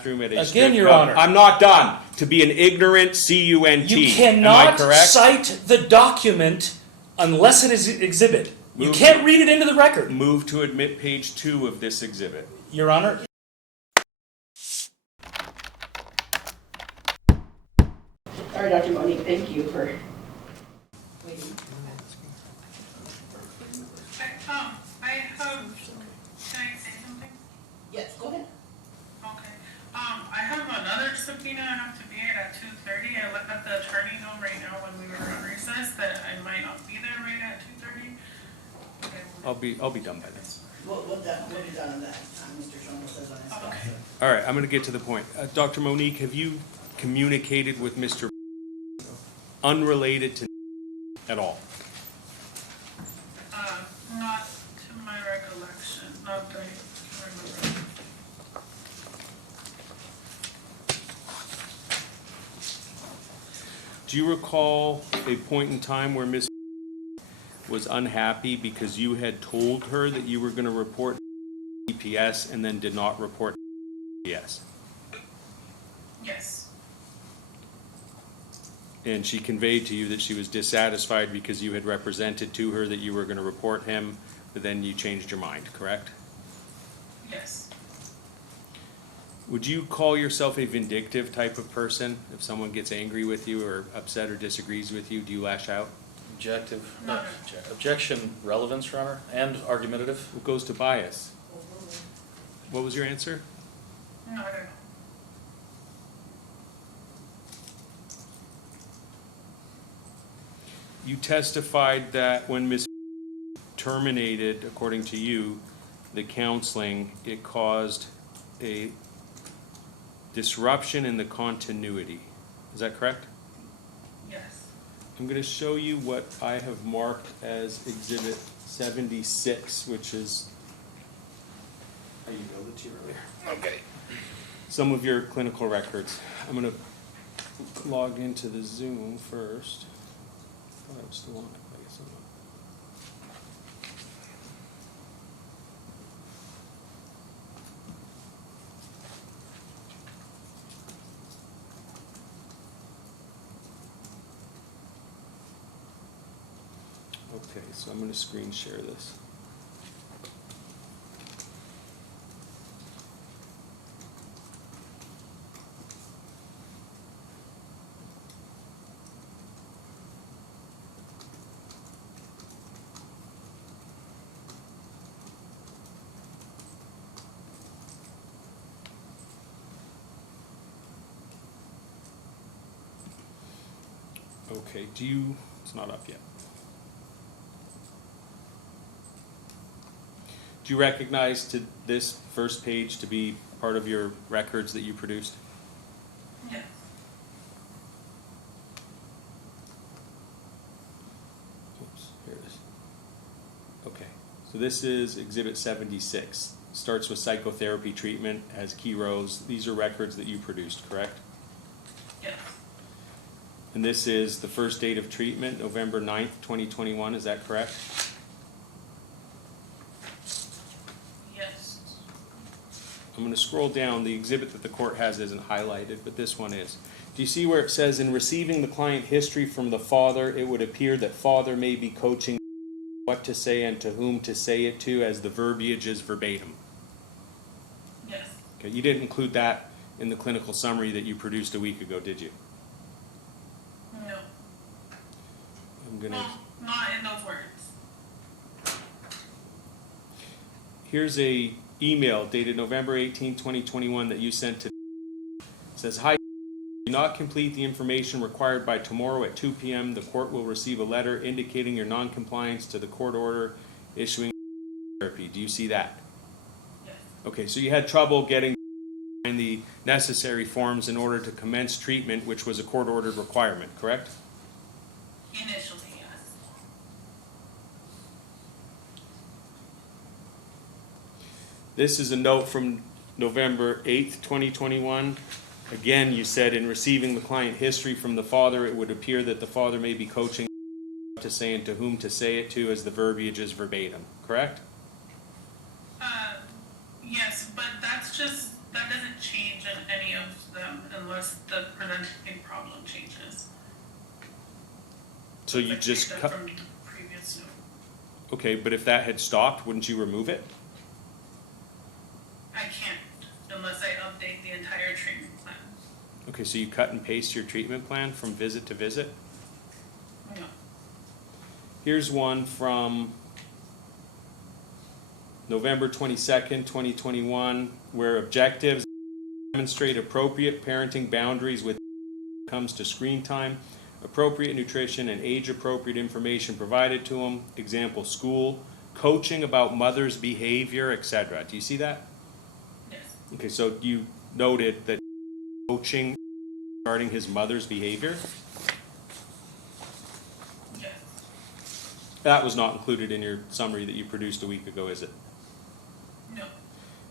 bathroom at a Again, strip Your club. Honor. I'm not done. To be an ignorant CUNT. You Am I cannot correct? cite the document unless it is exhibit. You Move can't read it into the record. Move to admit page 2 of this exhibit. Your Honor. Sorry, Dr. Monique, thank you for waiting. I have, can I say something? Yes, go ahead. Okay. I have another subpoena I have to be at 2:30. I let the attorney know right now when we were on recess that I might not be there right at 2:30. I'll be done by then. We'll be done on that. Mr. Schonfeld says on his stuff. Okay. All right, I'm going to get to the point. Dr. Monique, have you communicated with Mr. unrelated to at all? Not to my recollection, not that I remember. Do you recall a point in time where Ms. was unhappy because you had told her that you were going to report EPS and then did not report EPS? Yes. And she conveyed to you that she was dissatisfied because you had represented to her that you were going to report him, but then you changed your mind, correct? Yes. Would you call yourself a vindictive type of person? If someone gets angry with you or upset or disagrees with you, do you lash out? Objection, relevance, Your Honor, and argumentative. What goes to bias? What was your answer? No, I don't know. You testified that when Ms. terminated, according to you, the counseling, it caused a disruption in the continuity. Is that correct? Yes. I'm going to show you what I have marked as Exhibit 76, which is, I emailed it to you earlier. Okay. Some of your clinical records. I'm going to log into the Zoom first. I thought I was still on it. I guess I'm not. Okay, so I'm going to screen share this. Okay, it's not up yet. Do you recognize this first page to be part of your records that you produced? Yes. Oops, here it is. Okay, so this is Exhibit 76. Starts with psychotherapy treatment, has key rows. These are records that you produced, correct? Yes. And this is the first date of treatment, November 9th, 2021, is that correct? Yes. I'm going to scroll down. The exhibit that the court has isn't highlighted, but this one is. Do you see where it says, in receiving the client history from the father, it would appear that father may be coaching what to say and to whom to say it to, as the verbiage is verbatim? Yes. Okay, you didn't include that in the clinical summary that you produced a week ago, did you? No. I'm gonna. No, not in those words. Here's a email dated November 18, 2021 that you sent to. It says, "Hi, do not complete the information required by tomorrow at 2 p.m. The court will receive a letter indicating your non-compliance to the court order issuing therapy." Do you see that? Yes. Okay, so you had trouble getting the necessary forms in order to commence treatment, which was a court-ordered requirement, correct? Initially, yes. This is a note from November 8th, 2021. Again, you said, in receiving the client history from the father, it would appear that the father may be coaching what to say and to whom to say it to, as the verbiage is verbatim, correct? Yes, but that doesn't change unless the presenting problem changes. So you Like just picked cut, up from the previous note. okay, but if that had stopped, wouldn't you remove it? I can't unless I update the entire treatment plan. Okay, so you cut and paste your treatment plan from visit to visit? No. Here's one from November 22nd, 2021, where objectives demonstrate appropriate parenting boundaries when it comes to screen time, appropriate nutrition, and age-appropriate information provided to them. Example, school, coaching about mother's behavior, etc. Do you see that? Yes. Okay, so you noted that coaching regarding his mother's behavior, Yes. that was not included in your summary that you produced a week ago, is it? No.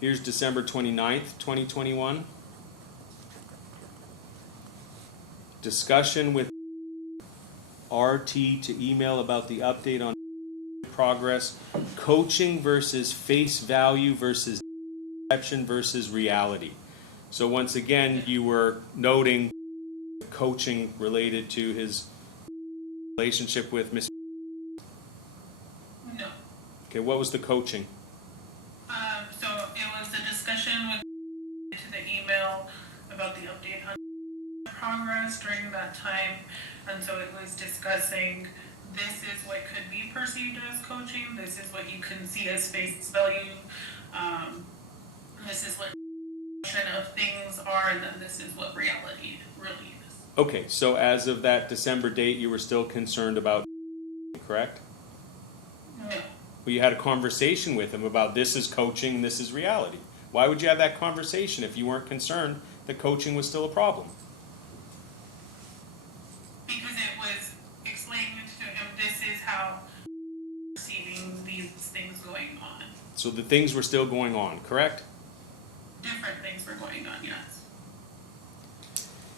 Here's December 29th, 2021. Discussion with RT to email about the update on progress, coaching versus face value versus perception versus reality. So once again, you were noting coaching related to his relationship with Miss. No. Okay, what was the coaching? So it was a discussion with to the email about the update on progress during that time, and so it was discussing this is what could be perceived as coaching, this is what you can see as face value, this is what of things are, and then this is what reality really is. Okay, so as of that December date, you were still concerned about, correct? No. Well, you had a conversation with him about this is coaching and this is reality. Why would you have that conversation if you weren't concerned that coaching was still a problem? Because it was explaining to him this is how perceiving these things going on. So the things were still going on, correct? Different things were going on, yes.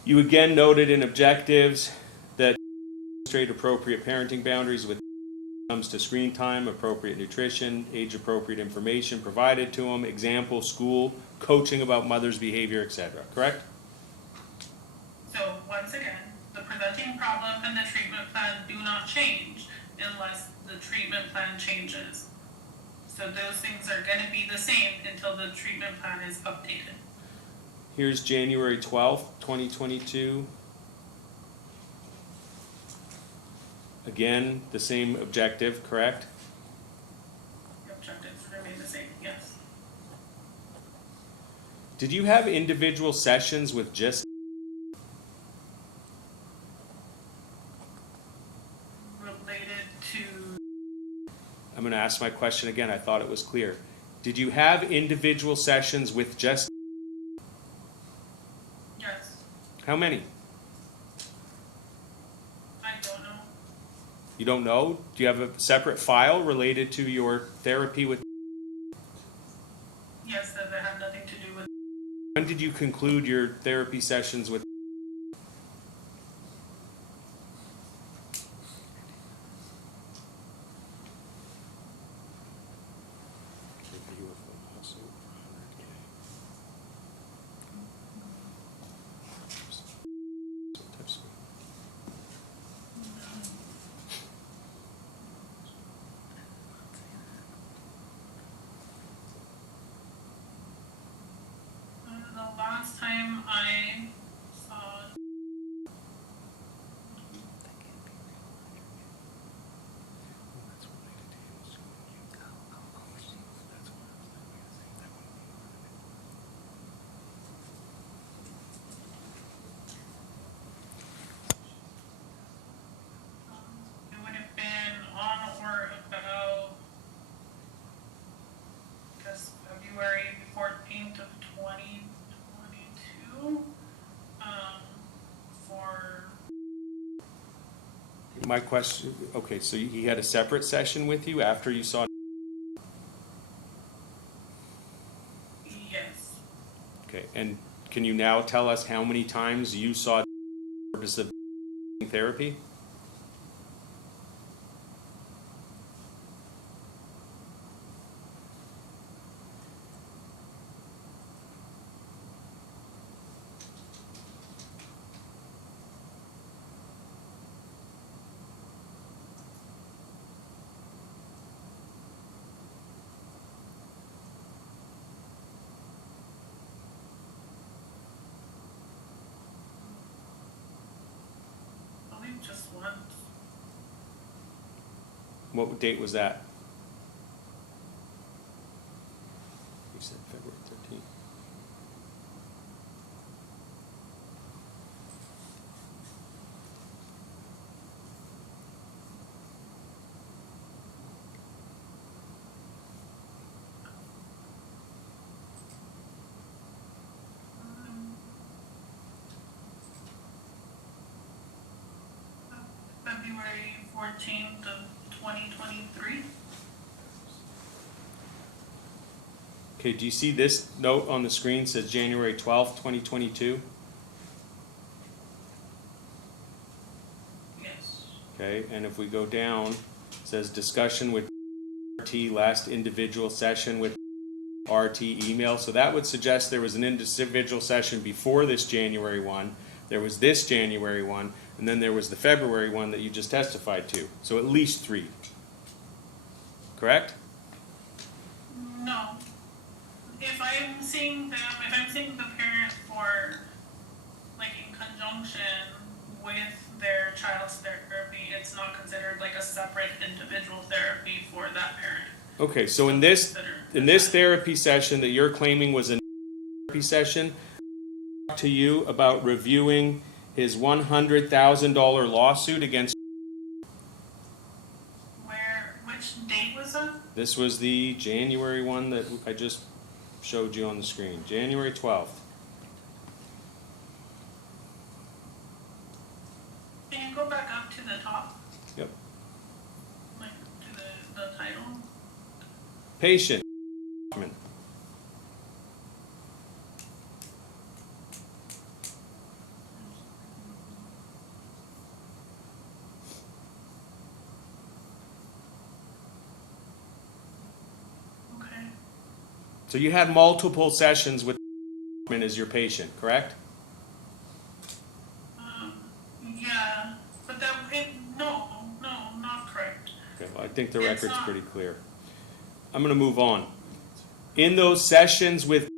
You again noted in objectives that demonstrate appropriate parenting boundaries with comes to screen time, appropriate nutrition, age-appropriate information provided to them, example, school, coaching about mother's behavior, etc. Correct? So once again, the presenting problem and the treatment plan do not change unless the treatment plan changes. So those things are going to be the same until the treatment plan is updated. Here's January 12th, 2022. Again, the same objective, correct? The objectives remain the same, yes. Did you have individual sessions with just Related to, I'm going to ask my question again. I thought it was clear. Did you have individual sessions with just yes, how many? I don't know. You don't know? Do you have a separate file related to your therapy with? Yes, that had nothing to do with, When did you conclude your therapy sessions with? the last time I saw, it would have been on or about, I guess, February 14th of 2022, for, My question. Okay, so he had a separate session with you after you saw. yes, Okay, and can you now tell us how many times you saw the purpose of therapy? months. What date was that? You said February 13th. February 14th of 2023. Okay, do you see this note on the screen says January 12th, 2022? Yes. Okay, and if we go down, it says discussion with RT, last individual session with RT email. So that would suggest there was an individual session before this January 1. There was this January 1, and then there was the February 1 that you just testified to. So at least 3. Correct? No. If I'm seeing the parent for, like, in conjunction with their child's therapy, it's not considered like a separate individual therapy for that parent. Okay, so in this therapy session that you're claiming was a therapy session, to you about reviewing his $100,000 lawsuit against. Which date was that? This was the January one that I just showed you on the screen, January 12th. Can you go back up to the top? Yep. Like, to the title? Patient. Okay. So you had multiple sessions with as your patient, correct? Yeah, but no, not correct. Okay, well, I think the It's record's not. pretty clear. I'm going to move on. In those sessions with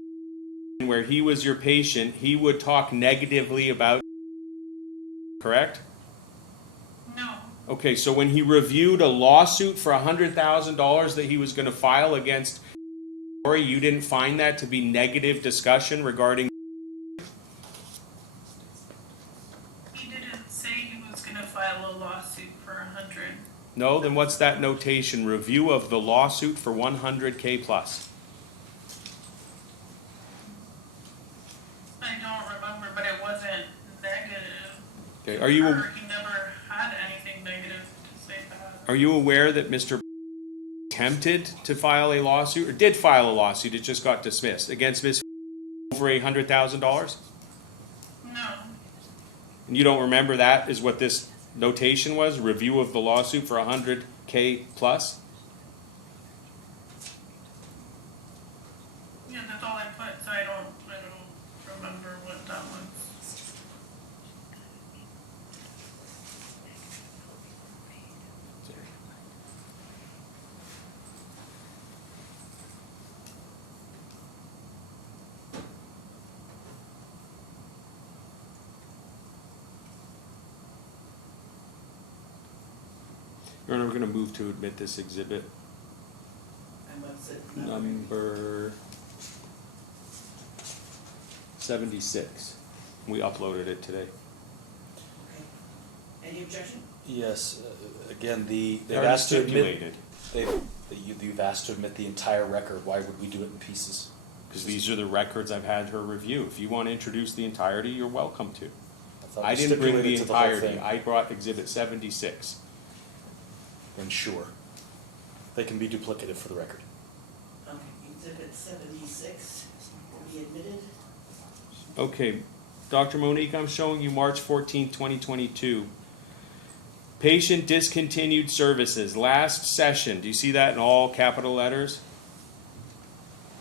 where he was your patient, he would talk negatively about, correct? No, Okay, so when he reviewed a lawsuit for $100,000 that he was going to file against Corey, you didn't find that to be negative discussion regarding. he didn't say he was gonna file a lawsuit for 100. No, then what's that notation? Review of the lawsuit for 100K plus. I don't remember, but it wasn't negative. Okay, Or he never had anything negative to say about it. are you aware that Mr. attempted to file a lawsuit, or did file a lawsuit, it just got dismissed, against Ms. over $100,000? No, And you don't remember that is what this notation was? Review of the lawsuit for 100K plus? yeah, that's all I put, so I don't remember what that was. Your Honor, we're going to move to admit this exhibit. And what's it? Number 76. We uploaded it today. Okay. Any objection? Yes, again, they've Already asked to admit, stipulated. you've asked to admit the entire record. Why would we do it in pieces? Because these are the records I've had her review. If you want to introduce the entirety, you're welcome to. thought I we didn't bring the stipulated to the whole entirety. thing. I brought exhibit 76. Then sure, they can be duplicative for the record. Okay, exhibit 76 will be admitted. Okay, Dr. Monique, I'm showing you March 14, 2022. Patient discontinued services, last session. Do you see that in all capital letters?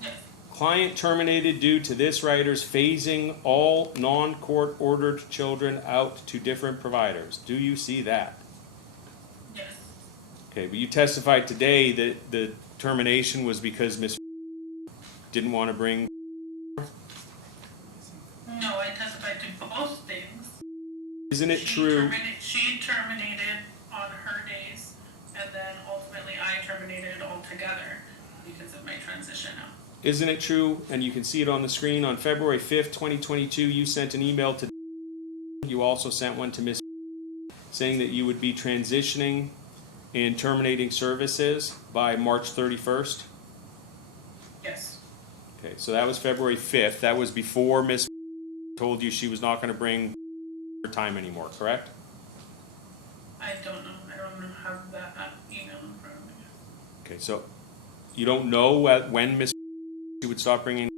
Yes, Client terminated due to this writer's phasing all non-court ordered children out to different providers. Do you see that? yes. Okay, but you testified today that the termination was because Ms. didn't want to bring. No, I testified to both things. Isn't it true? She terminated on her days, and then ultimately I terminated altogether because of my transition out. Isn't it true, and you can see it on the screen, on February 5th, 2022, you sent an email to, you also sent one to Miss saying that you would be transitioning and terminating services by March 31st? Yes. Okay, so that was February 5th. That was before Miss told you she was not going to bring her time anymore, correct? I don't know. I don't have that email in front of me. Okay, so you don't know when Miss would stop bringing.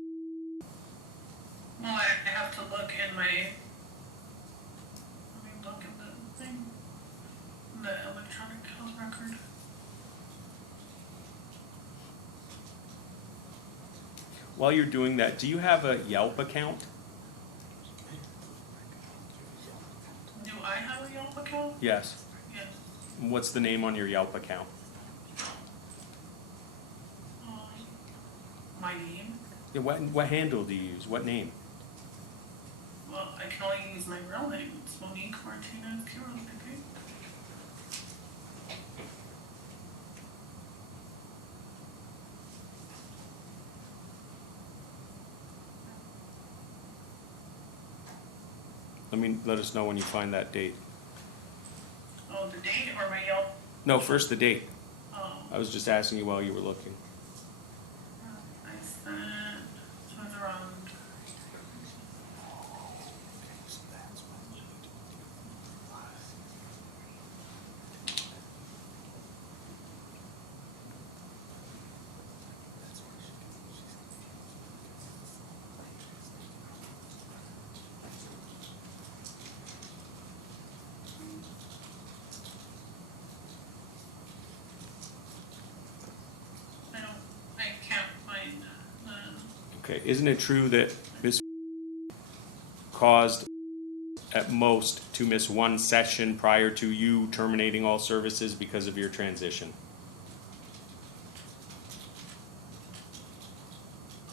Well, I have to look in my. Let me look at the thing. The electronic health record. While you're doing that, do you have a Yelp account? Do I have a Yelp account? Yes. Yes. What's the name on your Yelp account? My name? Yeah, what handle do you use? What name? Well, I can only use my real name. It's Monique Martinez Quiroz-Piquet. Let us know when you find that date. Oh, the date or my Yelp? No, first the date. Oh, I was just asking you while you were looking. I sent. So it was around. I can't find the. Okay, isn't it true that Miss caused at most to miss one session prior to you terminating all services because of your transition?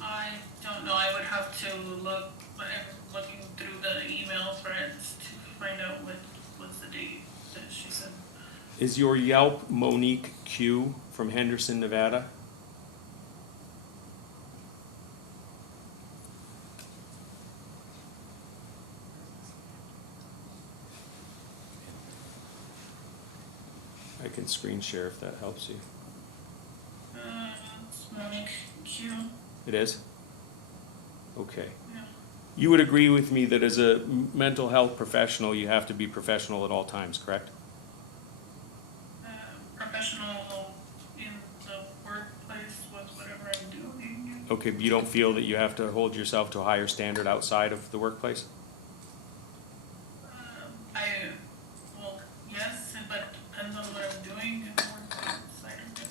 I don't know. I would have to look. I'm looking through the email threads to find out what's the date that she said. Is your Yelp Monique Q from Henderson, Nevada? I can screen share if that helps you. It's Monique Q. It is? Okay. Yeah. You would agree with me that as a mental health professional, you have to be professional at all times, correct? Professional in the workplace with whatever I'm doing. Okay, but you don't feel that you have to hold yourself to a higher standard outside of the workplace? Well, yes, but depends on what I'm doing in the workplace side of it.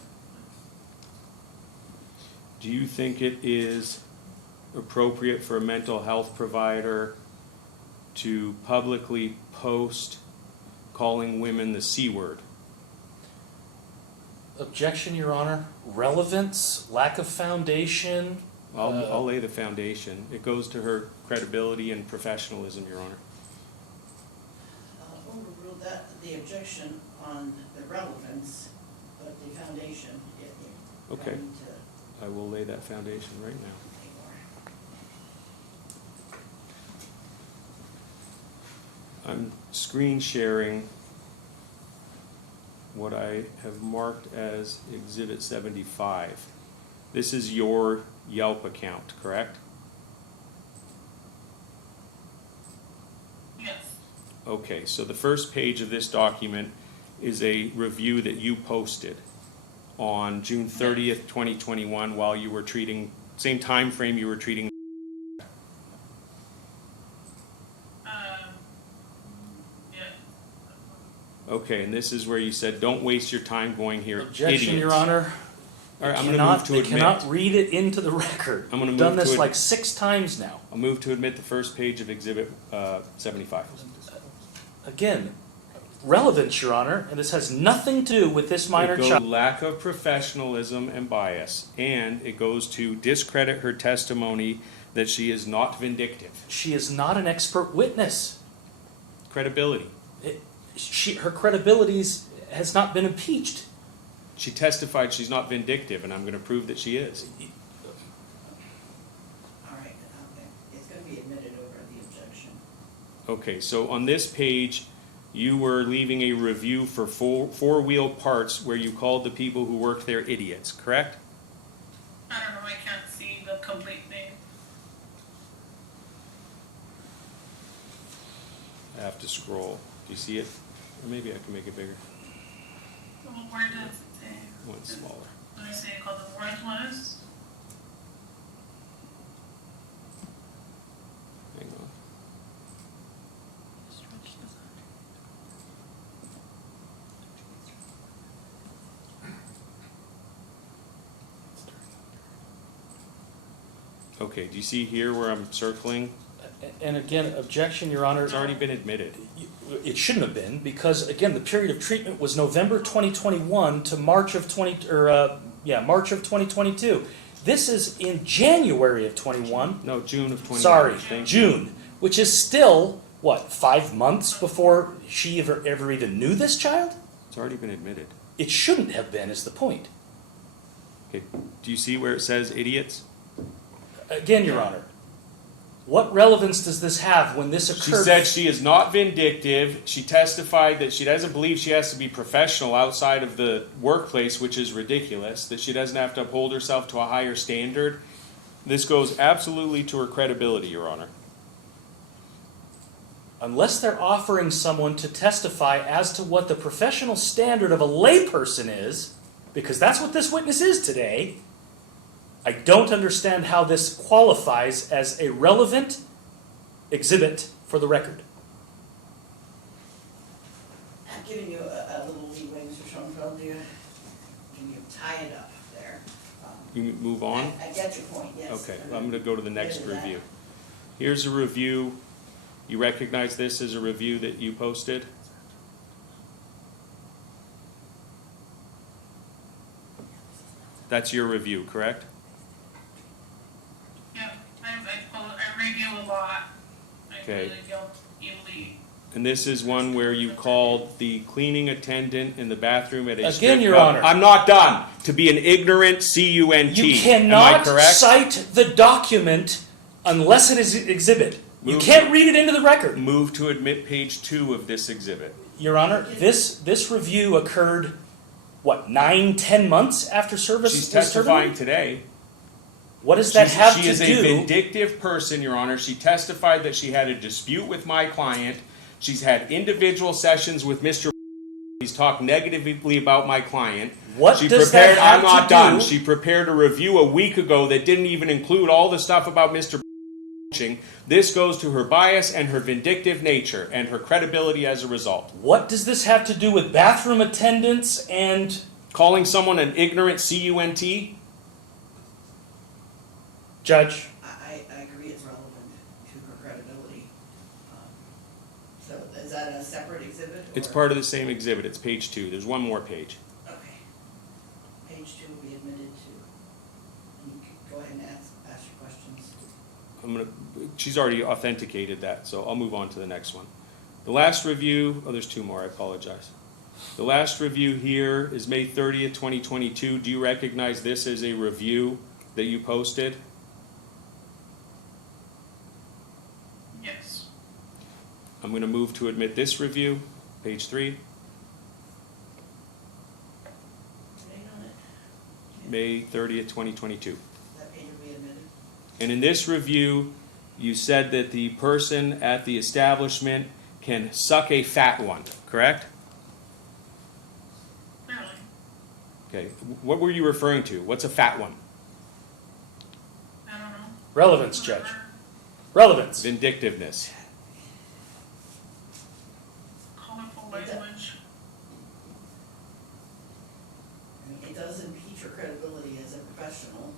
Do you think it is appropriate for a mental health provider to publicly post calling women the C word? Objection, Your Honor. Relevance, lack of foundation. I'll lay the foundation. It goes to her credibility and professionalism, Your Honor. Overrule that, the objection on the relevance, but the foundation, you Okay. need to I will lay that foundation right now. pay more. I'm screen sharing what I have marked as Exhibit 75. This is your Yelp account, correct? Yes. Okay, so the first page of this document is a review that you posted on June 30th, 2021, while you were treating, same time frame you were treating. Yeah. Okay, and this is where you said, don't waste your time going here, Objection, Your idiots." Honor. All right, I'm They going to cannot- move to They admit. cannot read it into the record. I'm gonna We've done move to this ad- like 6 times now. I'll move to admit the first page of Exhibit 75. Again, relevance, Your Honor, and this has nothing to do with this minor It goes child. lack of professionalism and bias, and it goes to discredit her testimony that she is not vindictive. She is not an expert witness. Credibility. Her credibilities has not been impeached. She testified she's not vindictive, and I'm gonna prove that she is. All right, okay. It's gonna be admitted over the objection. Okay, so on this page, you were leaving a review for four-wheel parts where you called the people who worked there idiots, correct? I don't know, I can't see the complete name. I have to scroll. Do you see it? Or maybe I can make it bigger. Well, where does it say? One smaller. Let me say called the worthless. Hang on. Okay, do you see here where I'm circling? And again, objection, Your Honor. It's already been admitted. It shouldn't have been, because again, the period of treatment was November 2021 to March of 2022. This is in January of 21. No, June of 20. Sorry, Thank you. June, which is still, what, 5 months before she ever even knew this child? It's already been admitted. It shouldn't have been, is the point. Okay, do you see where it says idiots? Again, Your Honor, what relevance does this have when this She occurred? said she is not vindictive. She testified that she doesn't believe she has to be professional outside of the workplace, which is ridiculous, that she doesn't have to uphold herself to a higher standard. This goes absolutely to her credibility, Your Honor. Unless they're offering someone to testify as to what the professional standard of a layperson is, because that's what this witness is today, I don't understand how this qualifies as a relevant exhibit for the record. I'm giving you a little leeway, Mr. Schonfeld. Can you tie it up there? You move on? I get your point, yes. Okay, I'm going to go to the next Get to that. review. Here's a review. You recognize this as a review that you posted? That's your review, correct? Yeah, I review a lot. I Okay. really don't easily. And this is one where you called the cleaning attendant in the bathroom at a Again, strip Your club. Honor. I'm not done. To be an ignorant C-U-N-T. You Am I cannot correct? cite the document unless it is an exhibit. You Move- can't read it into the record. Move to admit page 2 of this exhibit. Your Honor, this review occurred, what, 9-10 months after service She's was testifying terminated? today. What does that have She to is a do? vindictive person, Your Honor. She testified that she had a dispute with my client. She's had individual sessions with Mr. He's talked negatively about my client. What She does prepared, that have I'm not to done. do? She prepared a review a week ago that didn't even include all the stuff about Mr. This goes to her bias and her vindictive nature and her credibility as a result. What does this have to do with bathroom attendants and Calling someone an ignorant C-U-N-T? Judge? I agree it's relevant to her credibility. So is that a separate exhibit? It's or- part of the same exhibit. It's page 2. There's one more page. Okay. Page 2 will be admitted to. And you can go ahead and ask your questions. She's already authenticated that, so I'll move on to the next one. The last review, there's 2 more, I apologize. The last review here is May 30th, 2022. Do you recognize this as a review that you posted? Yes. I'm going to move to admit this review, page 3, Date on it? May 30th, 2022. That page will be admitted? And in this review, you said that the person at the establishment can suck a fat one, correct? Really? Okay, what were you referring to? What's a fat one? I don't know. Relevance, Judge. Whatever. Relevance. Vindictiveness. Colorful language. I mean, it does impeach her credibility as a professional.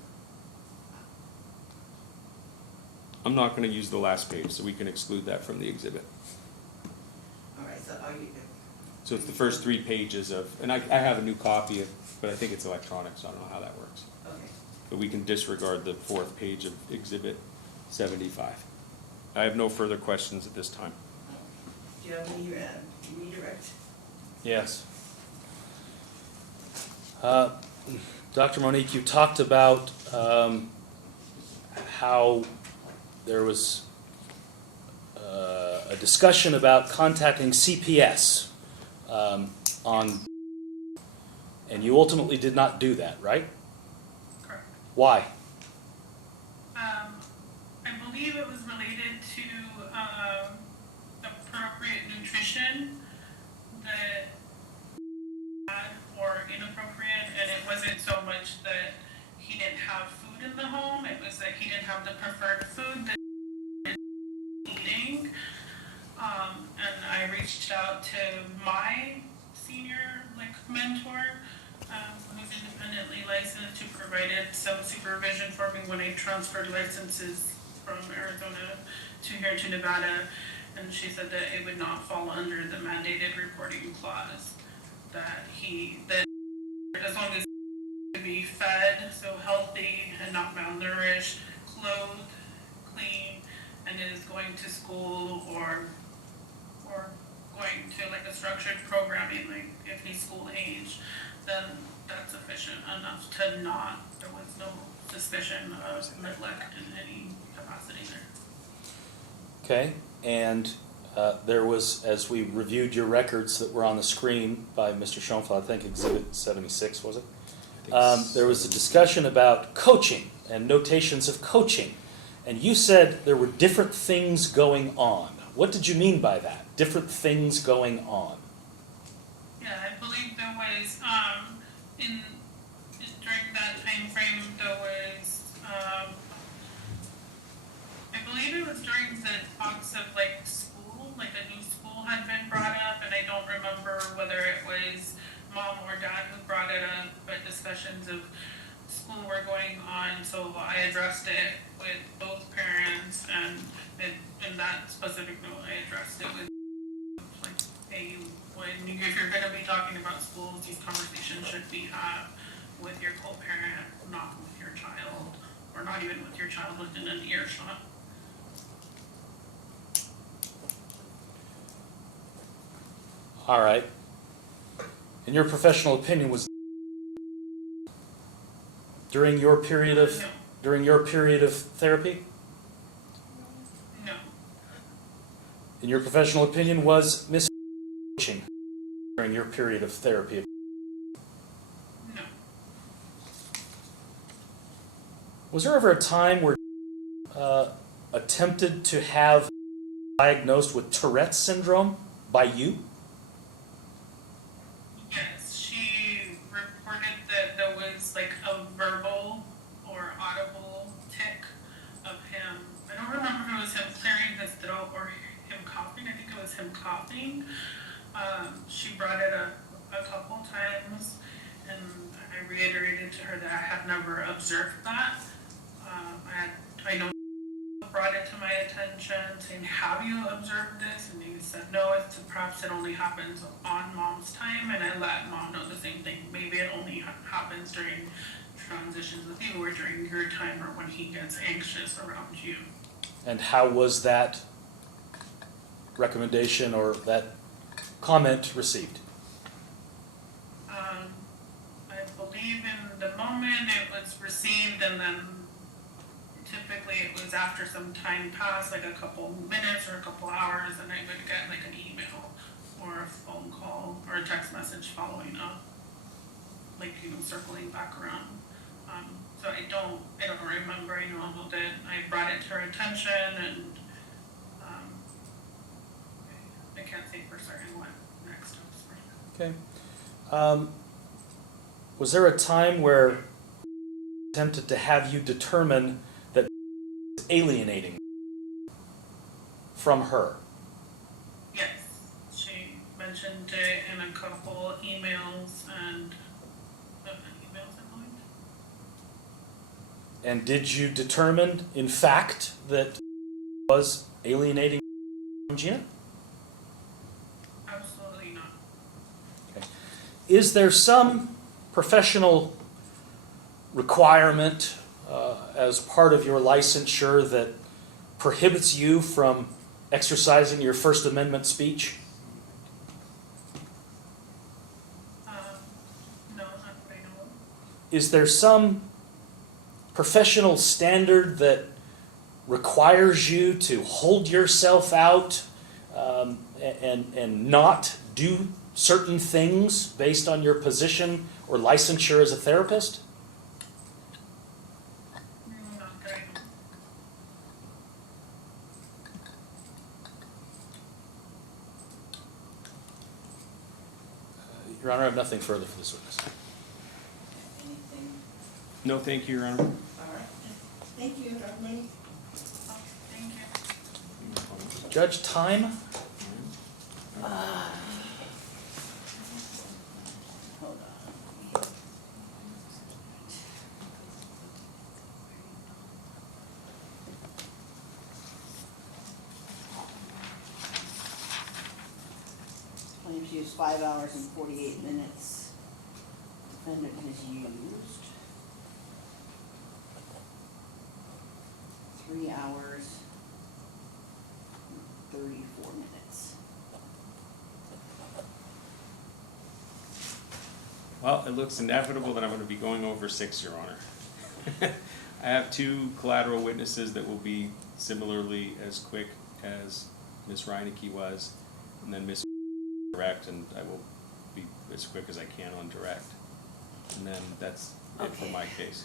I'm not going to use the last page, so we can exclude that from the exhibit. All right, so are you, So it's the first 3 pages of, and I have a new copy of, but I think it's electronic, so I don't know how that works. okay. But we can disregard the 4th page of exhibit 75. I have no further questions at this time. Do you have any redirect? Yes. Dr. Monique, you talked about how there was a discussion about contacting CPS and you ultimately did not do that, right? Correct. Why? I believe it was related to appropriate nutrition that had or inappropriate, and it wasn't so much that he didn't have food in the home, it was that he didn't have the preferred food that he was eating. And I reached out to my senior mentor, who's independently licensed, who provided some supervision for me when I transferred licenses from Arizona to here to Nevada, and she said that it would not fall under the mandated reporting clause. That as long as he could be fed, so healthy and not malnourished, clothed, clean, and is going to school or going to a structured programming, if he's school age, then that's sufficient enough to there was no suspicion of neglect in any capacity there. Okay, and there was, as we reviewed your records that were on the screen by Mr. Schonfeld, I think Exhibit 76, was it? There was a discussion about coaching and notations of coaching, and you said there were different things going on. What did you mean by that? Different things going on? Yeah, I believe there was, during that time frame, there was, I believe it was during the talks of school, a new school had been brought up, and I don't remember whether it was mom or dad who brought it up, but discussions of school were going on, so I addressed it with both parents, and in that specific note, I addressed it with hey, if you're going to be talking about schools, these conversations should be had with your co-parent, not with your child, or not even with your child within an earshot. All right. In your professional opinion, was during your period of therapy? No. In your professional opinion, was Miss coaching during your period of therapy? No. Was there ever a time where attempted to have diagnosed with Tourette's syndrome by you? Yes, she reported that there was a verbal or audible tick of him. I don't remember if it was him clearing his throat or him coughing. I think it was him coughing. She brought it up a couple times, and I reiterated to her that I have never observed that. I know brought it to my attention, saying, have you observed this? And he said, no, perhaps it only happens on mom's time, and I let mom know the same thing. Maybe it only happens during transitions with you, or during your time, or when he gets anxious around you. And how was that recommendation or that comment received? I believe in the moment it was received, and then typically it was after some time passed, a couple minutes or a couple hours, and I would get an email or a phone call or a text message following up, circling back around. So I don't remember. I know that I brought it to her attention, and I can't say for certain what next steps were. Okay. Was there a time where attempted to have you determine that alienating from her? Yes, she mentioned it in a couple emails and emails, I believe. And did you determine, in fact, that was alienating from Gina? Absolutely not. Okay. Is there some professional requirement as part of your licensure that prohibits you from exercising your First Amendment speech? No, not that I know of. Is there some professional standard that requires you to hold yourself out and not do certain things based on your position or licensure as a therapist? Not that I know. Your Honor, I have nothing further for this witness. Anything? No, thank you, Your Honor. All right. Thank you, Dr. Mooney. Thank you. Judge, time? Hold on. Plaintiff used 5 hours and 48 minutes. Defendant has used 3 hours and 34 minutes. Well, it looks inevitable that I'm gonna be going over 6, Your Honor. I have 2 collateral witnesses that will be similarly as quick as Ms. Reineke was, and then Ms. direct, and I will be as quick as I can on direct. And then that's it for Okay. my case.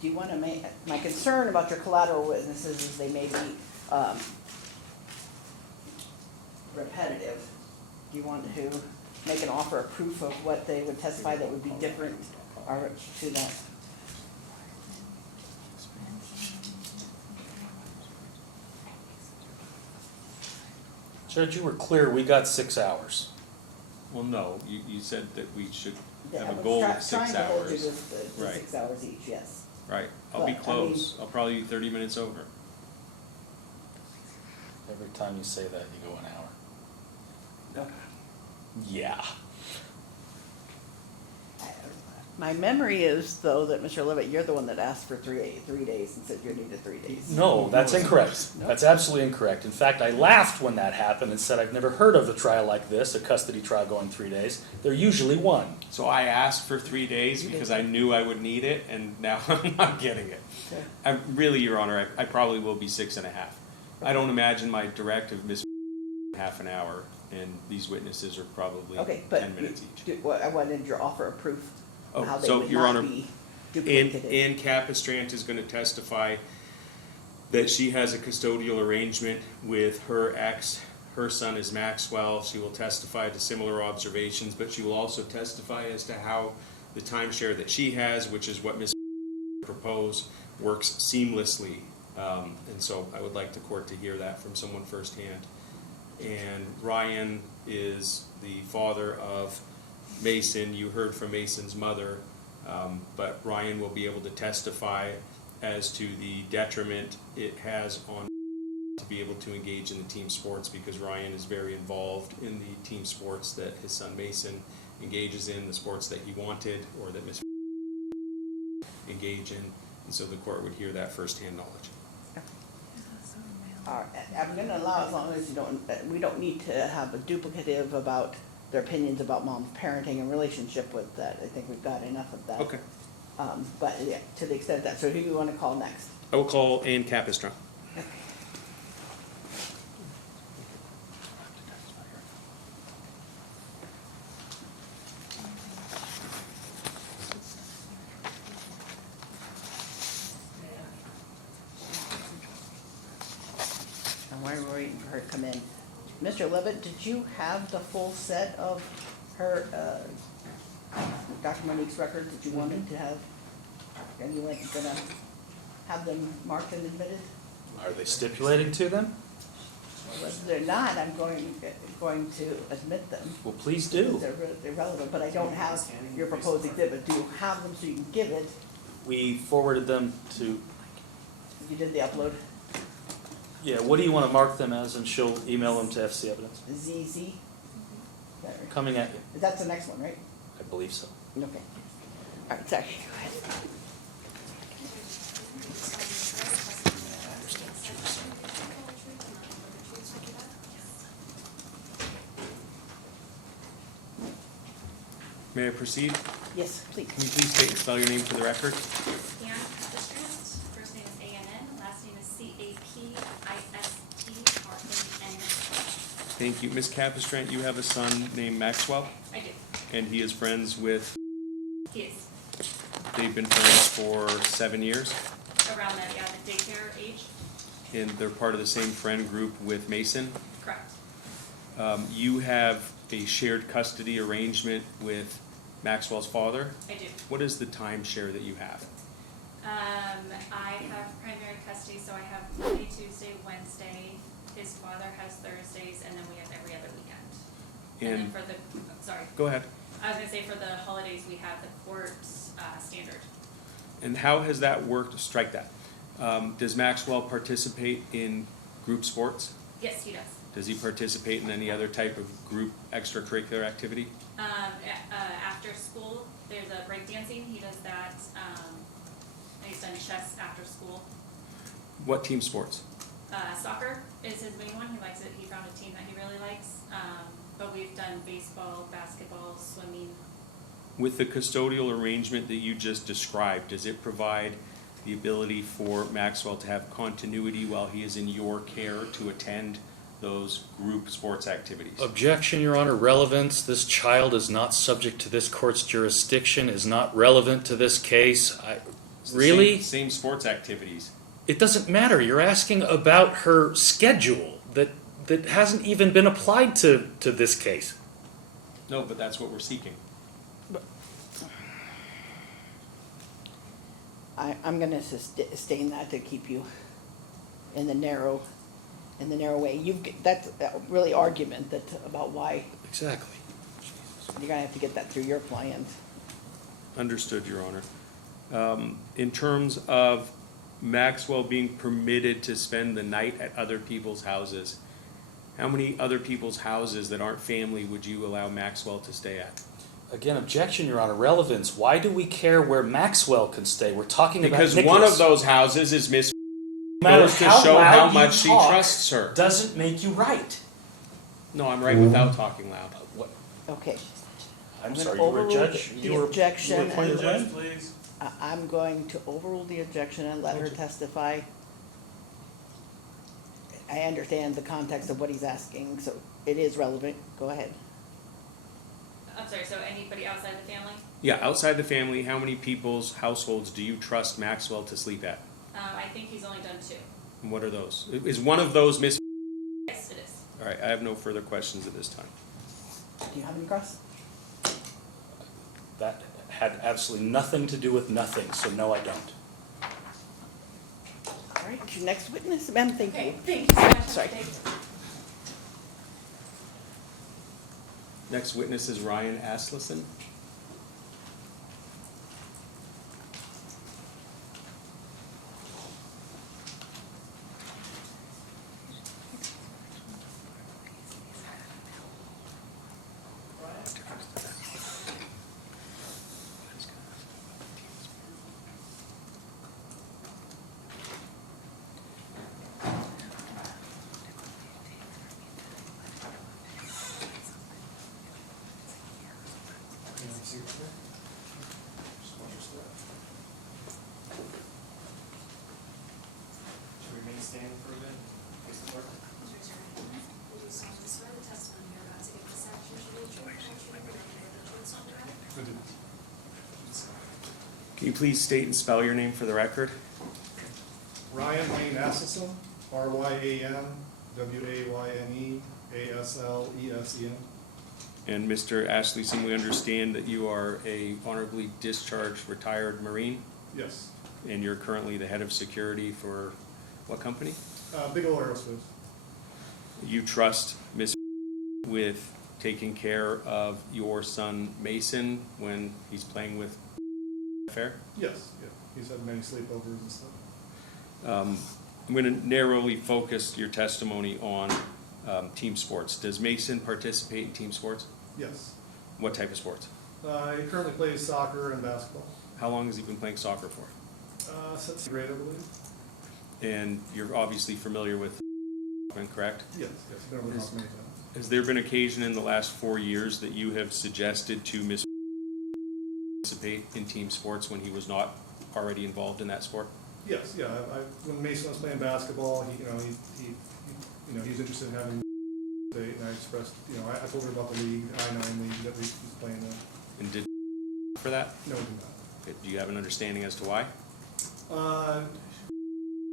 Do you want to make, my concern about your collateral witnesses is they may be repetitive. Do you want to make an offer of proof of what they would testify that would be different or to that? Judge, you were clear, we got 6 hours. Well, no, you said that we should Yeah, have I a was goal try- of 6 Trying to hold you hours. to Right. 6 hours each, yes. Right, I'll be But, I close. I'll probably be 30 minutes over. Every time you say that, you go an hour. Okay. Yeah. My memory is, though, that Mr. Leavitt, you're the one that asked for 3 days and said you needed 3 days. No, that's incorrect. No? That's absolutely incorrect. In fact, I laughed when that happened and said I've never heard of a trial like this, a custody trial going 3 days. They're usually 1. So I asked for 3 days You because did. I knew I would need it, and now I'm not getting it. Okay. I'm really, Your Honor, I probably will be 6.5. I don't imagine my directive miss half an hour, and these witnesses are probably Okay, but 10 minutes each. I wanted your offer of proof Oh, of how they so, would Your not Honor, be Ann duplicated. Capistrant is gonna testify that she has a custodial arrangement with her ex. Her son is Maxwell. She will testify to similar observations, but she will also testify as to how the timeshare that she has, which is what Ms. proposed, works seamlessly. And so I would like the court to hear that from someone firsthand. And Ryan is the father of Mason. You heard from Mason's mother, but Ryan will be able to testify as to the detriment it has on to be able to engage in the team sports, because Ryan is very involved in the team sports that his son Mason engages in, the sports that he wanted or that Miss engage in, and so the court would hear that firsthand knowledge. All right, I'm gonna allow, as long as you don't, we don't need to have a duplicative about their opinions about mom's parenting and relationship with that. I think we've got enough of that. Okay. But yeah, to the extent that, so who do you wanna call next? I will call Ann Capistrant. And while we're waiting for her to come in, Mr. Leavitt, did you have the full set of her, Dr. Monique's records that you wanted to have? Are you like gonna have them marked and admitted? Are they stipulating to them? Well, if they're not, I'm going to admit them. Well, please do. They're relevant, but I don't have your proposed exhibit. Do you have them so you can give it? We forwarded them to, You did the upload, yeah, what do you want to mark them as, and she'll email them to FC Evidence? ZZ? There. Coming at you. That's the next one, right? I believe so. Okay. All right, sorry, go ahead. May I proceed? Yes, please. Can you please state and spell your name for the record? Dan Capistrant, first name is A-N-N, last name is C-A-P-I-S-T-R-A-N. Thank you. Ms. Capistrant, you have a son named Maxwell, I do. and he is friends with, He is they've been friends for 7 years, around that, yeah, the daycare age. and they're part of the same friend group with Mason. Correct. You have a shared custody arrangement with Maxwell's father. I do. What is the timeshare that you have? I have primary custody, so I have Monday, Tuesday, Wednesday. His father has Thursdays, and then we have every other weekend. And then And, for the, sorry, go ahead. I was gonna say for the holidays, we have the court, standard. And how has that worked? Strike that. Does Maxwell participate in group sports? Yes, he does. Does he participate in any other type of group extracurricular activity? After school, there's a breakdancing, he does that, and he's done chess after school. What team sports? Soccer is his main one, he likes it, he found a team that he really likes, but we've done baseball, basketball, swimming. With the custodial arrangement that you just described, does it provide the ability for Maxwell to have continuity while he is in your care to attend those group sports activities? Objection, Your Honor. Relevance. This child is not subject to this court's jurisdiction, is not relevant to this case. It's the Really? Same sports activities. It doesn't matter. You're asking about her schedule that hasn't even been applied to this case. No, but that's what we're seeking. I'm gonna sustain that to keep you in the narrow way. That's really argument about why Exactly. you're gonna have to get that through your client. Understood, Your Honor. In terms of Maxwell being permitted to spend the night at other people's houses, how many other people's houses that aren't family would you allow Maxwell to stay at? Again, objection, Your Honor. Relevance. Why do we care where Maxwell can stay? We're talking Because about one Nicholas. of those houses is Miss No matter goes to how show loud how you much she talk, trusts her. doesn't make you right. No, I'm right without talking loud. What? Okay, I'm gonna sorry, you were a overrule judge? the You were objection appointed and- when? I'm going to overrule the objection and let her testify. I understand the context of what he's asking, so it is relevant. Go ahead. I'm sorry, so anybody outside the family? Yeah, outside the family, how many people's households do you trust Maxwell to sleep at? I think he's only done 2. And what are those? Is one of those Miss? Yes, it is. All right, I have no further questions at this time. Do you have any cross? That had absolutely nothing to do with nothing, so no, I don't. All right, your next witness, ma'am, thank you. Okay, thank you so much. Sorry. Thank you. Next witness is Ryan Asleson. Remain standing for a bit. Face the clerk. Can you please state and spell your name for the record? Ryan Wayne Asleson, RyanWayneAslesen. And Mr. Asleson, we understand that you are a honorably discharged retired Marine, Yes, and you're currently the head of security for what company? Bigelow Aerospace. You trust Ms. with taking care of your son Mason when he's playing with Fair? Yes, yeah, he's had many sleepovers and stuff. I'm going to narrowly focus your testimony on team sports. Does Mason participate in team sports? Yes. What type of sports? He currently plays soccer and basketball. How long has he been playing soccer for? Since grade, I believe. And you're obviously familiar with, correct? Yes, yes, been over the house many times. Has there been occasion in the last 4 years that you have suggested to Ms. participate in team sports when he was not already involved in that sport? Yes, yeah, when Mason was playing basketball, he he's interested in having state, and I expressed, I told her about the league, I-9 league that he's playing in. And did for that? No, we did not. Do you have an understanding as to why?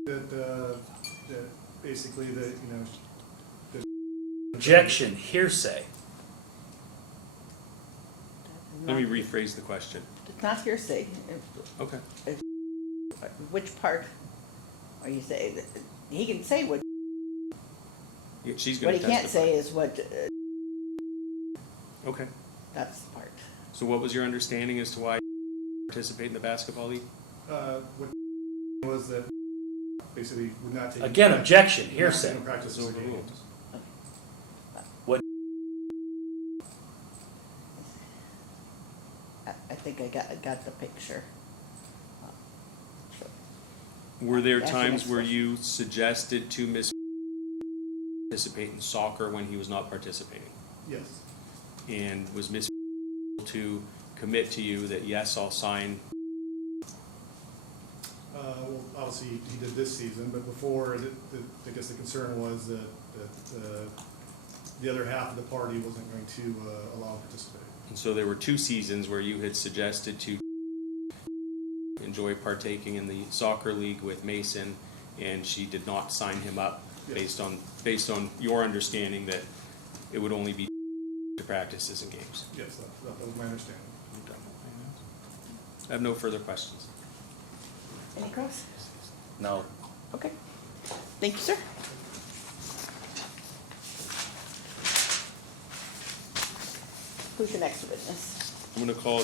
That basically that, Objection, hearsay. Let me rephrase the question. It's not hearsay. Okay. Which part are you saying? He can say what, Yeah, she's what gonna he testify. can't say is what, Okay. that's the part. So what was your understanding as to why you participate in the basketball league? what was that basically would not take. Again, objection, would not hearsay. take practice It's over overruled. games. I think I got the picture. Were there That's the times next where question. you suggested to Miss participate in soccer when he was not participating? Yes, And was Miss to commit to you that, yes, I'll sign? well, obviously he did this season, but before, I guess the concern was that the other half of the party wasn't going to allow him to participate. And so there were 2 seasons where you had suggested to enjoy partaking in the soccer league with Mason, and she did not sign him up Yes. based on your understanding that it would only be to practices and games. Yes, that was my understanding. I have no further questions. Any cross? No. Okay. Thank you, sir. Who's your next witness? I'm going to call.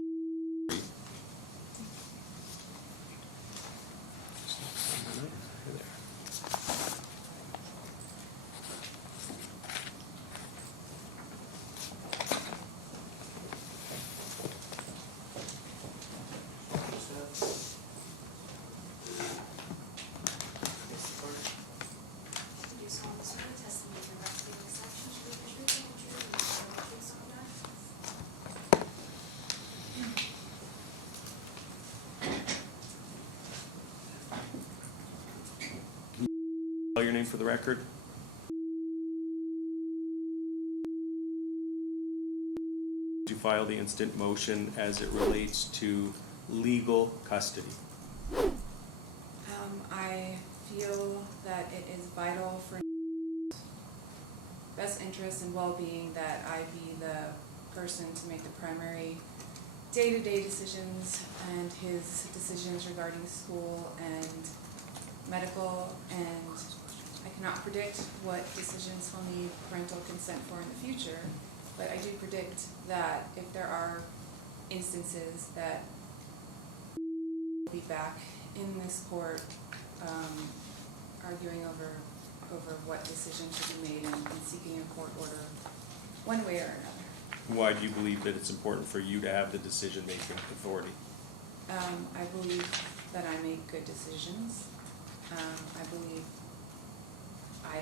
Spell your name for the record. To file the instant motion as it relates to legal custody. I feel that it is vital for best interest and well-being that I be the person to make the primary day-to-day decisions and his decisions regarding school and medical, and I cannot predict what decisions he'll need parental consent for in the future, but I do predict that if there are instances that we'll be back in this court arguing over what decision should be made and seeking a court order one way or another. Why do you believe that it's important for you to have the decision-making authority? I believe that I make good decisions. I believe I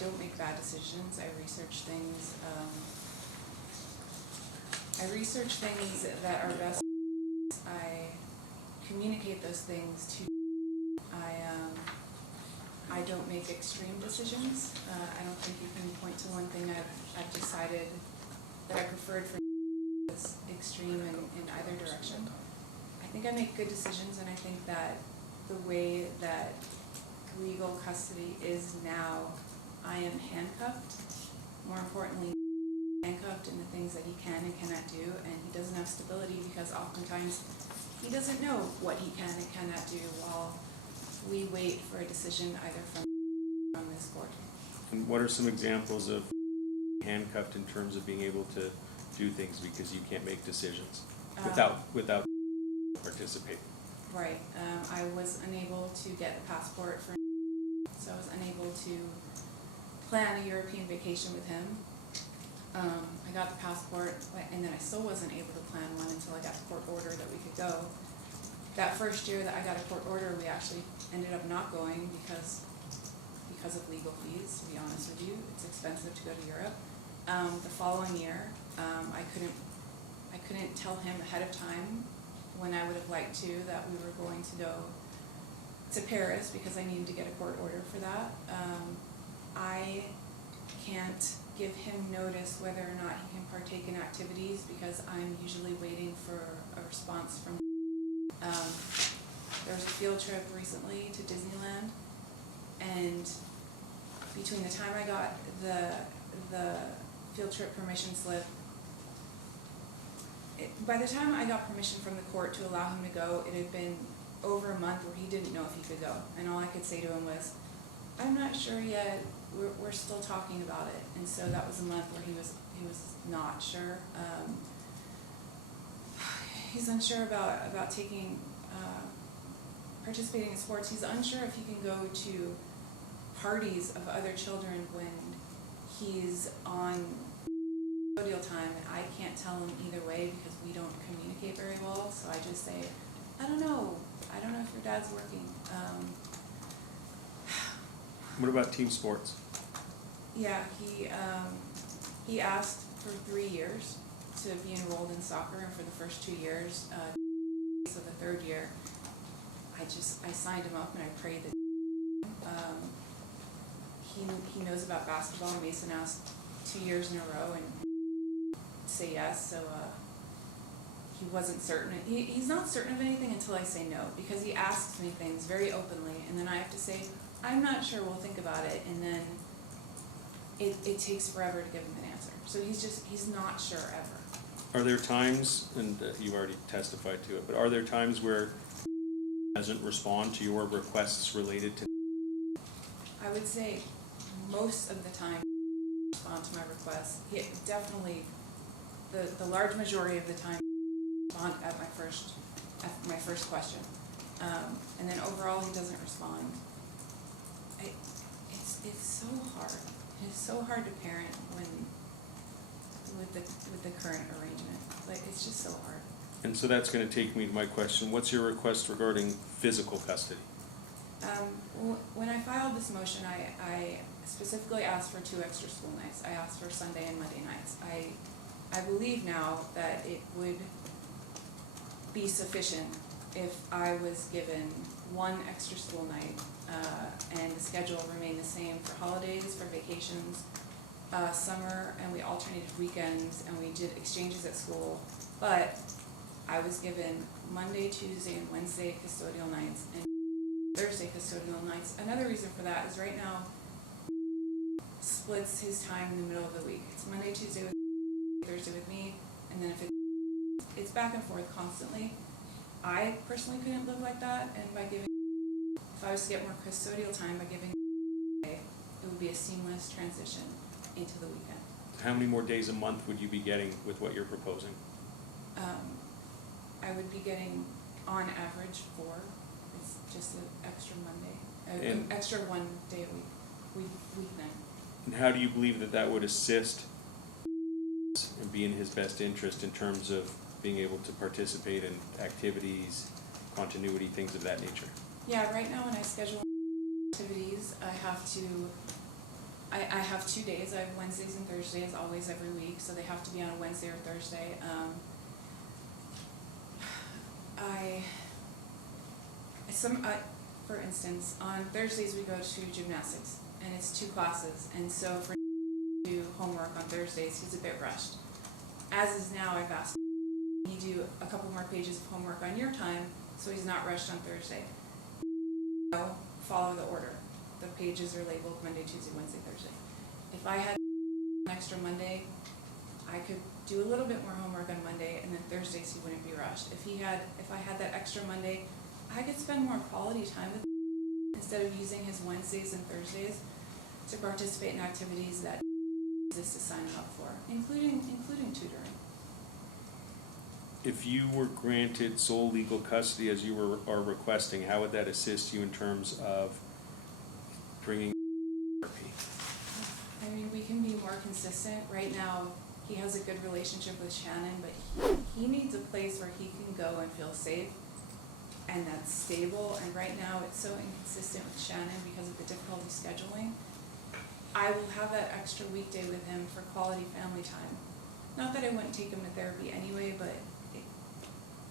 don't make bad decisions. I research things. That are best. I communicate those things to. I don't make extreme decisions. I don't think you can point to one thing I've decided that I preferred for as extreme in either direction. I think I make good decisions, and I think that the way that legal custody is now, I am handcuffed. More importantly, handcuffed in the things that he can and cannot do, and he doesn't have stability because oftentimes he doesn't know what he can and cannot do while we wait for a decision either from this court. And what are some examples of handcuffed in terms of being able to do things because you can't make decisions without participating? Right. I was unable to get a passport for, so I was unable to plan a European vacation with him. I got the passport, and then I still wasn't able to plan one until I got the court order that we could go. That first year that I got a court order, we actually ended up not going because of legal fees, to be honest with you. It's expensive to go to Europe. The following year, I couldn't tell him ahead of time when I would have liked to, that we were going to go to Paris because I needed to get a court order for that. I can't give him notice whether or not he can partake in activities because I'm usually waiting for a response from. There was a field trip recently to Disneyland, and between the time I got the field trip permission slip, by the time I got permission from the court to allow him to go, it had been over a month where he didn't know if he could go. And all I could say to him was, I'm not sure yet, we're still talking about it. And so that was a month where he was not sure. He's unsure about taking, participating in sports. He's unsure if he can go to parties of other children when he's on custodial time, and I can't tell him either way because we don't communicate very well. So I just say, I don't know if your dad's working. What about team sports? Yeah, he asked for 3 years to be enrolled in soccer, and for the first 2 years, so the third year, I signed him up and I prayed that he knows about basketball. Mason asked 2 years in a row and say yes, so he wasn't certain. He's not certain of anything until I say no, because he asks me things very openly, and then I have to say, I'm not sure, we'll think about it, and then it takes forever to give him an answer. So he's not sure ever. Are there times, and you've already testified to it, but are there times where he doesn't respond to your requests related to? I would say most of the time he responds to my requests. He definitely, the large majority of the time respond at my first question. And then overall he doesn't respond. It's so hard. It's so hard to parent with the current arrangement. Like, it's just so hard. And so that's going to take me to my question. What's your request regarding physical custody? When I filed this motion, I specifically asked for 2 extra school nights. I asked for Sunday and Monday nights. I believe now that it would be sufficient if I was given 1 extra school night, and the schedule remained the same for holidays, for vacations, summer, and we alternated weekends, and we did exchanges at school. But I was given Monday, Tuesday, and Wednesday custodial nights, and Thursday custodial nights. Another reason for that is right now splits his time in the middle of the week. It's Monday, Tuesday with Thursday with me, and then if it's back and forth constantly. I personally couldn't live like that, and by giving, if I was to get more custodial time by giving, it would be a seamless transition into the weekend. How many more days a month would you be getting with what you're proposing? I would be getting, on average, 4. It's just an extra Monday, an extra 1 day a weeknight. And how do you believe that would assist and be in his best interest in terms of being able to participate in activities, continuity, things of that nature? Yeah, right now when I schedule activities, I have 2 days. I have Wednesdays and Thursdays always every week, so they have to be on a Wednesday or Thursday. For instance, on Thursdays we go to gymnastics, and it's 2 classes, and so for do homework on Thursdays, he's a bit rushed. As is now, I've asked he do a couple more pages of homework on your time, so he's not rushed on Thursday. Follow the order. The pages are labeled Monday, Tuesday, Wednesday, Thursday. If I had an extra Monday, I could do a little bit more homework on Monday, and then Thursdays he wouldn't be rushed. If I had that extra Monday, I could spend more quality time with him instead of using his Wednesdays and Thursdays to participate in activities that he is to sign up for, including tutoring. If you were granted sole legal custody as you are requesting, how would that assist you in terms of bringing therapy? I mean, we can be more consistent. Right now, he has a good relationship with Shannon, but he needs a place where he can go and feel safe and that's stable. And right now, it's so inconsistent with Shannon because of the difficulty scheduling. I will have that extra weekday with him for quality family time. Not that I wouldn't take him to therapy anyway, but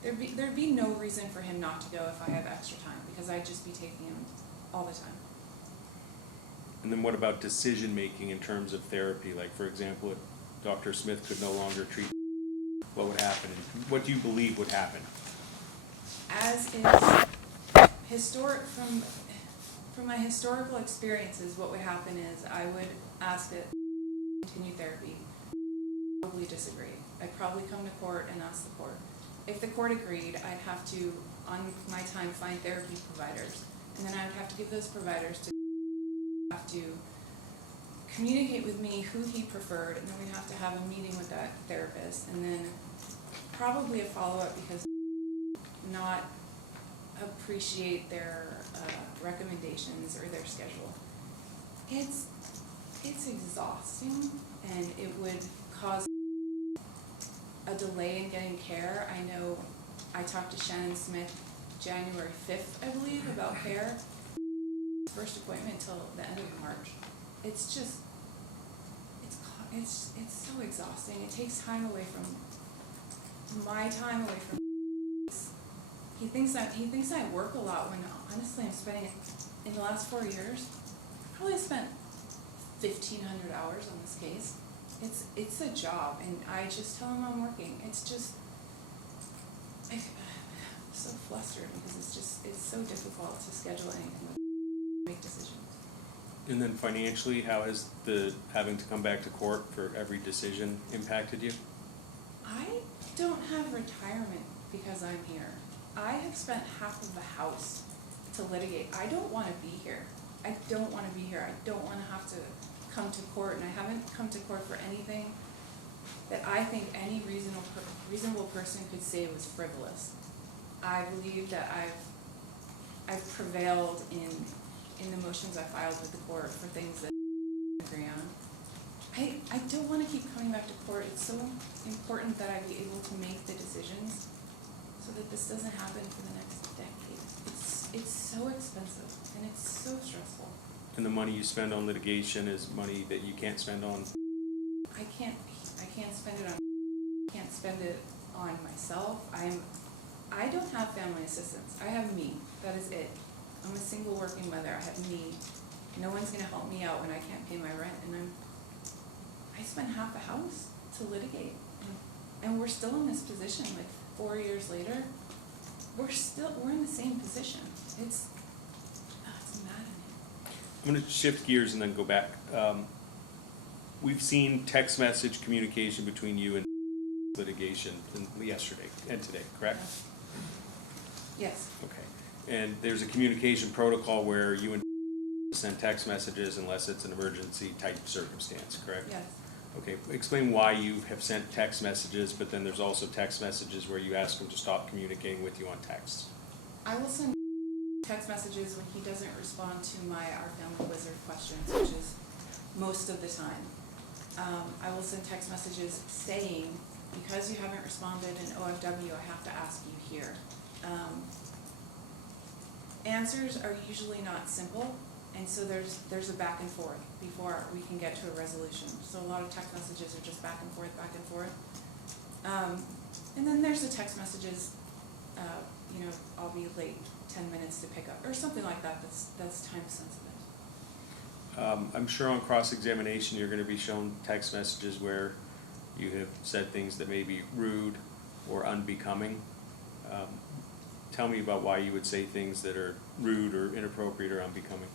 There'd be no reason for him not to go if I have extra time, because I'd just be taking him all the time. And then what about decision-making in terms of therapy? Like, for example, if Dr. Smith could no longer treat, what would happen? And what do you believe would happen? As is from my historical experiences, what would happen is I would ask it to continue therapy. Probably disagree. I'd probably come to court and ask the court. If the court agreed, I'd have to, on my time, find therapy providers, and then I would have to give those providers to have to communicate with me who he preferred, and then we'd have to have a meeting with that therapist, and then probably a follow-up, because not appreciate their recommendations or their schedule. It's exhausting, and it would cause a delay in getting care. I know I talked to Shannon Smith January 5th, I believe, about care. First appointment till the end of March. It's just, it's so exhausting. It takes time away from my time, away from. He thinks I work a lot when honestly I'm spending it in the last 4 years. Probably spent 1,500 hours on this case. It's a job, and I just tell him I'm working. It's just, I'm so flustered because it's so difficult to schedule anything, make decisions. And then financially, how has the having to come back to court for every decision impacted you? I don't have retirement because I'm here. I have spent half of the house to litigate. I don't want to be here. I don't want to be here. I don't want to have to come to court, and I haven't come to court for anything that I think any reasonable person could say was frivolous. I believe that I've prevailed in the motions I filed with the court for things that I agree on. I don't want to keep coming back to court. It's so important that I be able to make the decisions so that this doesn't happen for the next decade. It's so expensive, and it's so stressful. And the money you spend on litigation is money that you can't spend on? I can't spend it on, can't spend it on myself. I don't have family assistance. I have me. That is it. I'm a single working mother. I have me. No one's gonna help me out when I can't pay my rent, and I spent half the house to litigate, and we're still in this position. Like 4 years later, we're in the same position. It's maddening. I'm going to shift gears and then go back. We've seen text message communication between you and litigation yesterday and today, correct? Yes. Okay. And there's a communication protocol where you and send text messages unless it's an emergency type circumstance, correct? Yes. Okay. Explain why you have sent text messages, but then there's also text messages where you ask them to stop communicating with you on text. I will send text messages when he doesn't respond to my Our Family Wizard questions, which is most of the time. I will send text messages saying, because you haven't responded in OFW, I have to ask you here. Answers are usually not simple, and so there's a back and forth before we can get to a resolution. So a lot of text messages are just back and forth. And then there's the text messages, I'll be late 10 minutes to pick up, or something like that that's time sensitive. I'm sure on cross-examination you're going to be shown text messages where you have said things that may be rude or unbecoming. Tell me about why you would say things that are rude or inappropriate or unbecoming.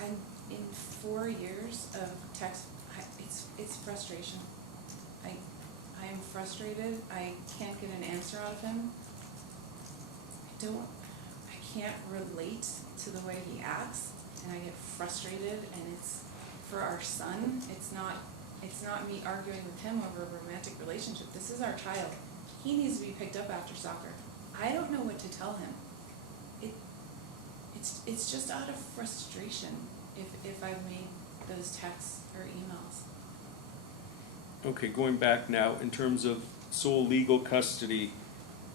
And in 4 years of text, it's frustration. I am frustrated. I can't get an answer out of him. I can't relate to the way he acts, and I get frustrated, and it's for our son. It's not me arguing with him over a romantic relationship. This is our child. He needs to be picked up after soccer. I don't know what to tell him. It's just out of frustration if I've made those texts or emails. Okay, going back now, in terms of sole legal custody,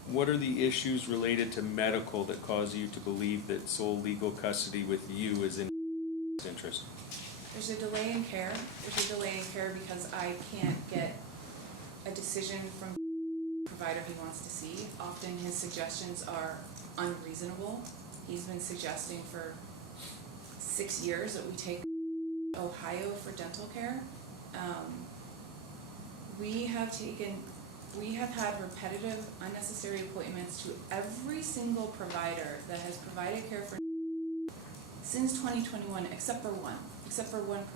what are the issues related to medical that cause you to believe that sole legal custody with you is in his interest? There's a delay in care. There's a delay in care because I can't get a decision from provider he wants to see. Often his suggestions are unreasonable. He's been suggesting for 6 years that we take Ohio for dental care. We have had repetitive, unnecessary appointments to every single provider that has provided care for since 2021, except for one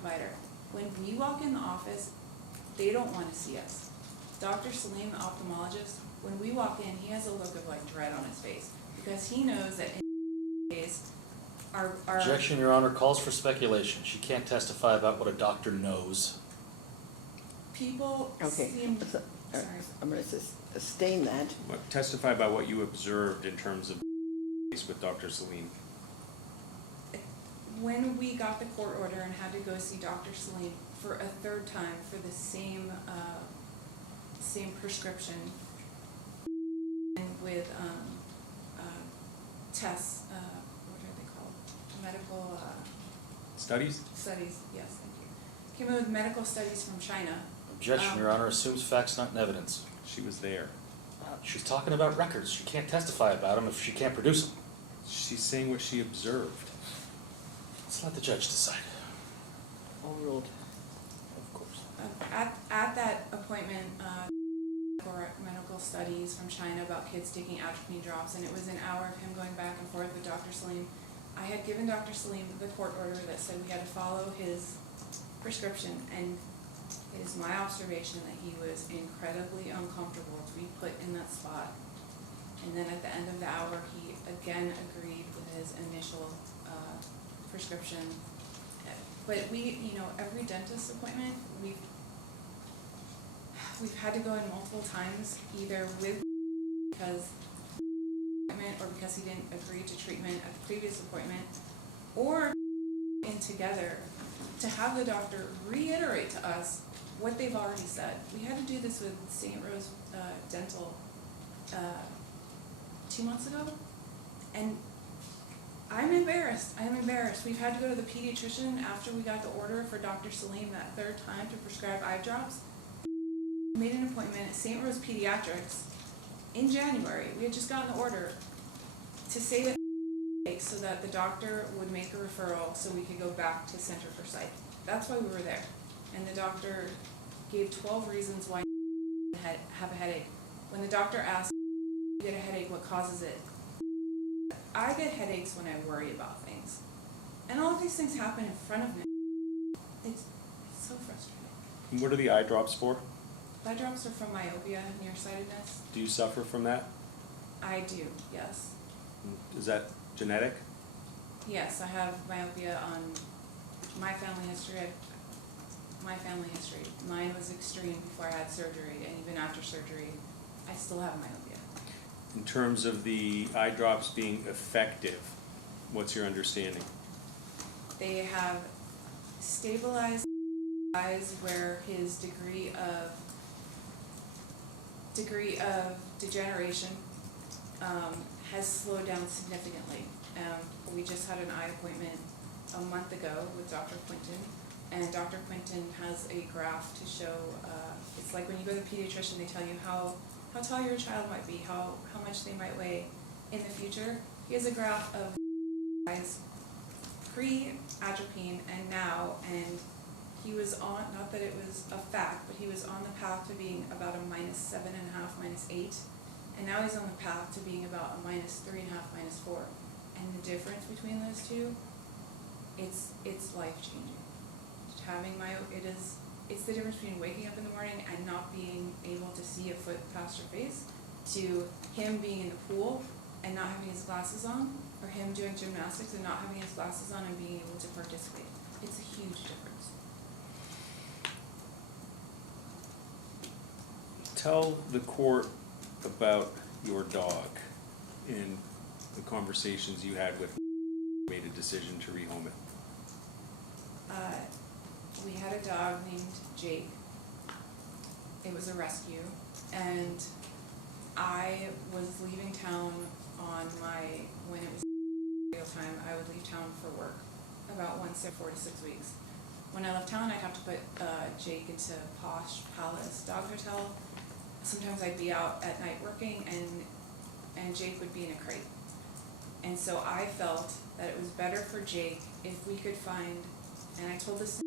provider. When we walk in the office, they don't want to see us. Dr. Salim, the ophthalmologist, when we walk in, he has a look of like dread on his face because he knows that in days our Objection, Your Honor, calls for speculation. She can't testify about what a doctor knows. people Okay, seem, so, sorry. I'm gonna sustain that. Testify about what you observed in terms of with Dr. Salim. When we got the court order and had to go see Dr. Salim for a third time for the same prescription and with tests, what are they called? Medical Studies? studies, yes, thank you. Came in with medical studies from China. Objection, Your Honor, assumes facts, not evidence. She was there. She's talking about records. She can't testify about them if she can't produce them. She's saying what she observed. Let's let the judge decide. Overruled. Of course. At that appointment, for medical studies from China about kids taking atropine drops, and it was an hour of him going back and forth with Dr. Salim. I had given Dr. Salim the court order that said we had to follow his prescription, and it is my observation that he was incredibly uncomfortable to be put in that spot. And then at the end of the hour, he again agreed with his initial prescription. But every dentist appointment, we've had to go in multiple times, either with because appointment or because he didn't agree to treatment at the previous appointment, or in together to have the doctor reiterate to us what they've already said. We had to do this with St. Rose Dental 2 months ago, and I'm embarrassed. We've had to go to the pediatrician after we got the order for Dr. Salim that third time to prescribe eye drops. We made an appointment at St. Rose Pediatrics in January. We had just gotten the order to say that so that the doctor would make a referral so we could go back to Center for Sight. That's why we were there. And the doctor gave 12 reasons why you have a headache. When the doctor asked, you get a headache, what causes it? I get headaches when I worry about things. And all of these things happen in front of me. It's so frustrating. And what are the eye drops for? Eye drops are from myopia, nearsightedness. Do you suffer from that? I do, yes. Is that genetic? Yes, I have myopia on my family history. Mine was extreme before I had surgery, and even after surgery, I still have myopia. In terms of the eye drops being effective, what's your understanding? They have stabilized eyes where his degree of degeneration has slowed down significantly. We just had an eye appointment a month ago with Dr. Quinton, and Dr. Quinton has a graph to show, it's like when you go to the pediatrician, they tell you how tall your child might be, how much they might weigh in the future. He has a graph of eyes pre-atropine and now, and he was on, not that it was a fact, but he was on the path to being about a -7.5, -8, and now he's on the path to being about a -3.5, -4. And the difference between those two, it's life-changing. Having it's the difference between waking up in the morning and not being able to see a foot past your face, to him being in the pool and not having his glasses on, or him doing gymnastics and not having his glasses on and being able to participate. It's a huge difference. Tell the court about your dog and the conversations you had with made a decision to rehome it. We had a dog named Jake. It was a rescue, and I was leaving town when it was real time, I would leave town for work about once every 4 to 6 weeks. When I left town, I'd have to put Jake into Posh Palace Dog Hotel, sometimes I'd be out at night working and Jake would be in a crate. And so I felt that it was better for Jake if we could find, and I told this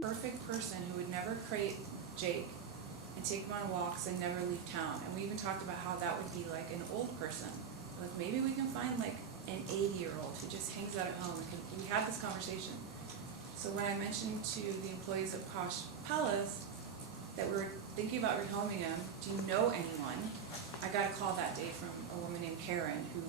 perfect person who would never crate Jake and take him on walks and never leave town. And we even talked about how that would be like an old person. Like maybe we can find like an 80-year-old who just hangs out at home. We had this conversation. So when I mentioned to the employees of Posh Palace that we're thinking about rehoming him, do you know anyone? I got a call that day from a woman named Karen who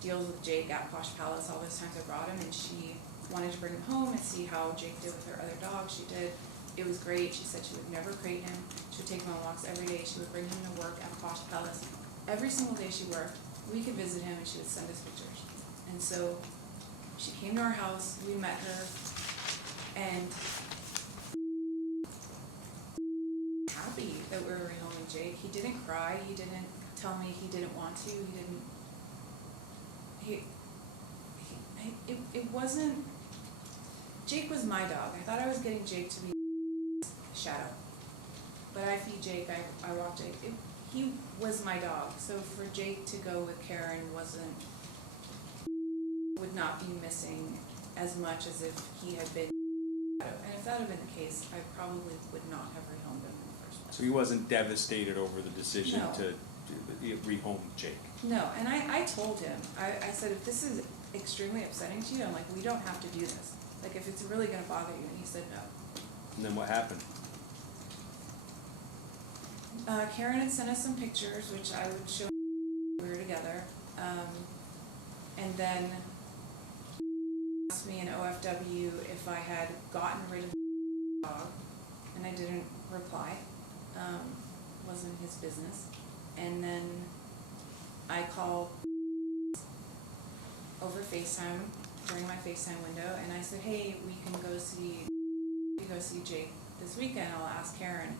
deals with Jake at Posh Palace all those times I brought him, and she wanted to bring him home and see how Jake did with her other dog. She did. It was great. She said she would never crate him. She would take him on walks every day. She would bring him to work at Posh Palace. Every single day she worked, we could visit him and she would send us pictures. And so she came to our house, we met her, and happy that we were rehoming Jake. He didn't cry. He didn't tell me he didn't want to. It wasn't, Jake was my dog. I thought I was getting Jake to be shadow. But I feed Jake, I walk Jake. He was my dog. So for Jake to go with Karen would not be missing as much as if he had been shadow. And if that had been the case, I probably would not have rehomed him in the first place. So he wasn't devastated over the decision No. to rehome Jake? No, and I told him, I said, if this is extremely upsetting to you, I'm like, we don't have to do this. Like, if it's really gonna bother you, and he said no. And then what happened? Karen had sent us some pictures, which I would show when we were together. And then asked me in OFW if I had gotten rid of the dog, and I didn't reply. Wasn't his business. And then I called over FaceTime during my FaceTime window, and I said, hey, we can go see Jake this weekend. I'll ask Karen.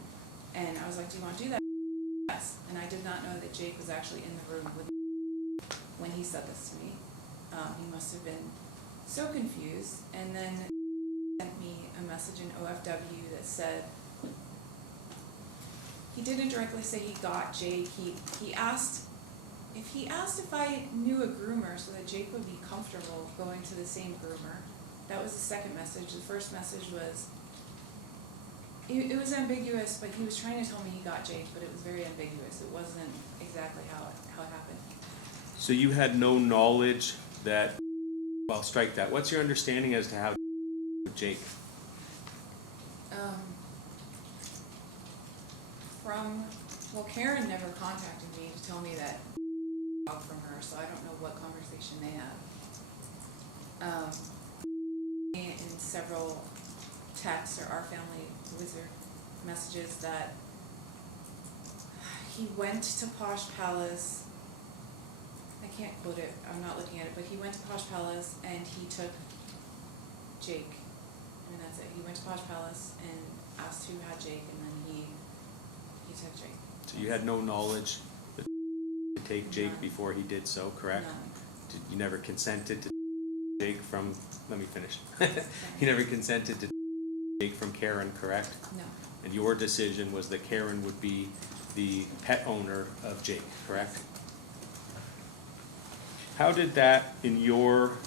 And I was like, do you want to do that? Yes. And I did not know that Jake was actually in the room with me when he said this to me. He must have been so confused. And then sent me a message in OFW that said, he didn't directly say he got Jake. He asked if I knew a groomer so that Jake would be comfortable going to the same groomer. That was the second message. The first message was, it was ambiguous, but he was trying to tell me he got Jake, but it was very ambiguous. It wasn't exactly how it happened. So you had no knowledge that, well, strike that. What's your understanding as to how Jake? Karen never contacted me to tell me that from her, so I don't know what conversation they had. In several texts or our family wizard messages that he went to Posh Palace. I can't quote it, I'm not looking at it, but he went to Posh Palace and he took Jake. I mean, that's it. He went to Posh Palace and asked who had Jake, and then he took Jake. So you had no knowledge to take Jake None. before he did so, correct? None. You never consented to Jake from, let me finish. You never consented to Jake from Karen, correct? No. And your decision was that Karen would be the pet owner of Jake, correct? How did that, in your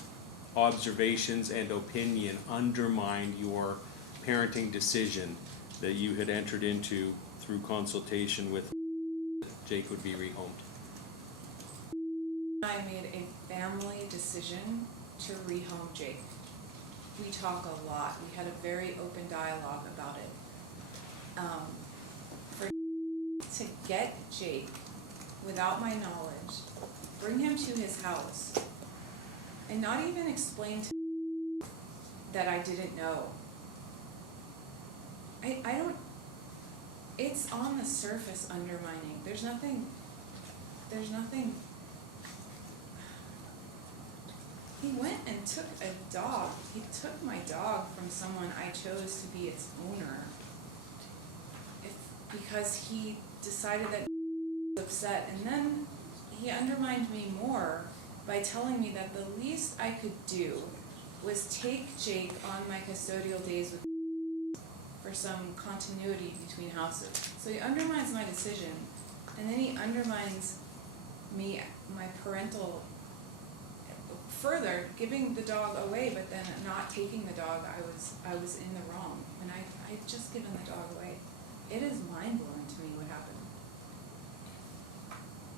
observations and opinion, undermine your parenting decision that you had entered into through consultation with Jake would be rehomed? I made a family decision to rehome Jake. We talk a lot. We had a very open dialogue about it. To get Jake without my knowledge, bring him to his house, and not even explain to me that I didn't know. I don't, it's on the surface undermining. There's nothing, he went and took a dog. He took my dog from someone I chose to be its owner. Because he decided that he was upset, and then he undermined me more by telling me that the least I could do was take Jake on my custodial days with for some continuity between houses. So he undermines my decision And then he undermines me, my parental, further, giving the dog away, but then not taking the dog. I was in the wrong, and I had just given the dog away. It is mind-blowing to me what happened.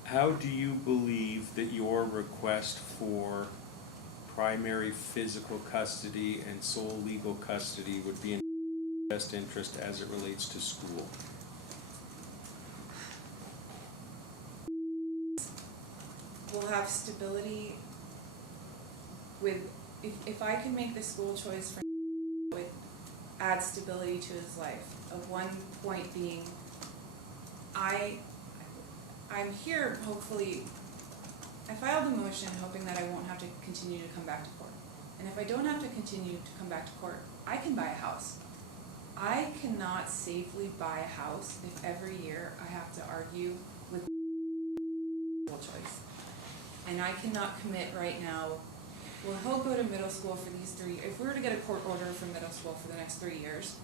How do you believe that your request for primary physical custody and sole legal custody would be in best interest as it relates to school? We'll have stability with, if I can make the school choice for would add stability to his life. Of one point being, I'm here hopefully, I filed a motion hoping that I won't have to continue to come back to court. And if I don't have to continue to come back to court, I can buy a house. I cannot safely buy a house if every year I have to argue with school choice. And I cannot commit right now, well, he'll go to middle school for these 3, if we were to get a court order for middle school for the next 3 years,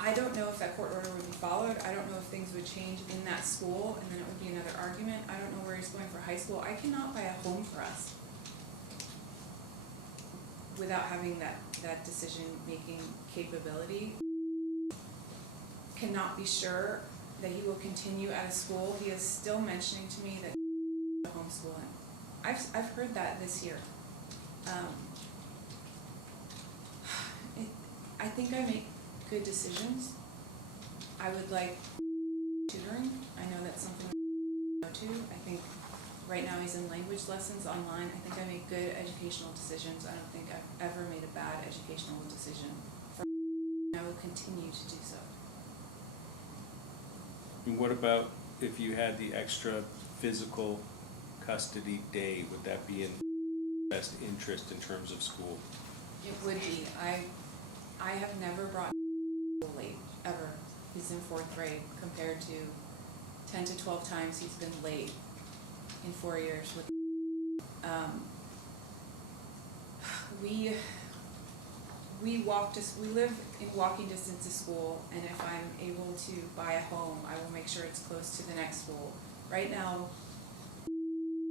I don't know if that court order would be followed. I don't know if things would change in that school, and then it would be another argument. I don't know where he's going for high school. I cannot buy a home for us without having that decision-making capability. Cannot be sure that he will continue at a school. He is still mentioning to me that homeschooling. I've heard that this year. I think I make good decisions. I would like tutoring. I know that's something I go to. I think right now he's in language lessons online. I think I make good educational decisions. I don't think I've ever made a bad educational decision. I will continue to do so. And what about if you had the extra physical custody day? Would that be in best interest in terms of school? It would be. I have never brought late, ever. He's in 4th grade compared to 10 to 12 times he's been late in 4 years. We live in walking distance to school, and if I'm able to buy a home, I will make sure it's close to the next school. Right now,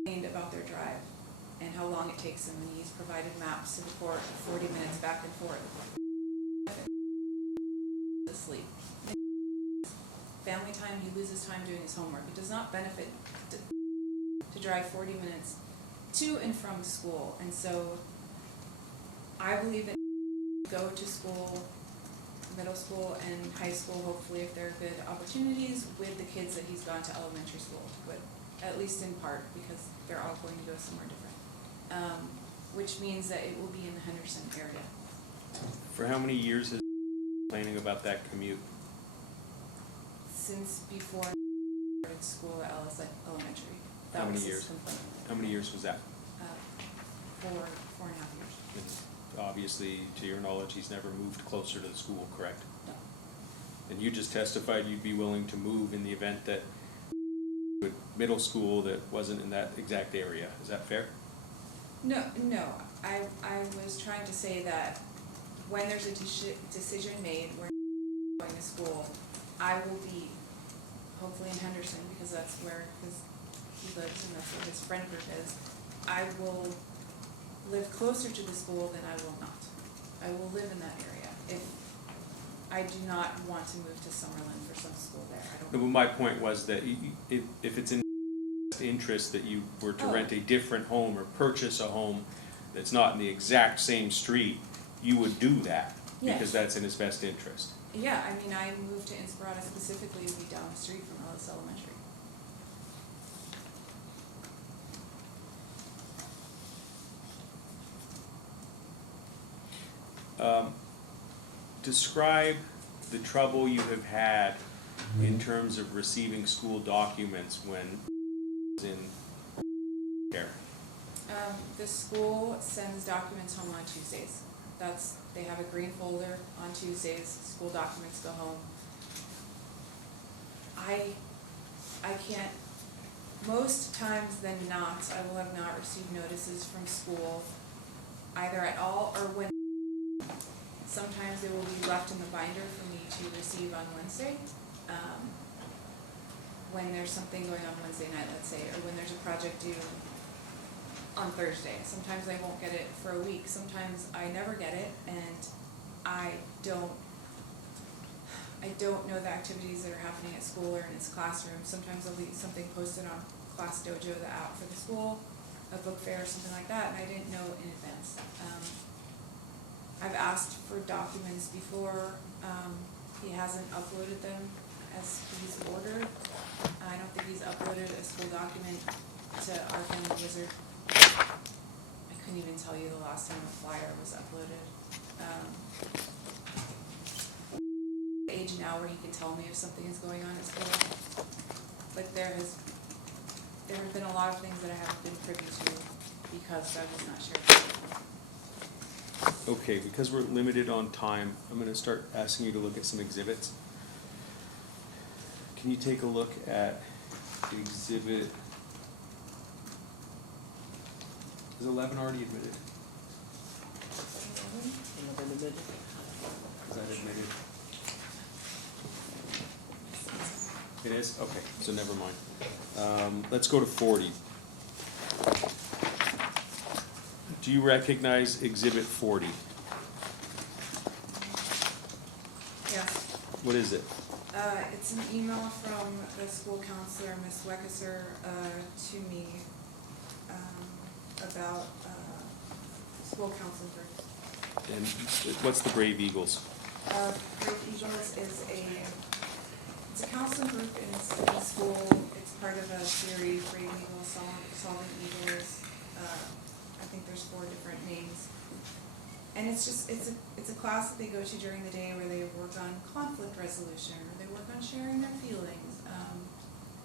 about their drive and how long it takes them, and he's provided maps to the court, 40 minutes back and forth. Sleep. Family time, he loses time doing his homework. It does not benefit to drive 40 minutes to and from school, and so I believe that go to school, middle school and high school, hopefully if there are good opportunities with the kids that he's gone to elementary school with, at least in part, because they're all going to go somewhere different, which means that it will be in the Henderson area. For how many years has he been complaining about that commute? Since before I started school at Ellis Elementary. That How many was his years? complaint. How many years was that? 4.5 years. And obviously, to your knowledge, he's never moved closer to the school, correct? No. And you just testified you'd be willing to move in the event that with middle school that wasn't in that exact area. Is that fair? No. I was trying to say that when there's a decision made, we're going to school, I will be hopefully in Henderson, because that's where he lives and that's where his friend group is. I will live closer to the school than I will not. I will live in that area. If I do not want to move to Summerlin for some school there. I don't. No, but my point was that if it's in interest that you were to rent a different home or purchase a home that's not in the exact same street, you would do that because Yes. that's in his best interest. Yeah, I mean, I moved to Inspirata specifically to be down the street from Ellis Elementary. Describe the trouble you have had in terms of receiving school documents when in care. The school sends documents home on Tuesdays. They have a green folder on Tuesdays, school documents go home. I can't, most times than not, I will have not received notices from school either at all or when. Sometimes they will be left in the binder for me to receive on Wednesday. when there's something going on Wednesday night, let's say, or when there's a project due on Thursday. Sometimes I won't get it for a week, sometimes I never get it, and I don't know the activities that are happening at school or in its classroom. Sometimes there'll be something posted on Class Dojo, the app for the school, a book fair or something like that, and I didn't know in advance. I've asked for documents before, he hasn't uploaded them as he's ordered. I don't think he's uploaded a school document to our Family Wizard. I couldn't even tell you the last time a flyer was uploaded. The age now where he can tell me if something is going on at school. Like there have been a lot of things that I haven't been privy to because I was not sure. Okay, because we're limited on time, I'm gonna start asking you to look at some exhibits. Can you take a look at exhibit, is 11 already admitted? Is that admitted? It is? Okay, so never mind. Let's go to 40. Do you recognize exhibit 40? Yes. What is it? It's an email from the school counselor, Ms. Weckesser, to me, about, school council group. And what's the Brave Eagles? Brave Eagles is it's a counseling group in the school. It's part of a series, Brave Eagles, Solving Eagles. I think there's 4 different names. And it's a class that they go to during the day where they work on conflict resolution, or they work on sharing their feelings,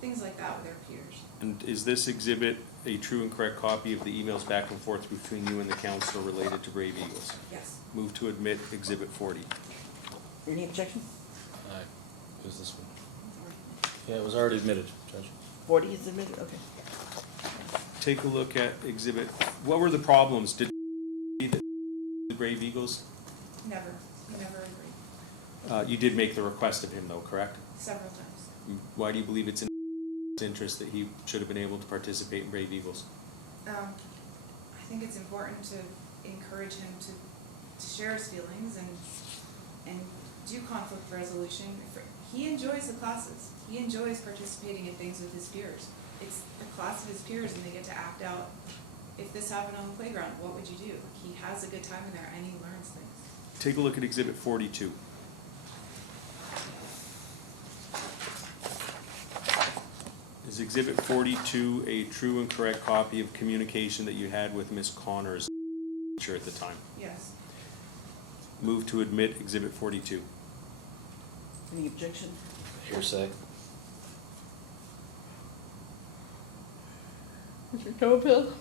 things like that with their peers. And is this exhibit a true and correct copy of the emails back and forth between you and the council related to Brave Eagles? Yes. Move to admit exhibit 40. Any objection? Who's this one? Yeah, it was already admitted, Judge. 40 is admitted, okay. Take a look at exhibit, what were the problems? Did the Brave Eagles? Never. We never agreed. You did make the request of him though, correct? Several times. Why do you believe it's in his interest that he should have been able to participate in Brave Eagles? I think it's important to encourage him to share his feelings and do conflict resolution. He enjoys the classes. He enjoys participating in things with his peers. It's the class of his peers and they get to act out, if this happened on the playground, what would you do? He has a good time in there and he learns things. Take a look at exhibit 42. Is exhibit 42 a true and correct copy of communication that you had with Ms. Connors at the time? Yes. Move to admit exhibit 42. Any objection? Hearsay. Mr. Schonfeld?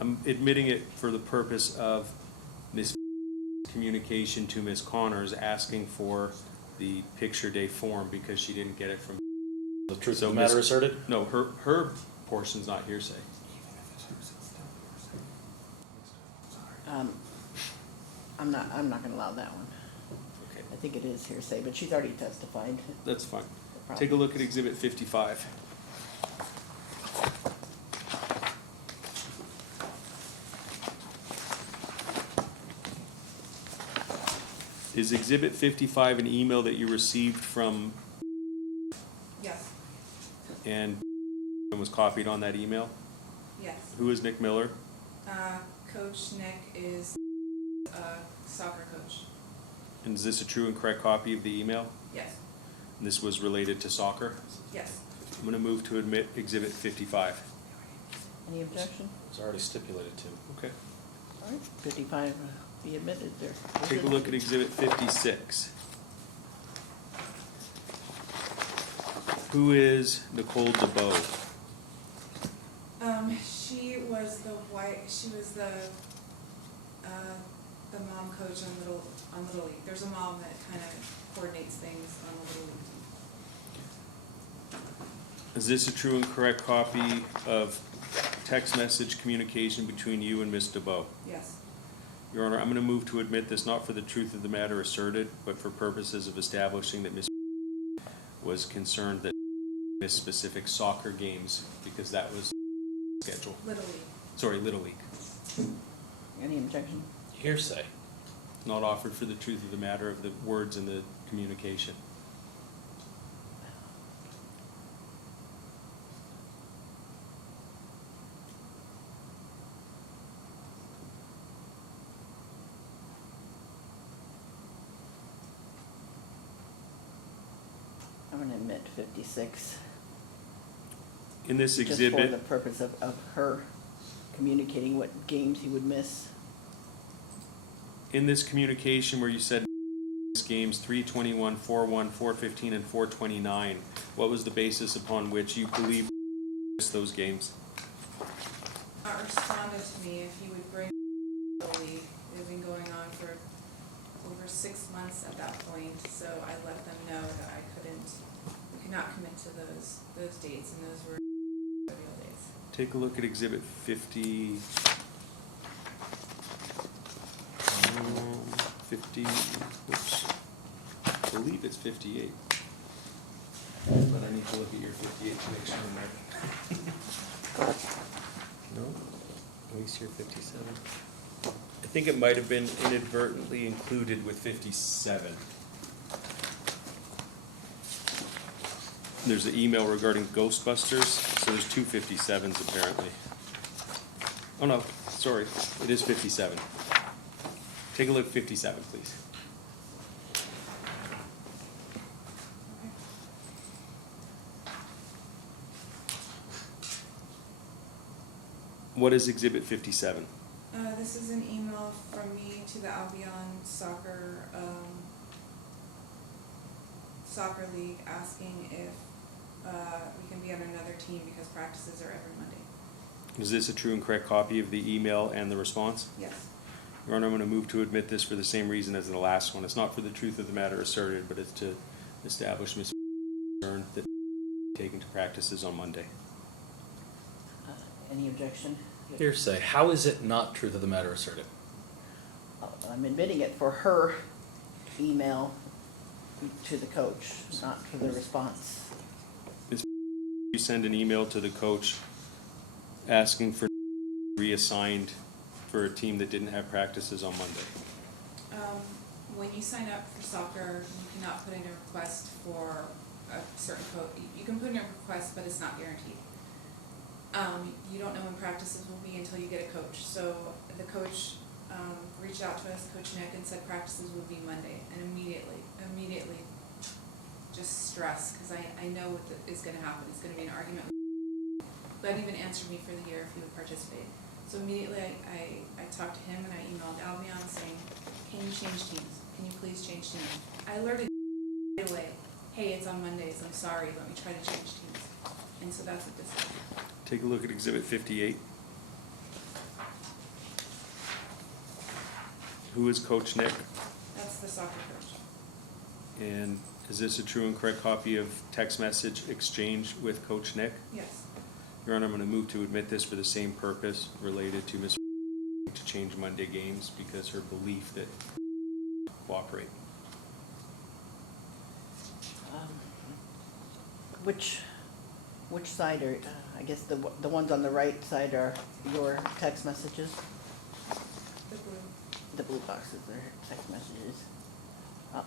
I'm admitting it for the purpose of Ms. communication to Ms. Connors asking for the picture day form because she didn't get it from. The truth So of the matter Ms. asserted? No, her portion's not hearsay. I'm not gonna allow that one. Okay, I think it is hearsay, but she's already testified. that's fine. No Take a look at exhibit 55. Is exhibit 55 an email that you received from Yes. and was copied on that email? Yes. Who is Nick Miller? Coach Nick is a soccer coach. And is this a true and correct copy of the email? Yes. And this was related to soccer? Yes. I'm going to move to admit exhibit 55. Any objection? It's already stipulated to. Okay. All right, 55 be admitted there. Take a look at exhibit 56. Who is Nicole DeBoe? She was the mom coach on Little League. There's a mom that kind of coordinates things on the Little League. Is this a true and correct copy of text message communication between you and Ms. DeBoe? Yes. Your Honor, I'm going to move to admit this not for the truth of the matter asserted, but for purposes of establishing that Ms. was concerned that miss specific soccer games because that was scheduled. Little League. Sorry, Little League. Any objection? Hearsay. Not offered for the truth of the matter of the words in the communication. I'm gonna admit 56. In this Just for exhibit, the purpose of her communicating what games he would miss. in this communication where you said games 321, 41, 415, and 429, what was the basis upon which you believe missed those games? Responded to me if he would bring Little League. It had been going on for over 6 months at that point, so I let them know that we could not commit to those dates, and those were real dates. Take a look at exhibit 50. 50, oops, I believe it's 58. But I need to look at your 58 to make sure I'm right. No, at least you're 57. I think it might have been inadvertently included with 57. There's an email regarding Ghostbusters, so there's two 57s apparently. Oh no, sorry, it is 57. Take a look at 57, please. What is Exhibit 57? This is an email from me to the Albion Soccer League asking if we can be on another team because practices are every Monday. Is this a true and correct copy of the email and the response? Yes. Your Honor, I'm going to move to admit this for the same reason as the last one. It's not for the truth of the matter asserted, but it's to establish Ms. concern that taken to practices on Monday. Any objection? Hearsay. How is it not truth of the matter asserted? I'm admitting it for her email to the coach, not for the response. You send an email to the coach asking for reassigned for a team that didn't have practices on Monday. When you sign up for soccer, you cannot put in a request for a certain coach. You can put in a request, but it's not guaranteed. You don't know when practices will be until you get a coach. So the coach reached out to us, Coach Nick, and said practices would be Monday, and immediately just stressed because I know what is going to happen. It's going to be an argument. But even answered me for the year if he would participate. So immediately I talked to him and I emailed Albion saying, can you change teams? Can you please change teams? I alerted right away, hey, it's on Mondays, I'm sorry, let me try to change teams. And so that's what this is. Take a look at Exhibit 58. Who is Coach Nick? That's the soccer coach. And is this a true and correct copy of text message exchange with Coach Nick? Yes. Your Honor, I'm going to move to admit this for the same purpose related to Ms. to change Monday games because her belief that cooperate. Which side are, I guess the ones on the right side are your text messages? The blue. The blue boxes are text messages.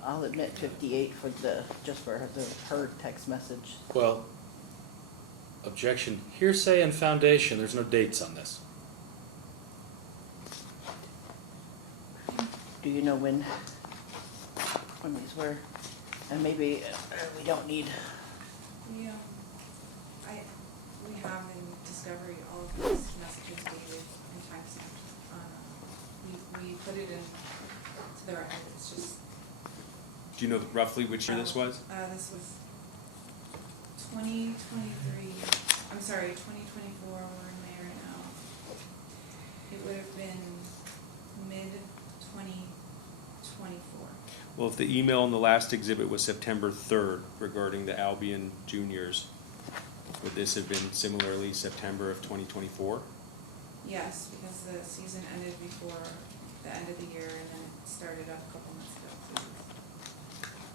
I'll admit 58 for just for her text message. Well, objection. Hearsay and foundation. There's no dates on this. Do you know when these were? And maybe we don't need. We have in Discovery all of these messages dated and timestamped. We put it in to the record. It's just. Do you know roughly which year this was? This was 2023. I'm sorry, 2024. We're in May right now. It would have been mid-2024. Well, if the email in the last exhibit was September 3rd regarding the Albion juniors, would this have been similarly September of 2024? Yes, because the season ended before the end of the year, and then it started up a couple months ago.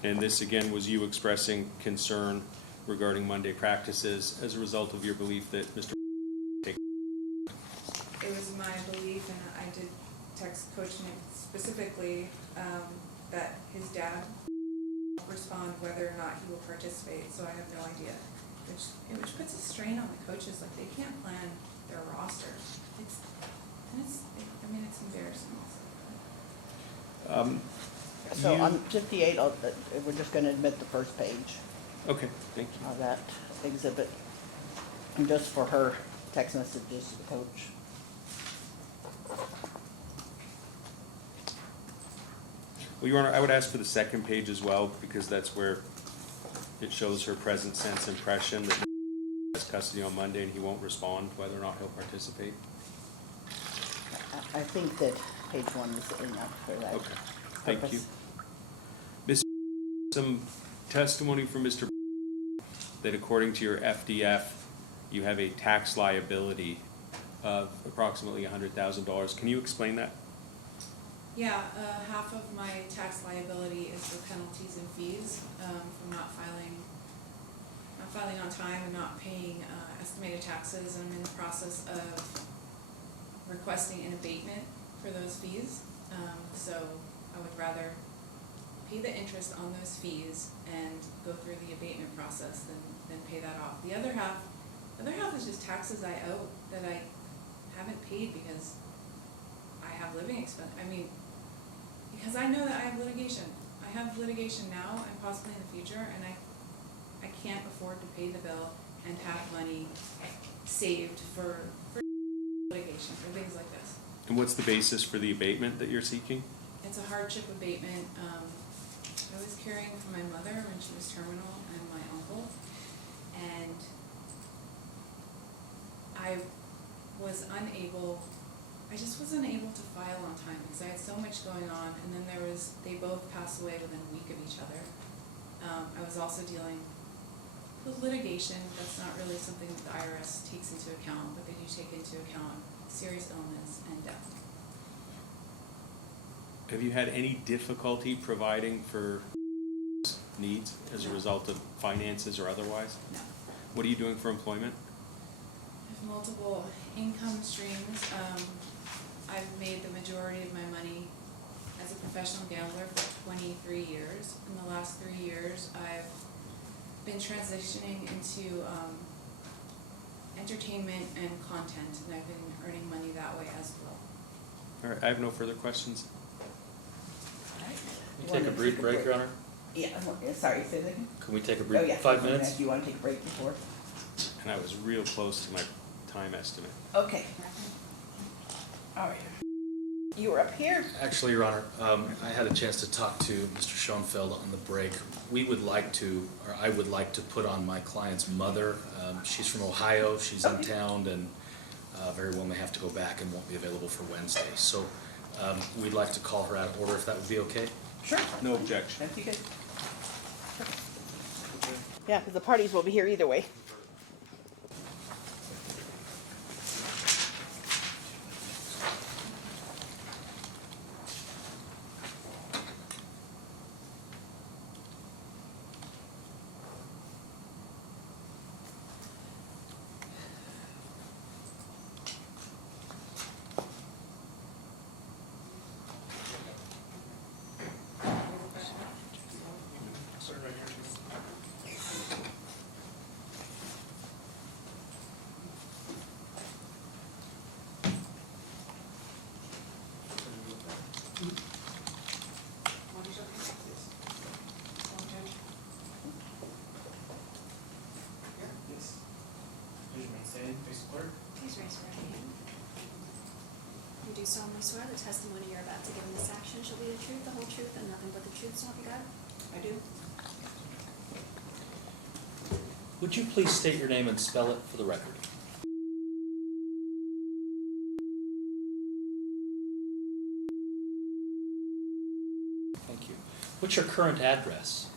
And this again was you expressing concern regarding Monday practices as a result of your belief that Mr. It was my belief, and I did text Coach Nick specifically, that his dad will respond whether or not he will participate, so I have no idea. Which puts a strain on the coaches, like they can't plan their roster. It's embarrassing. So You- on 58, we're just gonna admit the first page Okay, thank you. of that exhibit. And just for her text messages to the coach. Well, Your Honor, I would ask for the second page as well, because that's where it shows her present sense impression that he has custody on Monday and he won't respond whether or not he'll participate. I think that page 1 is enough for that. Okay, thank you. purpose. Mr. Some testimony from Mr. that according to your FDF, you have a tax liability of approximately $100,000. Can you explain that? Yeah, half of my tax liability is for penalties and fees, from not filing on time and not paying, estimated taxes. I'm in the process of requesting an abatement for those fees. So I would rather pay the interest on those fees and go through the abatement process than pay that off. The other half is just taxes I owe that I haven't paid because I have living expense. Because I know that I have litigation. I have litigation now and possibly in the future, and I can't afford to pay the bill and have money saved for litigation, for things like this. And what's the basis for the abatement that you're seeking? It's a hardship abatement. I was caring for my mother when she was terminal and my uncle, and I just wasn't able to file on time because I had so much going on, and then they both passed away within a week of each other. I was also dealing with litigation. That's not really something that the IRS takes into account, but they do take into account serious illness and death. Have you had any difficulty providing for needs as a result of finances or otherwise? No. What are you doing for employment? I have multiple income streams. I've made the majority of my money as a professional gambler for 23 years. In the last 3 years, I've been transitioning into entertainment and content, and I've been earning money that way as well. All right, I have no further questions. Can we take a brief break, Your Honor? Yeah, sorry, say that again? Can we take a Oh, brief, yeah. 5 minutes? Do you want to take a break before? And I was real close to my time estimate. Okay. All right. You were up here? Actually, Your Honor, I had a chance to talk to Mr. Schonfeld on the break. I would like to put on my client's mother. She's from Ohio, she's in town, and very well may have to go back and won't be available for Wednesday. So we'd like to call her out of order, if that would be okay? Sure. No objection. That's you guys. Yeah, because the parties will be here either way. Please raise your right hand. You do solemnly swear the testimony you're about to give in this action shall be the truth, the whole truth, and nothing but the truth, so help you God? I do. Would you please state your name and spell it for the record? Thank you. What's your current address?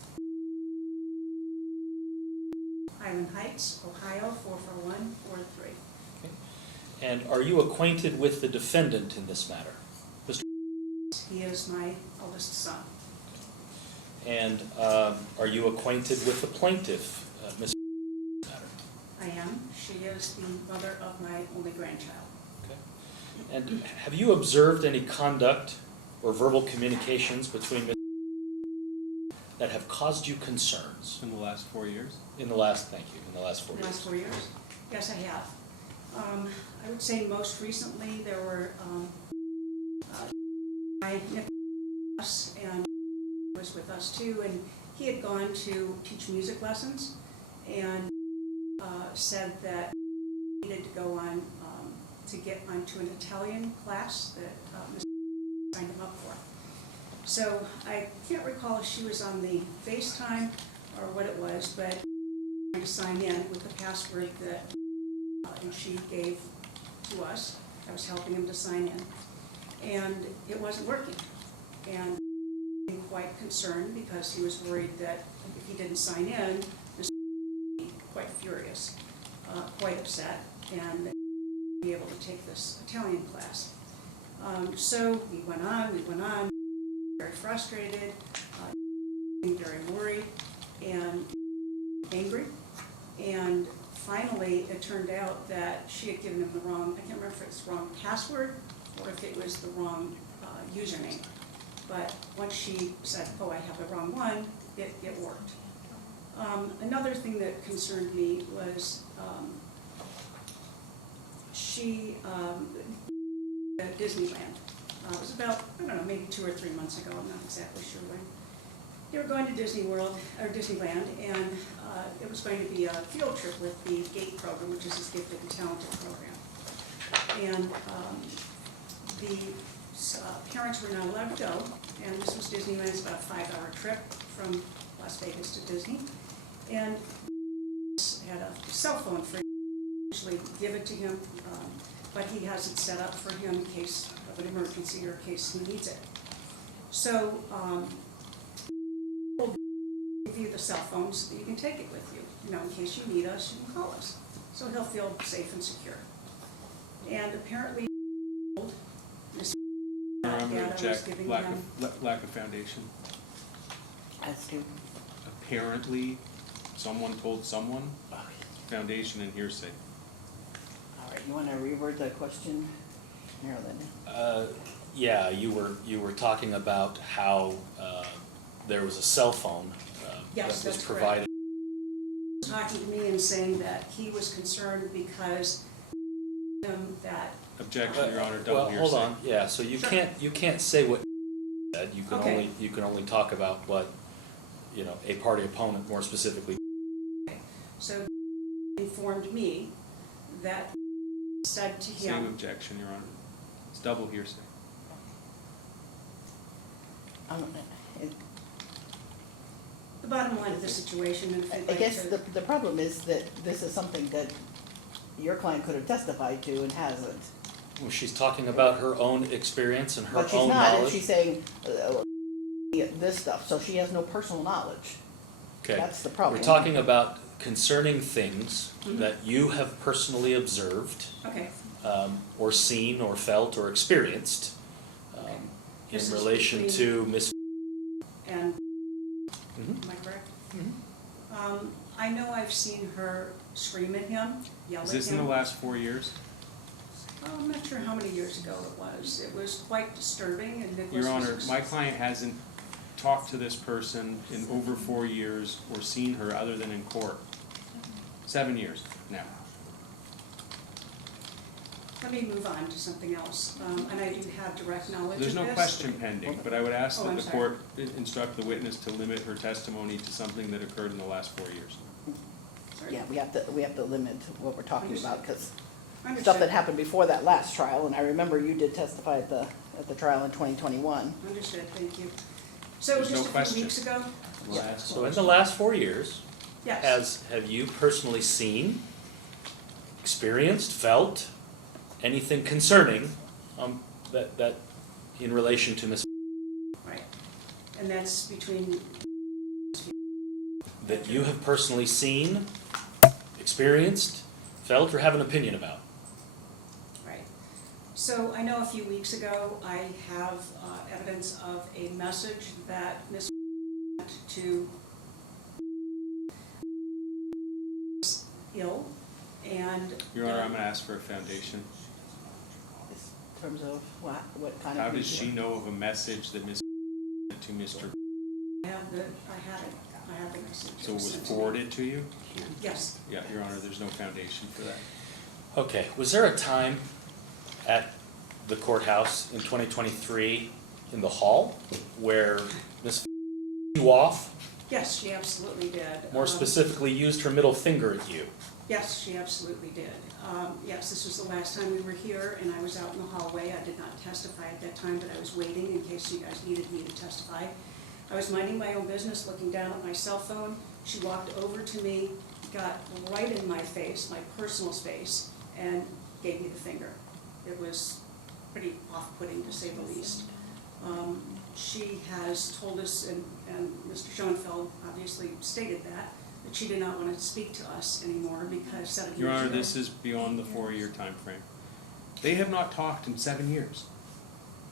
Highland Heights, Ohio, 44143. Okay. And are you acquainted with the defendant in this matter? He is my oldest son. And are you acquainted with the plaintiff, Ms.? She is the mother of my only grandchild. Okay. And have you observed any conduct or verbal communications between Ms. that have caused you concerns In the last 4 years? in the last, thank you, in the last 4 The years? last 4 years? Yes, I have. I would say most recently, there were, my Nicholas and was with us too, and he had gone to teach music lessons and said that he needed to go on, to get onto an Italian class that Ms. signed him up for. So I can't recall if she was on the FaceTime or what it was, but to sign in with the password that she gave to us. I was helping him to sign in, and it wasn't working. And I'm quite concerned because he was worried that if he didn't sign in, this would be quite furious, quite upset, and be able to take this Italian class. So we went on, very frustrated, very worried, and angry. And finally, it turned out that she had given him the wrong, I can't remember if it's the wrong password or if it was the wrong username. But once she said, oh, I have the wrong one, it worked. Another thing that concerned me was she, at Disneyland. It was about, I don't know, maybe 2 or 3 months ago, I'm not exactly sure when. They were going to Disney World, or Disneyland, and it was going to be a field trip with the GATE program, which is this Gifted and Talented program. And the parents were not allowed to go, and this was Disneyland. It's about a 5-hour trip from Las Vegas to Disney. And had a cell phone for him, usually give it to him, but he has it set up for him in case of an emergency or in case he needs it. So we'll give you the cell phone so that you can take it with you. In case you need us, you can call us. So he'll feel safe and secure. And apparently, this I'm going to data was object, giving lack him. of foundation. As to, Apparently, someone told someone, foundation and hearsay. all right, you want to reword the question? Narrow that down. Yeah, you were talking about how there was a cell phone Yes, that was that's correct. provided. Talking to me and saying that he was concerned because that. Objection, Your Honor, double Well, hearsay. hold on, yeah, so you Sure. can't say what said, Okay. you can only talk about what, a party opponent more specifically. So informed me that said to Same him, objection, Your Honor. It's double hearsay. It- the bottom line of the situation, and if you'd I like guess to. the problem is that this is something that your client could have testified to and hasn't. Well, she's talking about her own experience and her But she's own not, and knowledge. she's saying this stuff, so she has no personal knowledge. Okay. That's the problem. We're talking about concerning things Mhm. that you have personally observed, Okay, or seen, or felt, or experienced, Okay. in This is relation between- to Miss. and, Mhm. am I correct? Mhm. I know I've seen her scream at him, yell at Is him. this in the last 4 years? I'm not sure how many years ago it was. It was quite disturbing, and Nicholas Your was. Honor, my client hasn't talked to this person in over 4 years or seen her other than in court. 7 years now. Let me move on to something else, and I do have direct knowledge of There's this. no question pending, but I would ask Oh, that I'm the sorry. court instruct the witness to limit her testimony to something that occurred in the last 4 years. Sorry. Yeah, we have to limit what we're talking about, because Understood. stuff that happened before that last trial, and I remember you did testify at the trial in 2021. Understood, thank you. So There's no just a question. few weeks ago, So in the last 4 years, yes, have you personally seen, experienced, felt anything concerning that in relation to Miss right. And that's between, that you have personally seen, experienced, felt, or have an opinion about? right. So I know a few weeks ago, I have evidence of a message that Ms. to ill, And. Your Honor, I'm gonna ask for a foundation. In terms of what kind of. How does she know of a message that Ms. sent to Mr. I have the message. So it was forwarded to you? Yes. Yeah, Your Honor, there's no foundation for that. Okay, was there a time at the courthouse in 2023 in the hall where Ms. you off, Yes, she absolutely did. more specifically used her middle finger at you? Yes, she absolutely did. Yes, this was the last time we were here, and I was out in the hallway. I did not testify at that time, but I was waiting in case you guys needed me to testify. I was minding my own business, looking down at my cell phone. She walked over to me, got right in my face, my personal space, and gave me the finger. It was pretty off-putting, to say the least. She has told us, and Mr. Schonfeld obviously stated that she did not want to speak to us anymore because 7 years Your Honor, ago- this is beyond the 4-year time frame. They have not talked in 7 years.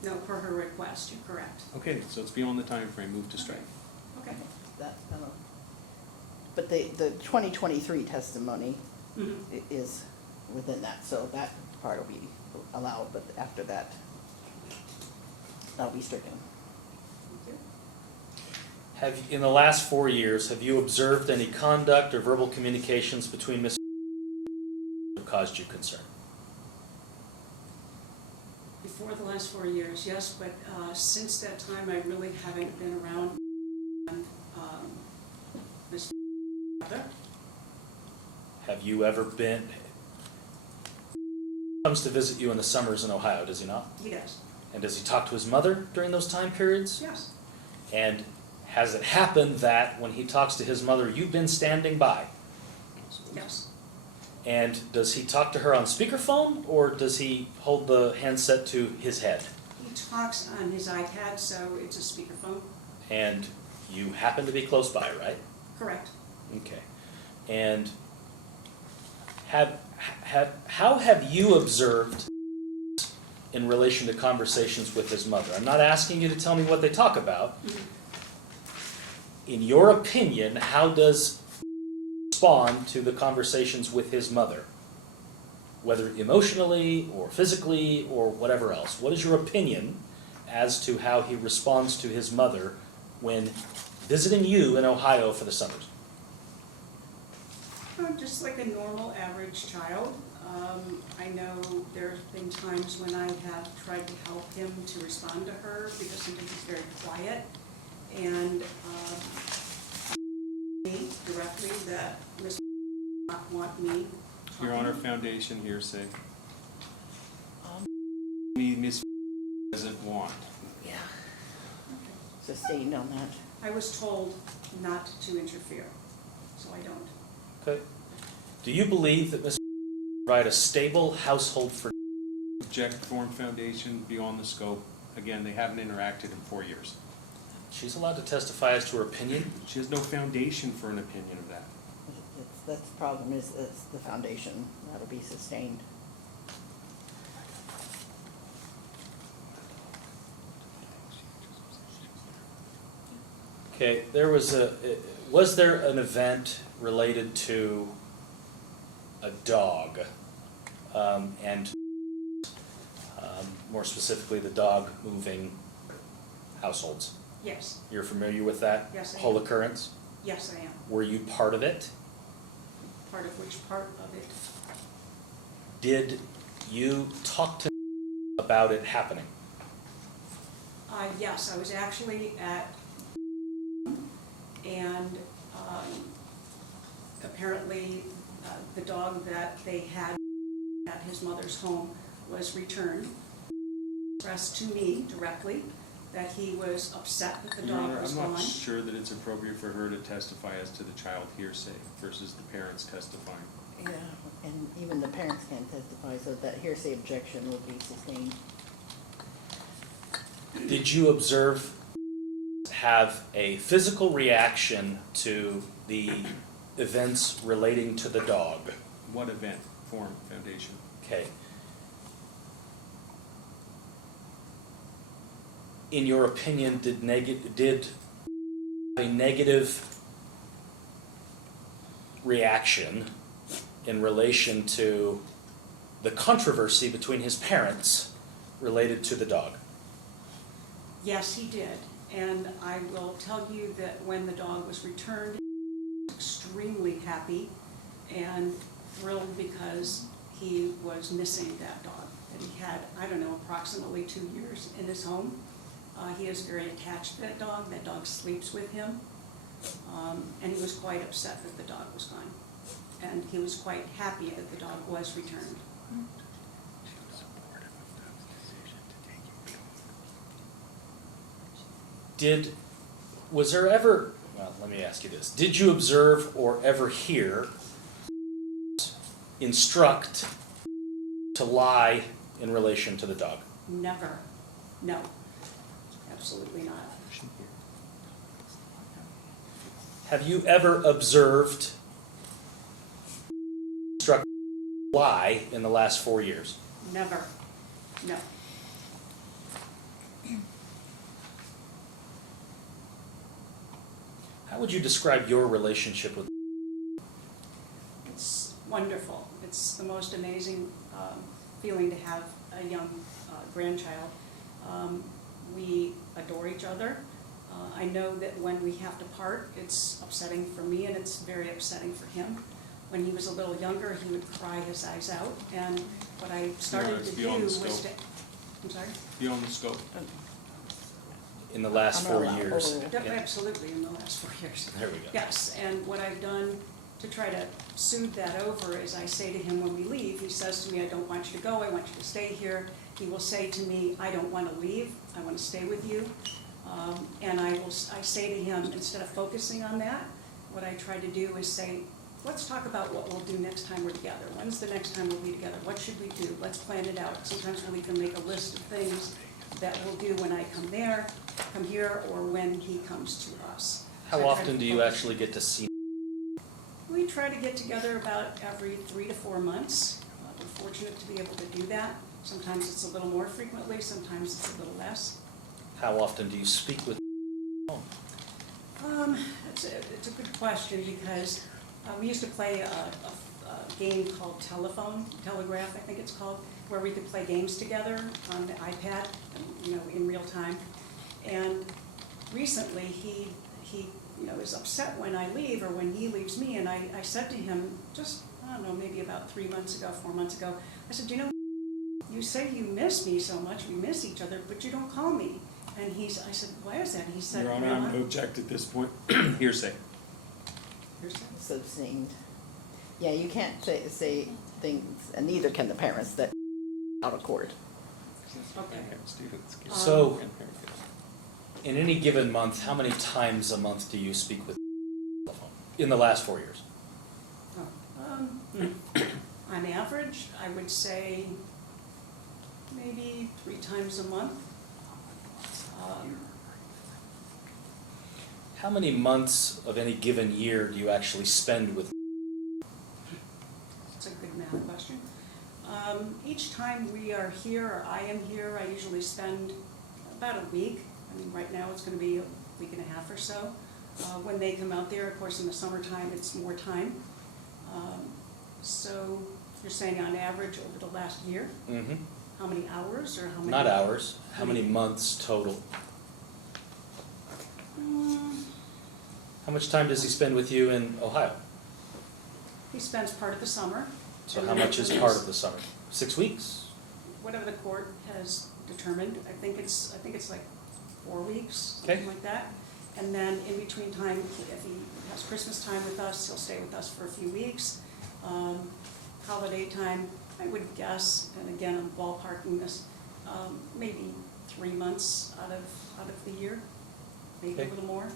No, per her request, you're correct. Okay, so it's beyond the time frame. Move to strike. Okay. That, but the 2023 testimony Mhm. is within that, so that part will be allowed, but after that, that'll be stricken. In the last 4 years, have you observed any conduct or verbal communications between Ms. that caused you concern? Before the last 4 years, yes, but since that time, I really haven't been around Ms. Mother. Have you ever been, comes to visit you in the summers in Ohio, does he not? He does, And does he talk to his mother during those time periods? yes, And has it happened that when he talks to his mother, you've been standing by? yes. And does he talk to her on speakerphone, or does he hold the handset to his head? He talks on his iPad, so it's a speakerphone. And you happen to be close by, right? Correct. Okay. And how have you observed in relation to conversations with his mother? I'm not asking you to tell me what they talk about. In your opinion, how does respond to the conversations with his mother? Whether emotionally or physically or whatever else. What is your opinion as to how he responds to his mother when visiting you in Ohio for the summers? Just like a normal average child. I know there have been times when I have tried to help him to respond to her because sometimes he's very quiet. And me directly that Ms. not want me. Your Honor, foundation hearsay. Ms. doesn't want. Yeah. Sustained on that. I was told not to interfere, so I don't. Okay. Do you believe that Ms. provide a stable household for? Object form foundation beyond the scope. Again, they haven't interacted in 4 years. She's allowed to testify as to her opinion. She has no foundation for an opinion of that. That's the problem, is it's the foundation, that'll be sustained. Okay, was there an event related to a dog? And more specifically, the dog moving households? Yes, You're familiar with that Yes, I whole am. occurrence? yes, I am. Were you part of it? Part of which part of it? Did you talk to about it happening? Yes, I was actually at, and apparently the dog that they had at his mother's home was returned. Expressed to me directly that he was upset that the Your dog Honor, was I'm gone. not sure that it's appropriate for her to testify as to the child hearsay versus the parents testifying. Yeah, and even the parents can't testify, so that hearsay objection will be sustained. Did you observe have a physical reaction to the events relating to the dog? What event, form, foundation? Okay. In your opinion, did a negative reaction in relation to the controversy between his parents related to the dog? Yes, he did. And I will tell you that when the dog was returned, he was extremely happy and thrilled because he was missing that dog. That he had, I don't know, approximately 2 years in his home. He is very attached to that dog. That dog sleeps with him. And he was quite upset that the dog was gone. And he was quite happy that the dog was returned. Was there ever, well, let me ask you this. Did you observe or ever hear instruct to lie in relation to the dog? Never. No. Absolutely not. Have you ever observed instruct lie in the last 4 years? Never. No. How would you describe your relationship with? It's wonderful. It's the most amazing feeling to have a young grandchild. We adore each other. I know that when we have to part, it's upsetting for me and it's very upsetting for him. When he was a little younger, he would cry his eyes out, and what I started it's to do beyond the was scope. to... I'm sorry? Beyond the scope. In the last 4 years? Yep, Yeah. absolutely, in the last 4 years. There we go. Yes, and what I've done to try to soothe that over is I say to him when we leave, he says to me, I don't want you to go, I want you to stay here. He will say to me, I don't want to leave, I want to stay with you. And I say to him, instead of focusing on that, what I try to do is say, let's talk about what we'll do next time we're together. When's the next time we'll be together? What should we do? Let's plan it out. Sometimes we'll even make a list of things that we'll do when I come here, or when he comes to us. How So I try often to do you focus. actually get to see? We try to get together about every 3 to 4 months. We're fortunate to be able to do that. Sometimes it's a little more frequently, sometimes it's a little less. How often do you speak with? It's a good question because we used to play a game called Telegraph, I think it's called, where we could play games together on the iPad, in real time. And recently, he is upset when I leave or when he leaves me, and I said to him just, I don't know, maybe about 4 months ago, I said, you say you miss me so much, we miss each other, but you don't call me. And I said, why is that? He said, Your Honor, I'm going to object at this point. Hearsay. It's obscene. Yeah, you can't say things, and neither can the parents, that out of court. Okay. So, in any given month, how many times a month do you speak with the phone? In the last 4 years? On average, I would say maybe 3 times a month. How many months of any given year do you actually spend with? That's a good math question. Each time we are here, or I am here, I usually spend about a week. I mean, right now it's going to be a week and a half or so. When they come out there, of course, in the summertime, it's more time. So you're saying on average over the last year? Mm-hmm. How many hours or how many? Not hours. How many months total? How much time does he spend with you in Ohio? He spends part of the summer. So and how then much is when part he's- of the summer? 6 weeks? Whatever the court has determined. I think it's like 4 weeks, Okay. something like that. And then in between time, if he has Christmas time with us, he'll stay with us for a few weeks. Holiday time, I would guess, and again, I'm ballparking this, maybe 3 months out of the year, maybe a Okay. little more.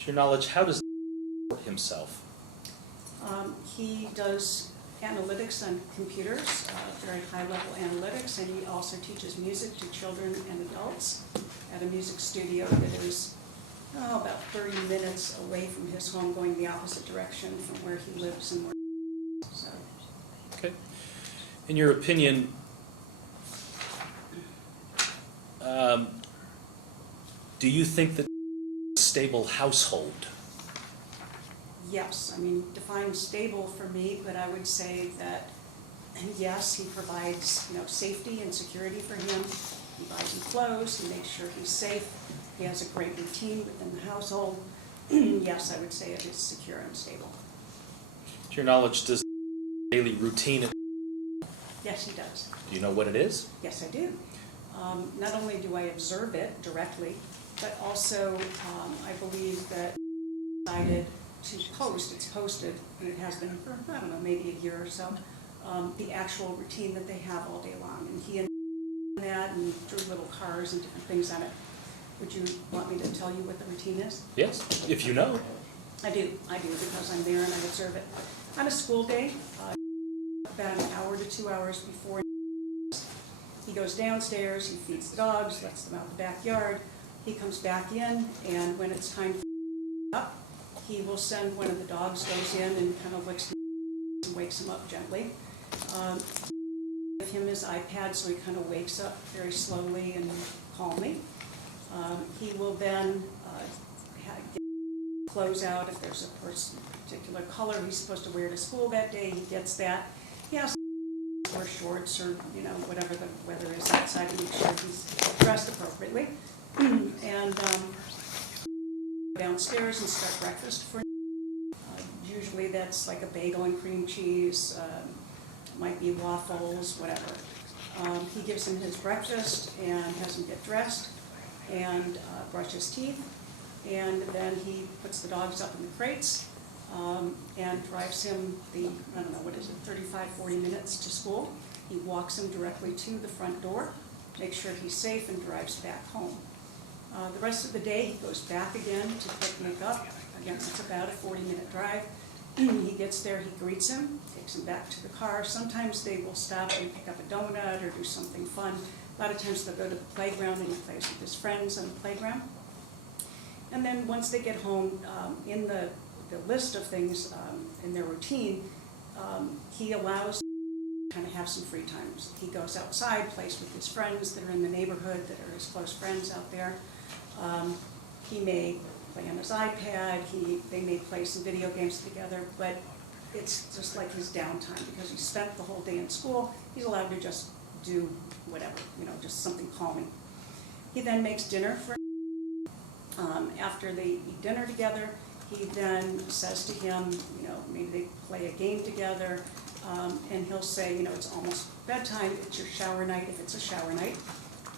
To your knowledge, how does he support himself? He does analytics on computers, very high-level analytics, and he also teaches music to children and adults at a music studio that is about 30 minutes away from his home, going the opposite direction from where he lives and where. So, Okay. In your opinion, do you think that a stable household yes, I mean, define stable for me, but I would say that, yes, he provides, you know, safety and security for him. He buys him clothes, he makes sure he's safe, he has a great routine within the household. Yes, I would say it is secure and stable. To your knowledge, does daily routine, Yes, he does. do you know what it is? Yes, I do. Not only do I observe it directly, but also I believe that decided to post, it's posted, and it has been for, I don't know, maybe a year or so, the actual routine that they have all day long. And he and that and drew little cars and different things on it. Would you want me to tell you what the routine is? Yes, if you know. I do because I'm there and I observe it. On a school day, about an hour to 2 hours before he goes downstairs, he feeds the dogs, lets them out the backyard. He comes back in, and when it's time to up, he will send one of the dogs, goes in and kind of licks and wakes him up gently. Give him his iPad so he kind of wakes up very slowly and calmly. He will then get clothes out if there's a particular color he's supposed to wear to school that day. He gets that. He has to wear shorts or, you know, whatever the weather is outside to make sure he's dressed appropriately. And downstairs and start breakfast for him. Usually that's like a bagel and cream cheese, might be waffles, whatever. He gives him his breakfast and has him get dressed and brush his teeth. And then he puts the dogs up in the crates and drives him the, I don't know, what is it, 35, 40 minutes to school. He walks him directly to the front door, makes sure he's safe, and drives back home. The rest of the day, he goes back again to pick up. Again, it's about a 40-minute drive. He gets there, he greets him, takes him back to the car. Sometimes they will stop and pick up a donut or do something fun. A lot of times they'll go to the playground and he plays with his friends on the playground. And then once they get home, in the list of things in their routine, he allows to kind of have some free times. He goes outside, plays with his friends that are in the neighborhood, that are his close friends out there. He may play on his iPad, they may play some video games together, but it's just like his downtime because he spent the whole day in school. He's allowed to just do whatever, you know, just something calming. He then makes dinner for after they eat dinner together. He then says to him, you know, maybe they play a game together, and he'll say, you know, it's almost bedtime, it's your shower night if it's a shower night.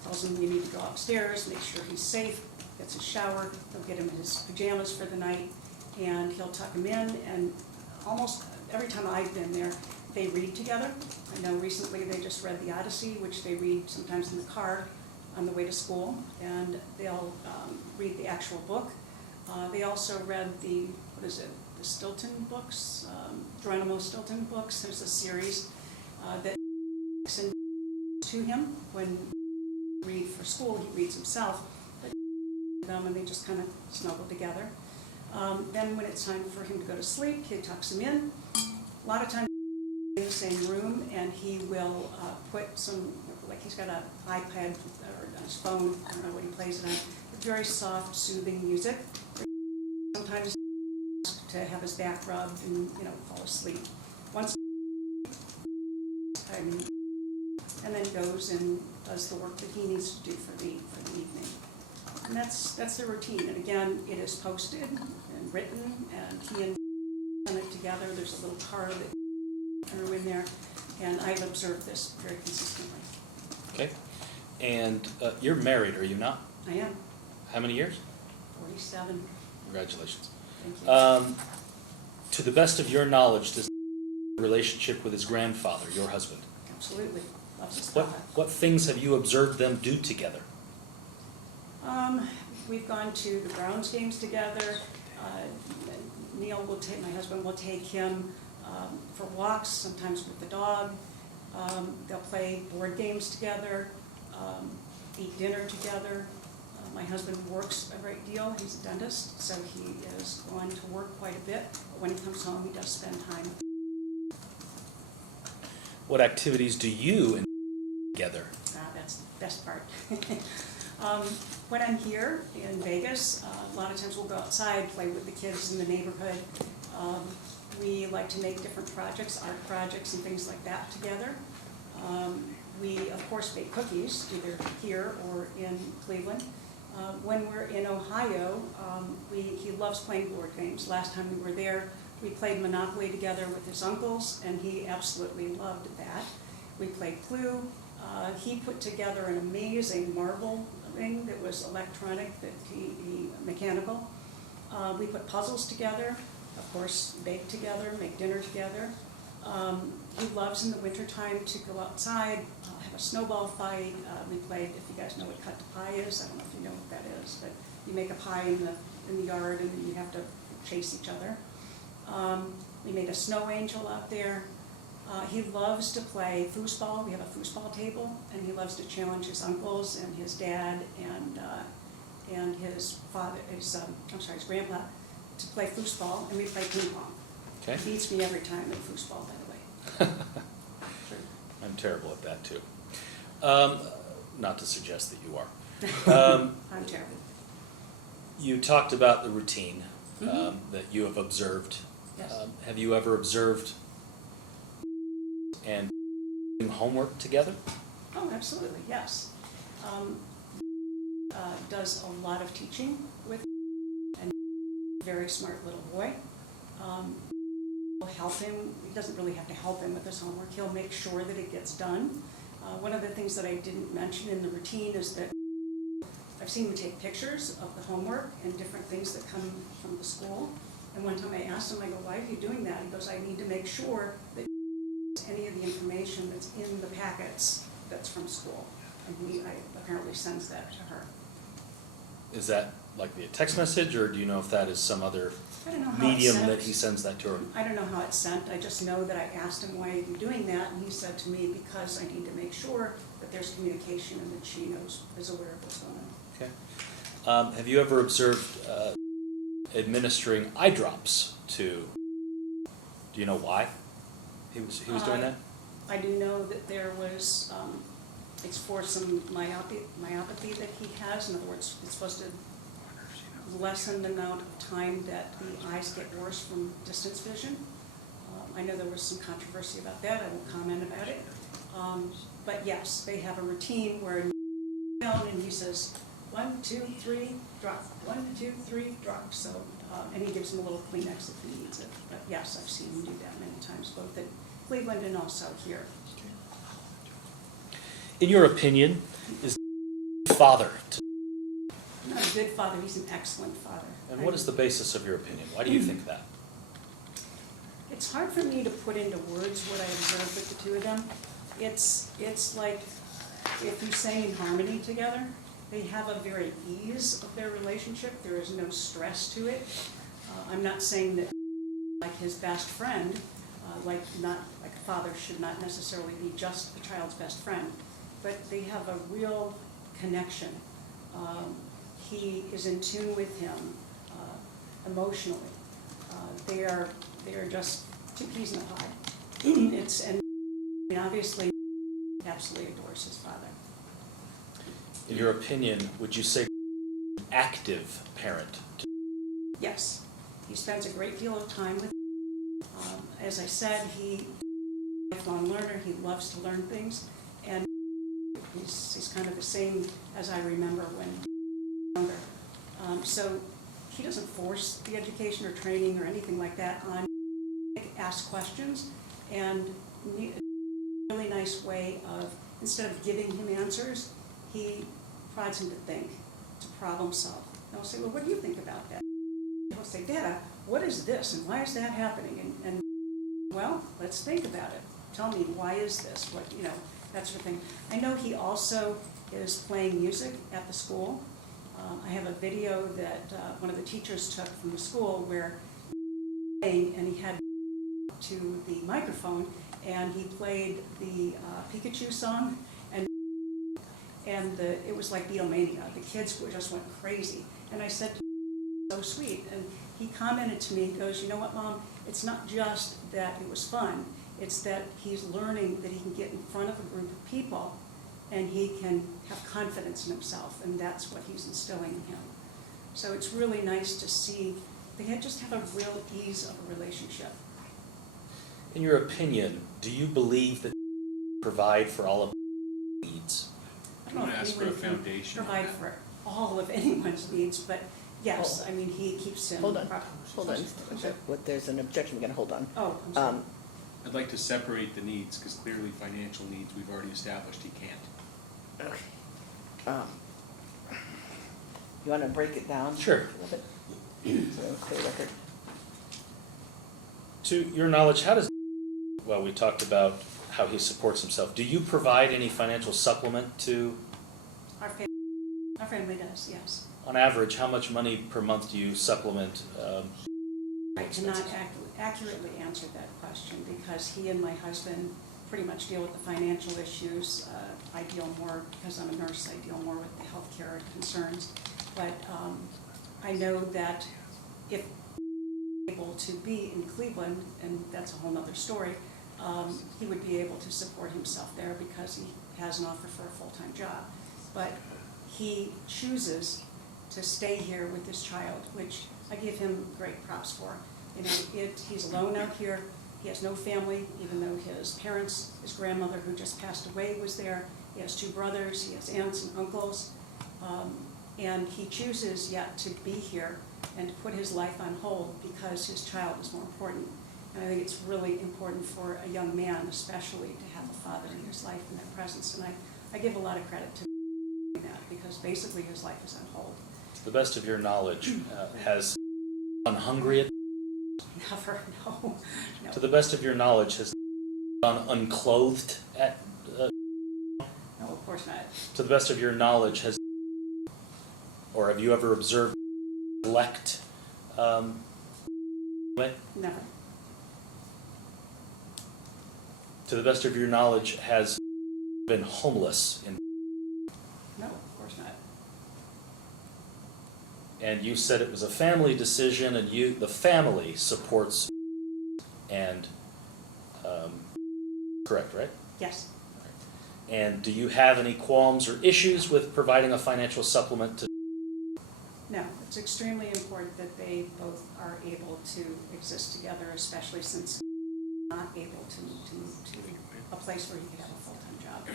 Tells him you need to go upstairs, make sure he's safe, gets a shower, he'll get him his pajamas for the night, and he'll tuck him in, and almost every time I've been there, they read together. I know recently they just read the Odyssey, which they read sometimes in the car on the way to school, and they'll read the actual book. They also read the Stilton books, Geronimo Stilton books. There's a series that sends to him when he reads for school. He reads himself, but them and they just kind of snuggle together. Then when it's time for him to go to sleep, he tucks him in. A lot of times in the same room, and he will put some, like he's got an iPad or on his phone, I don't know what he plays it on, very soft, soothing music. Sometimes to have his back rubbed and, you know, fall asleep. Once and then goes and does the work that he needs to do for the evening. And that's the routine. And again, it is posted and written, and he and done it together. There's a little card that threw in there, and I've observed this very consistently. Okay. And you're married, are you not? I am. How many years? 47. Congratulations. Thank you. To the best of your knowledge, does relationship with his grandfather, your husband? Absolutely. Loves his What father. what things have you observed them do together? We've gone to the Browns games together. Neil will take, my husband will take him for walks, sometimes with the dog. They'll play board games together, eat dinner together. My husband works a great deal. He's a dentist, so he is going to work quite a bit. But when he comes home, he does spend time. What activities do you enjoy together? That's the best part. When I'm here in Vegas, a lot of times we'll go outside, play with the kids in the neighborhood. We like to make different projects, art projects and things like that together. We, of course, bake cookies, either here or in Cleveland. When we're in Ohio, he loves playing board games. Last time we were there, we played Monopoly together with his uncles, and he absolutely loved that. We played Clue. He put together an amazing marble thing that was electronic, that he mechanical. We put puzzles together, of course, bake together, make dinner together. He loves in the wintertime to go outside, have a snowball fight. We played, if you guys know what cut to pie is, I don't know if you know what that is, but you make a pie in the yard and then you have to chase each other. We made a snow angel out there. He loves to play foosball. We have a foosball table, and he loves to challenge his uncles and his dad and his father, his grandpa, to play foosball, and we play ping pong. Okay. He beats me every time at foosball, by the way. I'm terrible at that too. Not to suggest that you are. I'm terrible. You talked about the routine Mhm. that you have observed. Yes. Have you ever observed and doing homework together? Oh, absolutely, yes. Does a lot of teaching with and very smart little boy. We'll help him. He doesn't really have to help him with his homework. He'll make sure that it gets done. One of the things that I didn't mention in the routine is that I've seen him take pictures of the homework and different things that come from the school. And one time I asked him, I go, why are you doing that? He goes, I need to make sure that any of the information that's in the packets that's from school. And I apparently sends that to her. Is that like via text message, or do you know if that is some other I don't know how it's medium sent. that he sends that to her? I don't know how it's sent. I just know that I asked him, why are you doing that? And he said to me, because I need to make sure that there's communication and that she is aware of what's going on. Okay. Have you ever observed administering eye drops to? Do you know why he was doing that? I do know that there was, it's for some myopathy that he has. In other words, it's supposed to lessen the amount of time that the eyes get worse from distance vision. I know there was some controversy about that. I won't comment about it. But yes, they have a routine where and he says, 1, 2, 3, drop. 1, 2, 3, drop. So, and he gives him a little Kleenex if he needs it. But yes, I've seen him do that many times, both in Cleveland and also here. In your opinion, is father to, Not a good father, he's an excellent father. and what is the basis of your opinion? Why do you think that? It's hard for me to put into words what I observed with the two of them. It's like if you sang in harmony together, they have a very ease of their relationship. There is no stress to it. I'm not saying that like his best friend, like a father should not necessarily be just the child's best friend, but they have a real connection. He is in tune with him emotionally. They are just two peas in a pod. And obviously, absolutely adores his father. In your opinion, would you say active parent? Yes, he spends a great deal of time with. As I said, he's a lifelong learner. He loves to learn things, and he's kind of the same as I remember when younger. So he doesn't force the education or training or anything like that on. Ask questions, and a really nice way of, instead of giving him answers, he prods him to think, to problem solve. And I'll say, well, what do you think about that? He'll say, Dad, what is this, and why is that happening? And well, let's think about it. Tell me, why is this? What, that sort of thing. I know he also is playing music at the school. I have a video that one of the teachers took from the school where and he had to the microphone and he played the Pikachu song and it was like Beatlemania. The kids just went crazy. And I said, so sweet. And he commented to me, he goes, you know what, Mom, it's not just that it was fun, it's that he's learning that he can get in front of a group of people and he can have confidence in himself, and that's what he's instilling in him. So it's really nice to see just have a real ease of a relationship. In your opinion, do you believe that provide for all of needs? I don't know if ask for a anyone can foundation on provide that. for all of anyone's needs, but yes, I mean, he keeps him. Hold on, proper- hold on. There's an objection, we're gonna hold on. Oh, I'm sorry. I'd like to separate the needs, because clearly financial needs, we've already established he can't. Okay. You wanna break it down? Sure. A little bit? So, clear record. To your knowledge, how does, well, we talked about how he supports himself. Do you provide any financial supplement to, Our family does, yes. on average, how much money per month do you supplement? I cannot expenses? accurately answer that question because he and my husband pretty much deal with the financial issues. I deal more, because I'm a nurse, I deal more with the healthcare concerns. But I know that if able to be in Cleveland, and that's a whole nother story, he would be able to support himself there because he has an offer for a full-time job. But he chooses to stay here with this child, which I give him great props for. You know, he's alone out here. He has no family, even though his parents, his grandmother who just passed away was there. He has 2 brothers, he has aunts and uncles. And he chooses yet to be here and to put his life on hold because his child is more important. And I think it's really important for a young man especially to have a father in his life and their presence. And I give a lot of credit to that because basically his life is on hold. To the best of your knowledge, has gone hungry at, Never, no. to the best of your knowledge, has gone unclothed at, No, of course not. to the best of your knowledge, has, or have you ever observed neglect? Never. To the best of your knowledge, has been homeless in, No, of course not. and you said it was a family decision and you, the family supports and, correct, right? Yes. And do you have any qualms or issues with providing a financial supplement to? No, it's extremely important that they both are able to exist together, especially since he's not able to move to a place where he could have a full-time job.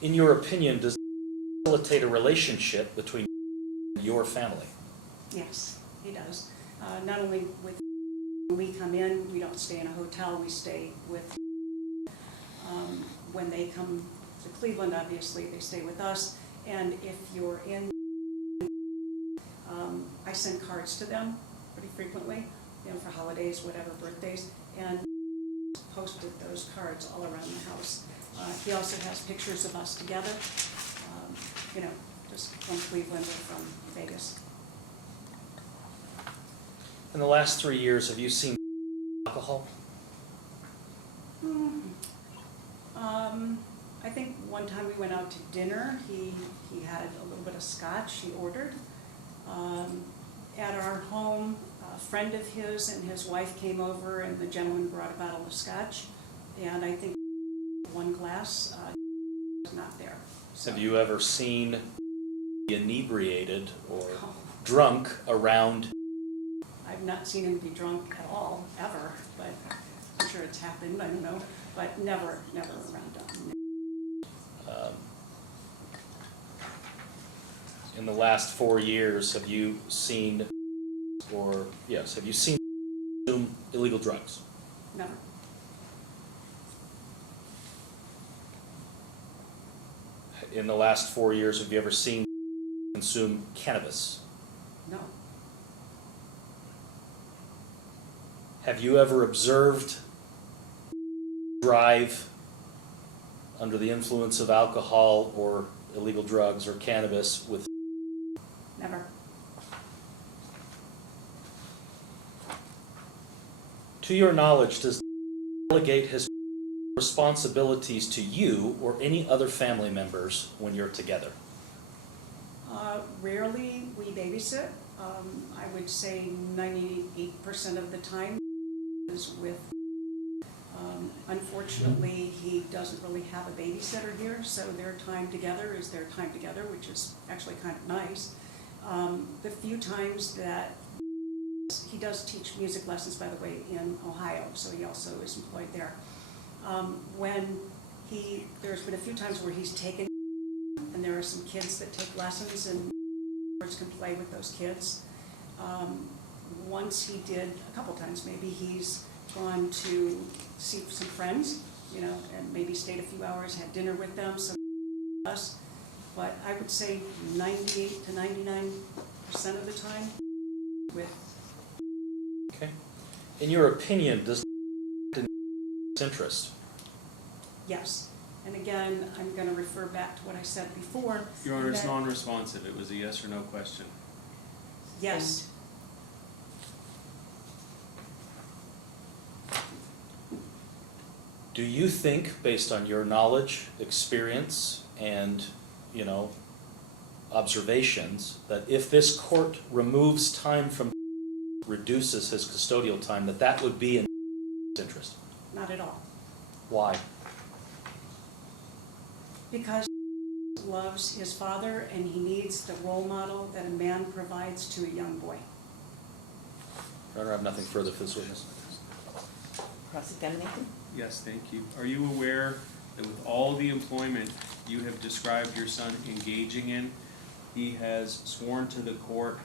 In your opinion, does it facilitate a relationship between your family? Yes, he does. Not only with, when we come in, we don't stay in a hotel, we stay with, when they come to Cleveland, obviously, they stay with us. And if you're in, I send cards to them pretty frequently, you know, for holidays, whatever, birthdays, and posted those cards all around the house. He also has pictures of us together, you know, just from Cleveland or from Vegas. In the last 3 years, have you seen alcohol? I think one time we went out to dinner, he had a little bit of scotch he ordered. At our home, a friend of his and his wife came over and the gentleman brought a bottle of scotch. And I think one glass was not there. So, Have you ever seen inebriated or Oh, drunk around? I've not seen him be drunk at all, ever, but I'm sure it's happened, I don't know. But never around him. In the last 4 years, have you seen, have you seen consume illegal drugs? Never. In the last 4 years, have you ever seen consume cannabis? No. Have you ever observed drive under the influence of alcohol or illegal drugs or cannabis with? Never. To your knowledge, does delegate his responsibilities to you or any other family members when you're together? Rarely we babysit. I would say 98% of the time is with Unfortunately, he doesn't really have a babysitter here, so their time together is their time together, which is actually kind of nice. The few times that he does teach music lessons, by the way, in Ohio, so he also is employed there. There's been a few times where he's taken, and there are some kids that take lessons, and can play with those kids. Once he did, a couple times maybe, he's gone to see some friends, you know, and maybe stayed a few hours, had dinner with them, some us. But I would say 98 to 99% of the time with. Okay. In your opinion, does interest? Yes. And again, I'm going to refer back to what I said before. Your Honor, it's that- non-responsive. It was a yes or no question. Yes. Do you think, based on your knowledge, experience, and, you know, observations, that if this court removes time from, reduces his custodial time, that that would be in interest? Not at all. Why? Because he loves his father and he needs the role model that a man provides to a young boy. Your Honor, I have nothing further for this witness. Cross-examination? Yes, thank you. Are you aware that with all the employment you have described your son engaging in, he has sworn to the court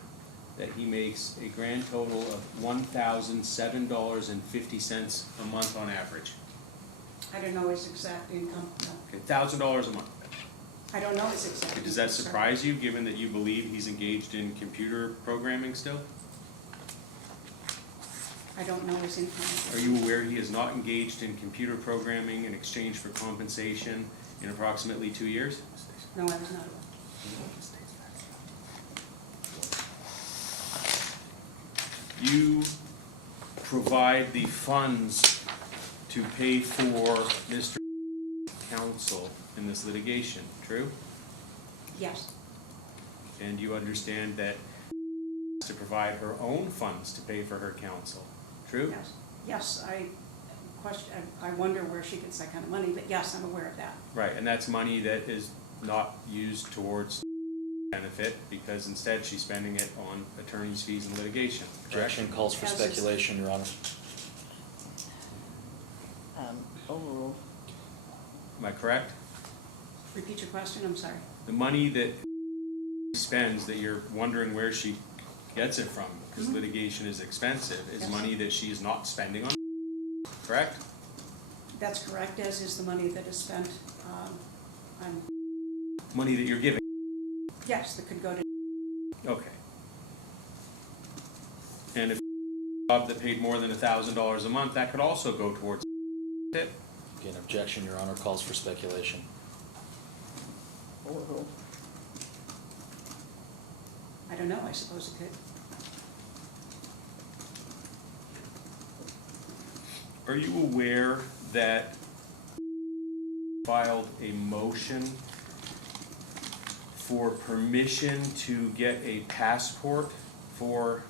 that he makes a grand total of $1,007.50 a month on average? I don't know his exact income, no. Okay, $1,000 a month. I don't know his exact income. Does that sir. surprise you, given that you believe he's engaged in computer programming still? I don't know his income. Are you aware he is not engaged in computer programming in exchange for compensation in approximately 2 years? No, I was not aware. You provide the funds to pay for Mr. counsel in this litigation, true? Yes, And you understand that to provide her own funds to pay for her counsel, true? yes. Yes, I wonder where she gets that kind of money, but yes, I'm aware of that. Right, and that's money that is not used towards benefit, because instead she's spending it on attorney's fees and litigation, correct? Objection calls for As is- speculation, Your Honor. Overruled. Am I correct? Repeat your question, I'm sorry. The money that spends, that you're wondering where she gets it from, because litigation is expensive, is Yes. money that she is not spending on, correct? That's correct, as is the money that is spent on, Money that you're giving, yes, that could go to, okay. And if a job that paid more than $1,000 a month, that could also go towards it. Again, objection, Your Honor, calls for speculation. Overruled. I don't know, I suppose it could. Are you aware that filed a motion for permission to get a passport for,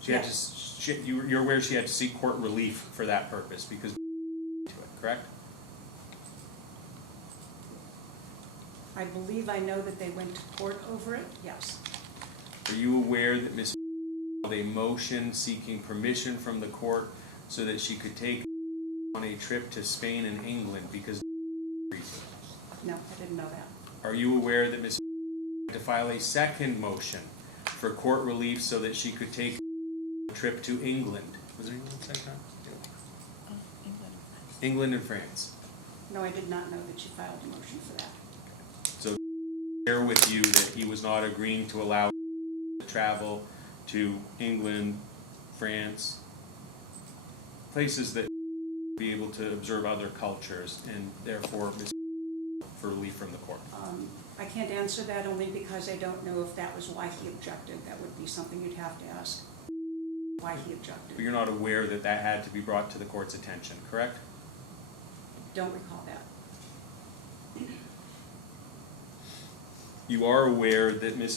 she had to, you're aware she had to seek court relief for that purpose because to it, correct? I believe I know that they went to court over it, yes. Are you aware that Ms. filed a motion seeking permission from the court so that she could take on a trip to Spain and England because of reasons? No, I didn't know that. Are you aware that Ms. had to file a second motion for court relief so that she could take a trip to England? Was it England second time? England and France. No, I did not know that she filed a motion for that. So share with you that he was not agreeing to allow to travel to England, France, places that be able to observe other cultures, and therefore for relief from the court. I can't answer that only because I don't know if that was why he objected. That would be something you'd have to ask, why he objected. But you're not aware that that had to be brought to the court's attention, correct? Don't recall that. You are aware that Ms.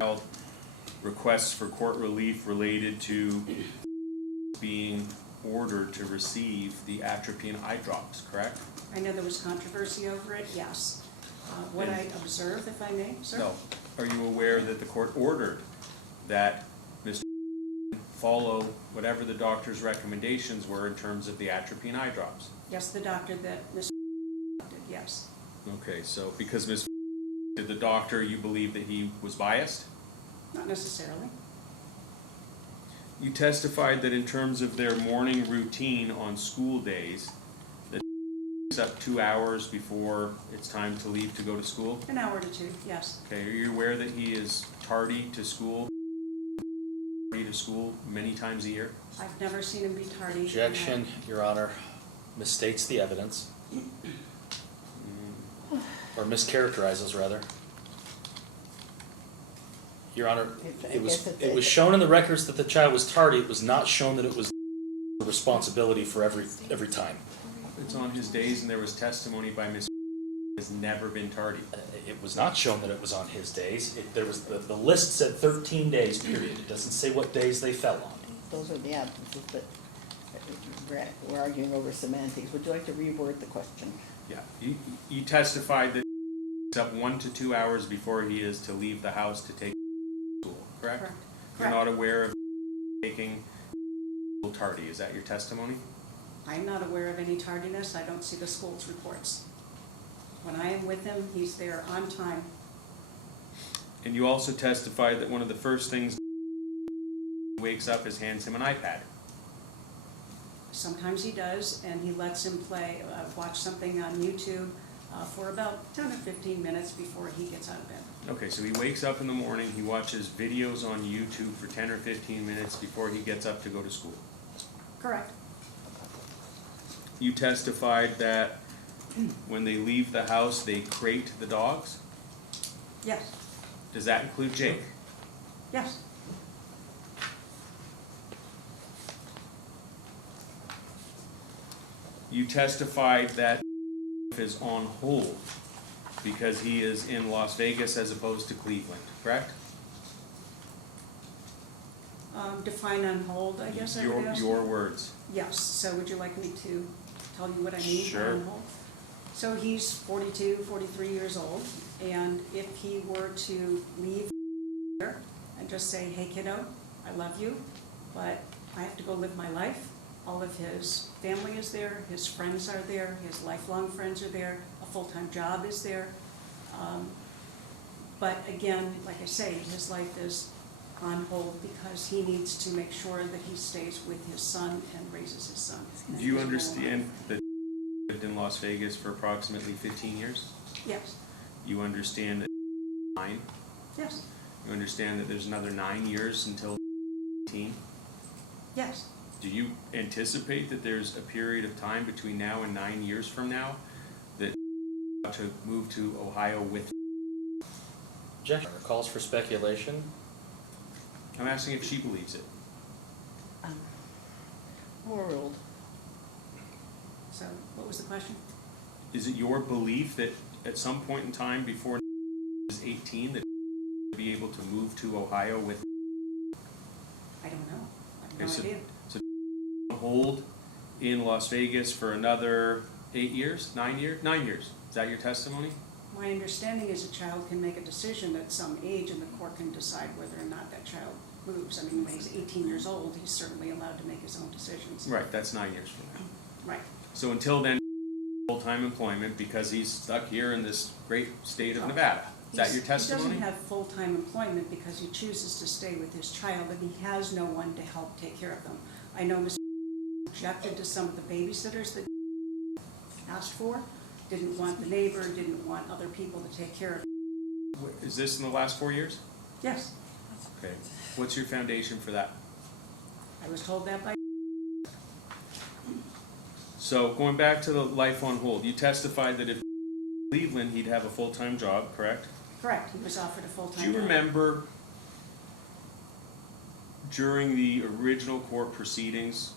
filed requests for court relief related to being ordered to receive the atropine eye drops, correct? I know there was controversy over it, yes. What I observed, if I may, sir? No. Are you aware that the court ordered that Mr. follow whatever the doctor's recommendations were in terms of the atropine eye drops? Yes, the doctor that Mr. did, yes. Okay, so because Ms. did the doctor, you believe that he was biased? Not necessarily. You testified that in terms of their morning routine on school days, that it's up 2 hours before it's time to leave to go to school? An hour to two, yes. Okay, are you aware that he is tardy to school many times a year? I've never seen him be tardy. Objection, Your Honor, misstates the evidence. Or mischaracterizes, rather. Your Honor, it was shown in the records that the child was tardy. It was not shown that it was the responsibility for every time. It's on his days, and there was testimony by Ms. has never been tardy. It was not shown that it was on his days. There was the list said 13 days, period. It doesn't say what days they fell on. Those are the absences, but we're arguing over semantics. Would you like to reword the question? Yeah, you testified that it's up 1 to 2 hours before he is to leave the house to take school, correct? Correct. You're not aware of taking tardy, is that your testimony? I'm not aware of any tardiness. I don't see the school's reports. When I am with him, he's there on time. And you also testified that one of the first things he wakes up is hands him an iPad. Sometimes he does, and he lets him watch something on YouTube for about 10 or 15 minutes before he gets out of bed. Okay, so he wakes up in the morning, he watches videos on YouTube for 10 or 15 minutes before he gets up to go to school. Correct. You testified that when they leave the house, they crate the dogs? Yes. Does that include Jake? Yes. You testified that is on hold because he is in Las Vegas as opposed to Cleveland, correct? Define on hold, I guess I would ask. Your words. Yes, so would you like me to tell you what I mean by Sure. on hold? So he's 42, 43 years old, and if he were to leave here and just say, hey kiddo, I love you, but I have to go live my life. All of his family is there, his friends are there, his lifelong friends are there, a full-time job is there. But again, like I say, his life is on hold because he needs to make sure that he stays with his son and raises his son. Do you understand that he lived in Las Vegas for approximately 15 years? Yes, You understand that 9? yes, You understand that there's another 9 years until 18? yes. Do you anticipate that there's a period of time between now and 9 years from now that to move to Ohio with? Objection. Calls for speculation. I'm asking if she believes it. Overruled. So what was the question? Is it your belief that at some point in time before is 18 that he'll be able to move to Ohio with? I don't know. I have no Okay, idea. So hold in Las Vegas for another 8 years, 9 years? 9 years. Is that your testimony? My understanding is a child can make a decision at some age and the court can decide whether or not that child moves. I mean, when he's 18 years old, he's certainly allowed to make his own decisions. Right, that's 9 years from now. Right. So until then, full-time employment because he's stuck here in this great state of Nevada. Is that your testimony? He doesn't have full-time employment because he chooses to stay with his child and he has no one to help take care of them. I know Mr. objected to some of the babysitters that asked for, didn't want the neighbor, didn't want other people to take care of him. Is this in the last 4 years? Yes, Okay. What's your foundation for that? I was told that by, So going back to the life on hold, you testified that if Cleveland, he'd have a full-time job, correct? correct, he was offered a full-time Do job. you remember during the original court proceedings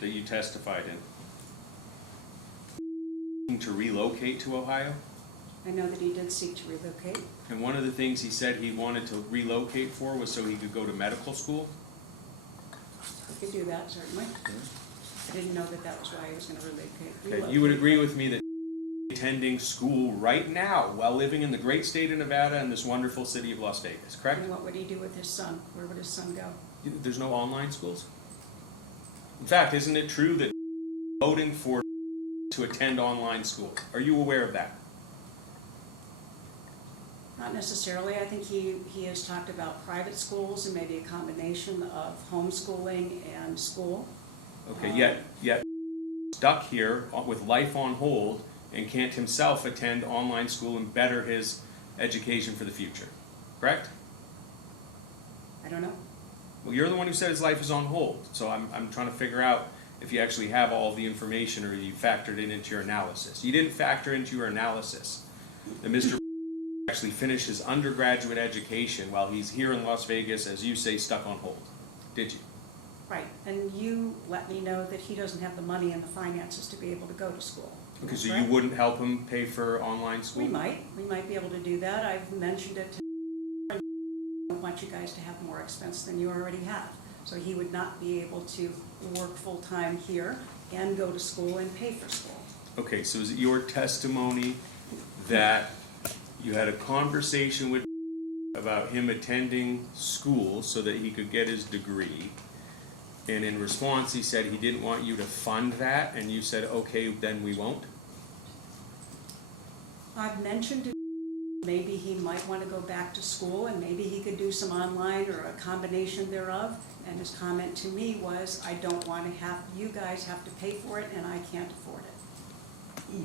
that you testified in to relocate to Ohio? I know that he did seek to relocate. And one of the things he said he wanted to relocate for was so he could go to medical school? He could do that, certainly. I didn't know that that was why I was gonna relocate. Okay, you would agree with me that attending school right now while living in the great state of Nevada and this wonderful city of Las Vegas, correct? And what would he do with his son? Where would his son go? There's no online schools? In fact, isn't it true that voting for to attend online school? Are you aware of that? Not necessarily. I think he has talked about private schools and maybe a combination of homeschooling and school. Okay, yet stuck here with life on hold and can't himself attend online school and better his education for the future, correct? I don't know. Well, you're the one who said his life is on hold, so I'm trying to figure out if you actually have all of the information or you factored it into your analysis. You didn't factor into your analysis that Mr. actually finished his undergraduate education while he's here in Las Vegas, as you say, stuck on hold, did you? Right, and you let me know that he doesn't have the money and the finances to be able to go to school. Okay, so you Correct? wouldn't help him pay for online school? We might be able to do that. I've mentioned it to I don't want you guys to have more expense than you already have. So he would not be able to work full-time here and go to school and pay for school. Okay, so is it your testimony that you had a conversation with about him attending school so that he could get his degree, and in response he said he didn't want you to fund that, and you said, okay, then we won't? I've mentioned to maybe he might want to go back to school and maybe he could do some online or a combination thereof. And his comment to me was, I don't want to have, you guys have to pay for it and I can't afford it.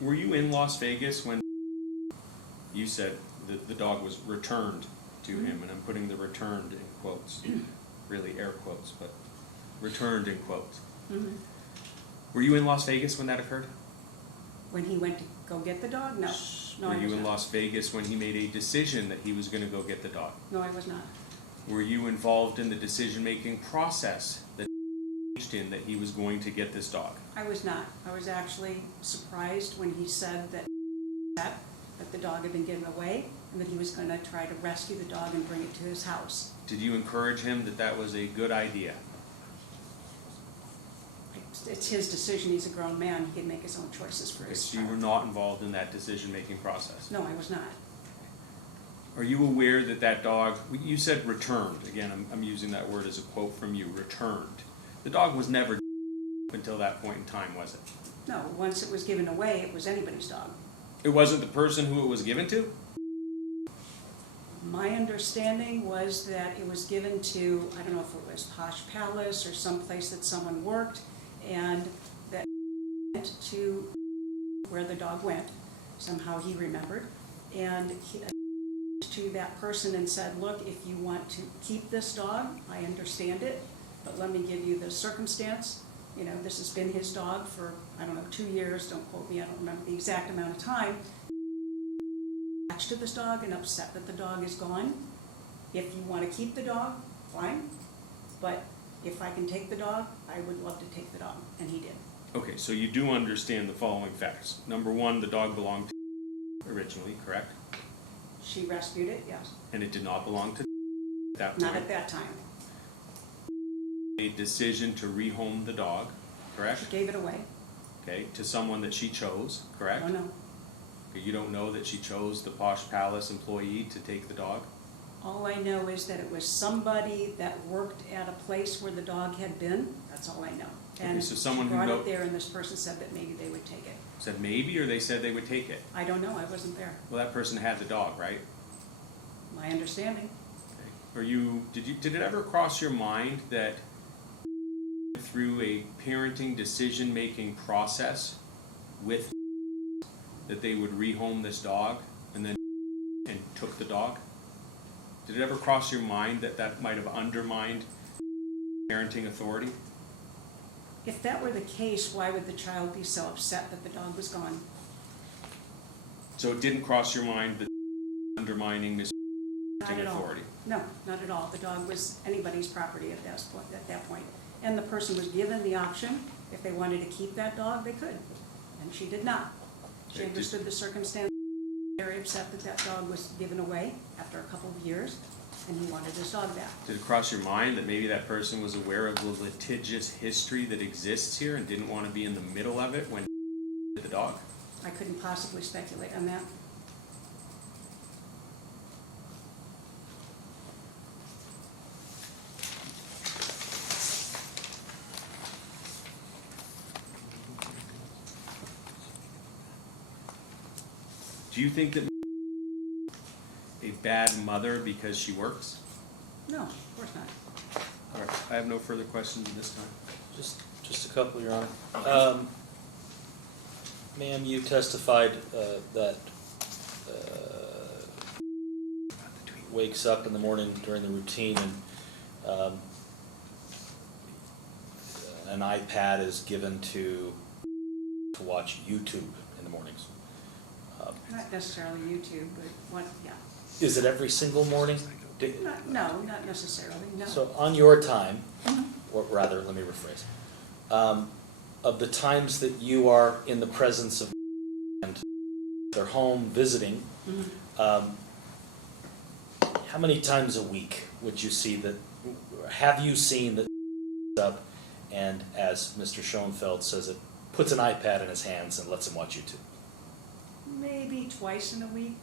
Were you in Las Vegas when you said that the dog was returned to him, and I'm putting the returned in quotes, really air quotes, but returned in quotes. Mhm. Were you in Las Vegas when that occurred? When he went to go get the dog? No. No, Were I you was in not. Las Vegas when he made a decision that he was going to go get the dog? No, I was not. Were you involved in the decision-making process that in that he was going to get this dog? I was not. I was actually surprised when he said that the dog had been given away and that he was going to try to rescue the dog and bring it to his house. Did you encourage him that that was a good idea? It's his decision. He's a grown man. He can make his own choices for his So you were child. not involved in that decision-making process? No, I was not. Are you aware that that dog, you said returned, again, I'm using that word as a quote from you, returned. The dog was never until that point in time, was it? No, once it was given away, it was anybody's dog. It wasn't the person who it was given to? My understanding was that it was given to, I don't know if it was Posh Palace or someplace that someone worked, and that went to where the dog went. Somehow he remembered, and he to that person and said, look, if you want to keep this dog, I understand it, but let me give you the circumstance. You know, this has been his dog for, I don't know, 2 years, don't quote me, I don't remember the exact amount of time. Attached to this dog and upset that the dog is gone. If you want to keep the dog, fine, but if I can take the dog, I would love to take the dog, and he did. Okay, so you do understand the following facts. Number one, the dog belonged to originally, correct? She rescued it, yes. And it did not belong to that point. Not at that time. A decision to rehome the dog, correct? She gave it away. Okay, to someone that she chose, I correct? don't know. Okay, you don't know that she chose the Posh Palace employee to take the dog? All I know is that it was somebody that worked at a place where the dog had been. That's all I know. Okay, And so someone she who brought know- it there, and this person said that maybe they would take it. Said maybe, or they said they would take it? I don't know, I wasn't there. Well, that person had the dog, right? My understanding. Okay. Did it ever cross your mind that through a parenting decision-making process with that they would rehome this dog and took the dog? Did it ever cross your mind that that might have undermined parenting authority? If that were the case, why would the child be so upset that the dog was gone? So it didn't cross your mind that undermining this Not at all. authority? No, not at all. The dog was anybody's property at that point. And the person was given the option, if they wanted to keep that dog, they could. and she did not. She Okay, understood the circumstance, very upset that that dog was given away after a couple of years, and he wanted his dog back. Did it cross your mind that maybe that person was aware of the litigious history that exists here and didn't want to be in the middle of it when the dog? I couldn't possibly speculate on that. Do you think that a bad mother because she works? No, of course not. All right, I have no further questions at this time. Just a couple, Your Honor. Ma'am, you testified that wakes up in the morning during the routine and an iPad is given to watch YouTube in the mornings. Not necessarily YouTube, but what, yeah. Is it every single morning? No, not necessarily, no. So on your time, or rather, let me rephrase, of the times that you are in the presence of and they're home visiting, how many times a week would you see that, have you seen that up and, as Mr. Schonfeld says it, puts an iPad in his hands and lets him watch YouTube? Maybe twice in a week,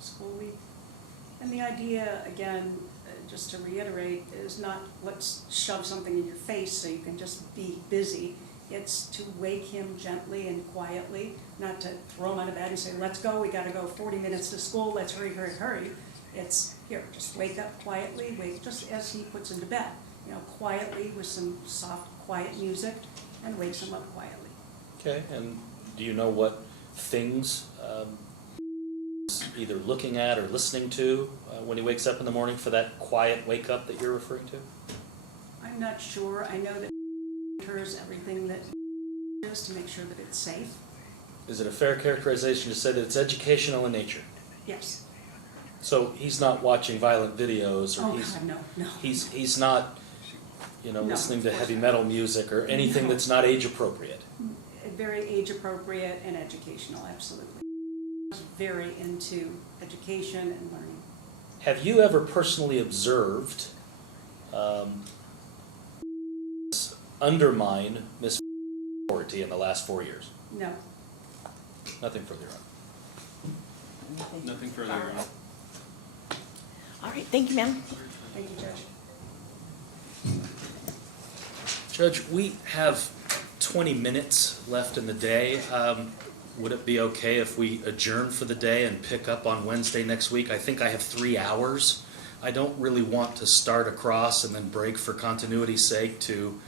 school week. And the idea, again, just to reiterate, is not let's shove something in your face so you can just be busy. It's to wake him gently and quietly, not to throw him out of bed and say, let's go, we gotta go 40 minutes to school, let's hurry, hurry, hurry. It's, here, just wake up quietly, wake, just as he puts him to bed. You know, quietly with some soft, quiet music, and wakes him up quietly. Okay, and do you know what things either looking at or listening to when he wakes up in the morning for that quiet wake up that you're referring to? I'm not sure. I know that monitors everything that is to make sure that it's safe. Is it a fair characterization to say that it's educational in nature? Yes. So he's not watching violent videos, or Oh, God, no. he's not, No, listening to of course heavy not. metal music or anything No. that's not age appropriate. Very age appropriate and educational, absolutely. Very into education and learning. Have you ever personally observed undermine Miss authority in the last 4 years? No. Nothing further on. Nothing further, Your Honor. All right, thank you, ma'am. Thank you, Judge. Judge, we have 20 minutes left in the day. Would it be okay if we adjourn for the day and pick up on Wednesday next week? I think I have 3 hours. I don't really want to start across and then break for continuity's sake to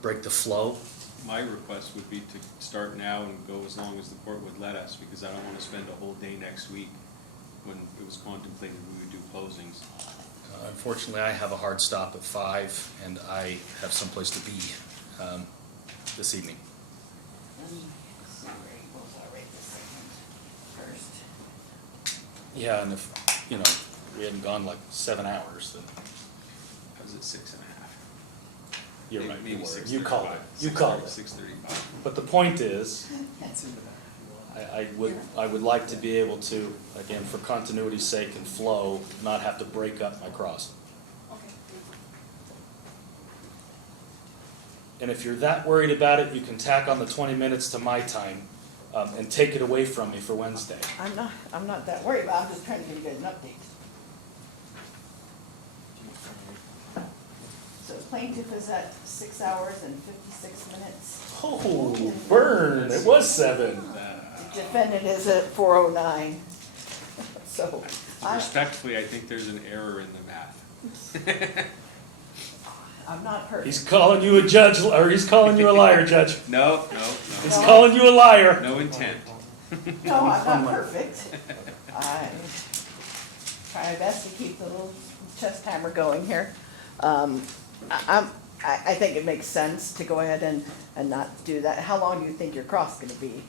break the flow. My request would be to start now and go as long as the court would let us, because I don't want to spend a whole day next week when it was contemplated we would do closings. Unfortunately, I have a hard stop at 5, and I have someplace to be this evening. Yeah, and if, we hadn't gone like 7 hours, then I was at 6.5. you're right, Maybe you were. 6:35. You called it. You called it. 6:35. But the point is, I would like to be able to, again, for continuity's sake and flow, not have to break up my cross. Okay. And if you're that worried about it, you can tack on the 20 minutes to my time and take it away from me for Wednesday. I'm not that worried about it, I'm just trying to give you guys an update. So plaintiff is at 6 hours and 56 minutes. Oh, burn, it was 7. Defendant is at 4:09. So, Respectfully, I think there's an error in the math. I'm not perfect. He's calling you a judge, or he's calling you a liar, Judge. No. He's calling you a liar. No intent. No, I'm not perfect. I try my best to keep the little chest hammer going here. I think it makes sense to go ahead and not do that. How long do you think your cross is gonna be?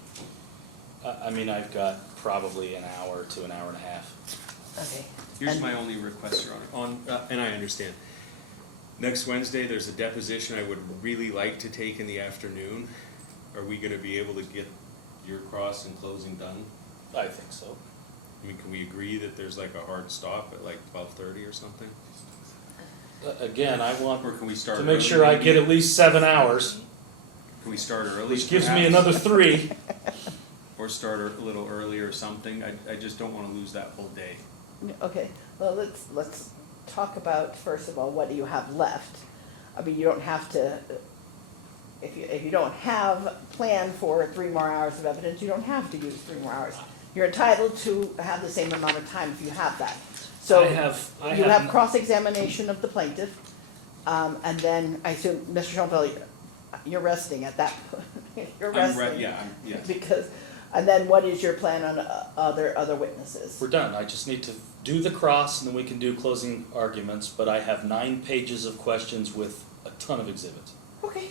I've got probably an hour to an hour and a half. Okay. Here's my only request, Your Honor, and I understand. Next Wednesday, there's a deposition I would really like to take in the afternoon. are we gonna be able to get your cross and closing done? I think so. I mean, can we agree that there's like a hard stop at like 12:30 or something? Again, I want Or can we start to make early, sure I maybe? get at least 7 hours, Can we start early? which gives me perhaps? another 3. Or start a little early or something? I just don't wanna lose that whole day. Okay, well, let's talk about, first of all, what do you have left? I mean, you don't have to, if you don't have planned for 3 more hours of evidence, you don't have to use 3 more hours. You're entitled to have the same amount of time if you have that. So, I you have have, cross-examination of the plaintiff, and then I assume, Mr. Schonfeld, you're resting at that point. You're resting. Yes. Because, and then what is your plan on other witnesses? we're done. I just need to do the cross and then we can do closing arguments, but I have 9 pages of questions with a ton of exhibits. Okay,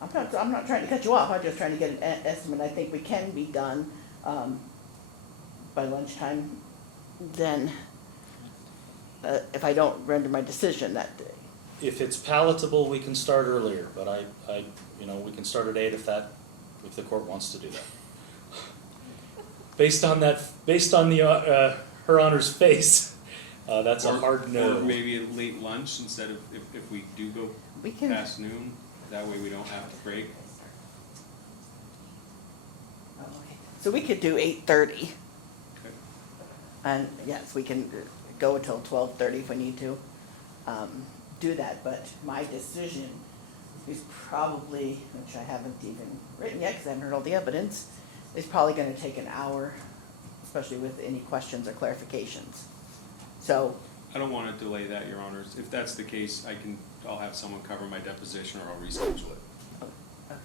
I'm not trying to cut you off, I'm just trying to get an estimate. I think we can be done, by lunchtime, then, if I don't render my decision that day. If it's palatable, we can start earlier, but we can start at 8 if the court wants to do that. Based on the, Her Honor's face, that's a hard no. Or maybe a late lunch instead of, if we do go We can, past noon, that way we don't have to break. oh, okay. So we could do 8:30, Okay. and yes, we can go until 12:30 if we need to, do that, but my decision is probably, which I haven't even written yet, because I haven't heard all the evidence, is probably gonna take an hour, especially with any questions or clarifications. So, I don't wanna delay that, Your Honors. If that's the case, I'll have someone cover my deposition or I'll reschedule it.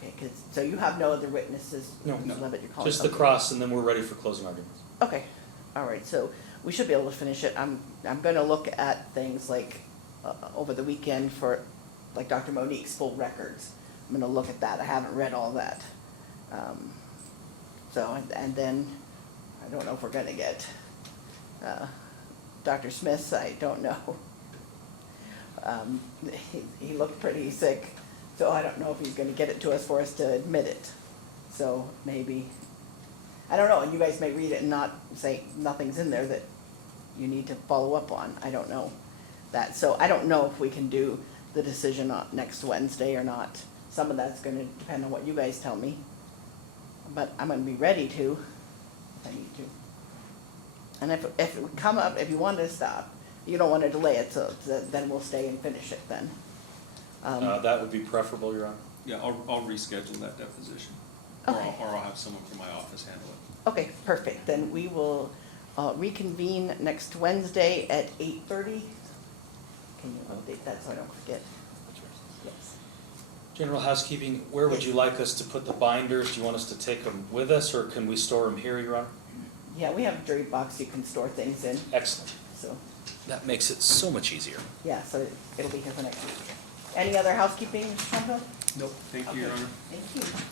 okay, so you have no other witnesses? No. Mr. Leavitt, you're calling Just the something? cross and then we're ready for closing arguments. Okay, all right, so we should be able to finish it. I'm gonna look at things like, over the weekend for, like Dr. Monique's full records. I'm gonna look at that, I haven't read all that. So, and then, I don't know if we're gonna get, Dr. Smith's, I don't know. He looked pretty sick, so I don't know if he's gonna get it to us for us to admit it. So, maybe, I don't know, and you guys may read it and not say nothing's in there that you need to follow up on, I don't know that. So I don't know if we can do the decision on next Wednesday or not. Some of that's gonna depend on what you guys tell me. But I'm gonna be ready to, if I need to. And if it would come up, if you want to stop, you don't wanna delay it, so then we'll stay and finish it then. That would be preferable, Your Honor. Yeah, I'll reschedule that deposition. Or Okay. I'll have someone from my office handle it. Okay, perfect, then we will reconvene next Wednesday at 8:30. Can you update that so I don't forget? Yes. General housekeeping, where would you like us to put the binders? Do you want us to take them with us or can we store them here, Your Honor? Yeah, we have a jury box you can store things in, Excellent. so, That makes it so much easier. yeah, so it'll be here for next week. Any other housekeeping, Mr. Schonfeld? Nope. Thank you, Your Okay. Honor. Thank you.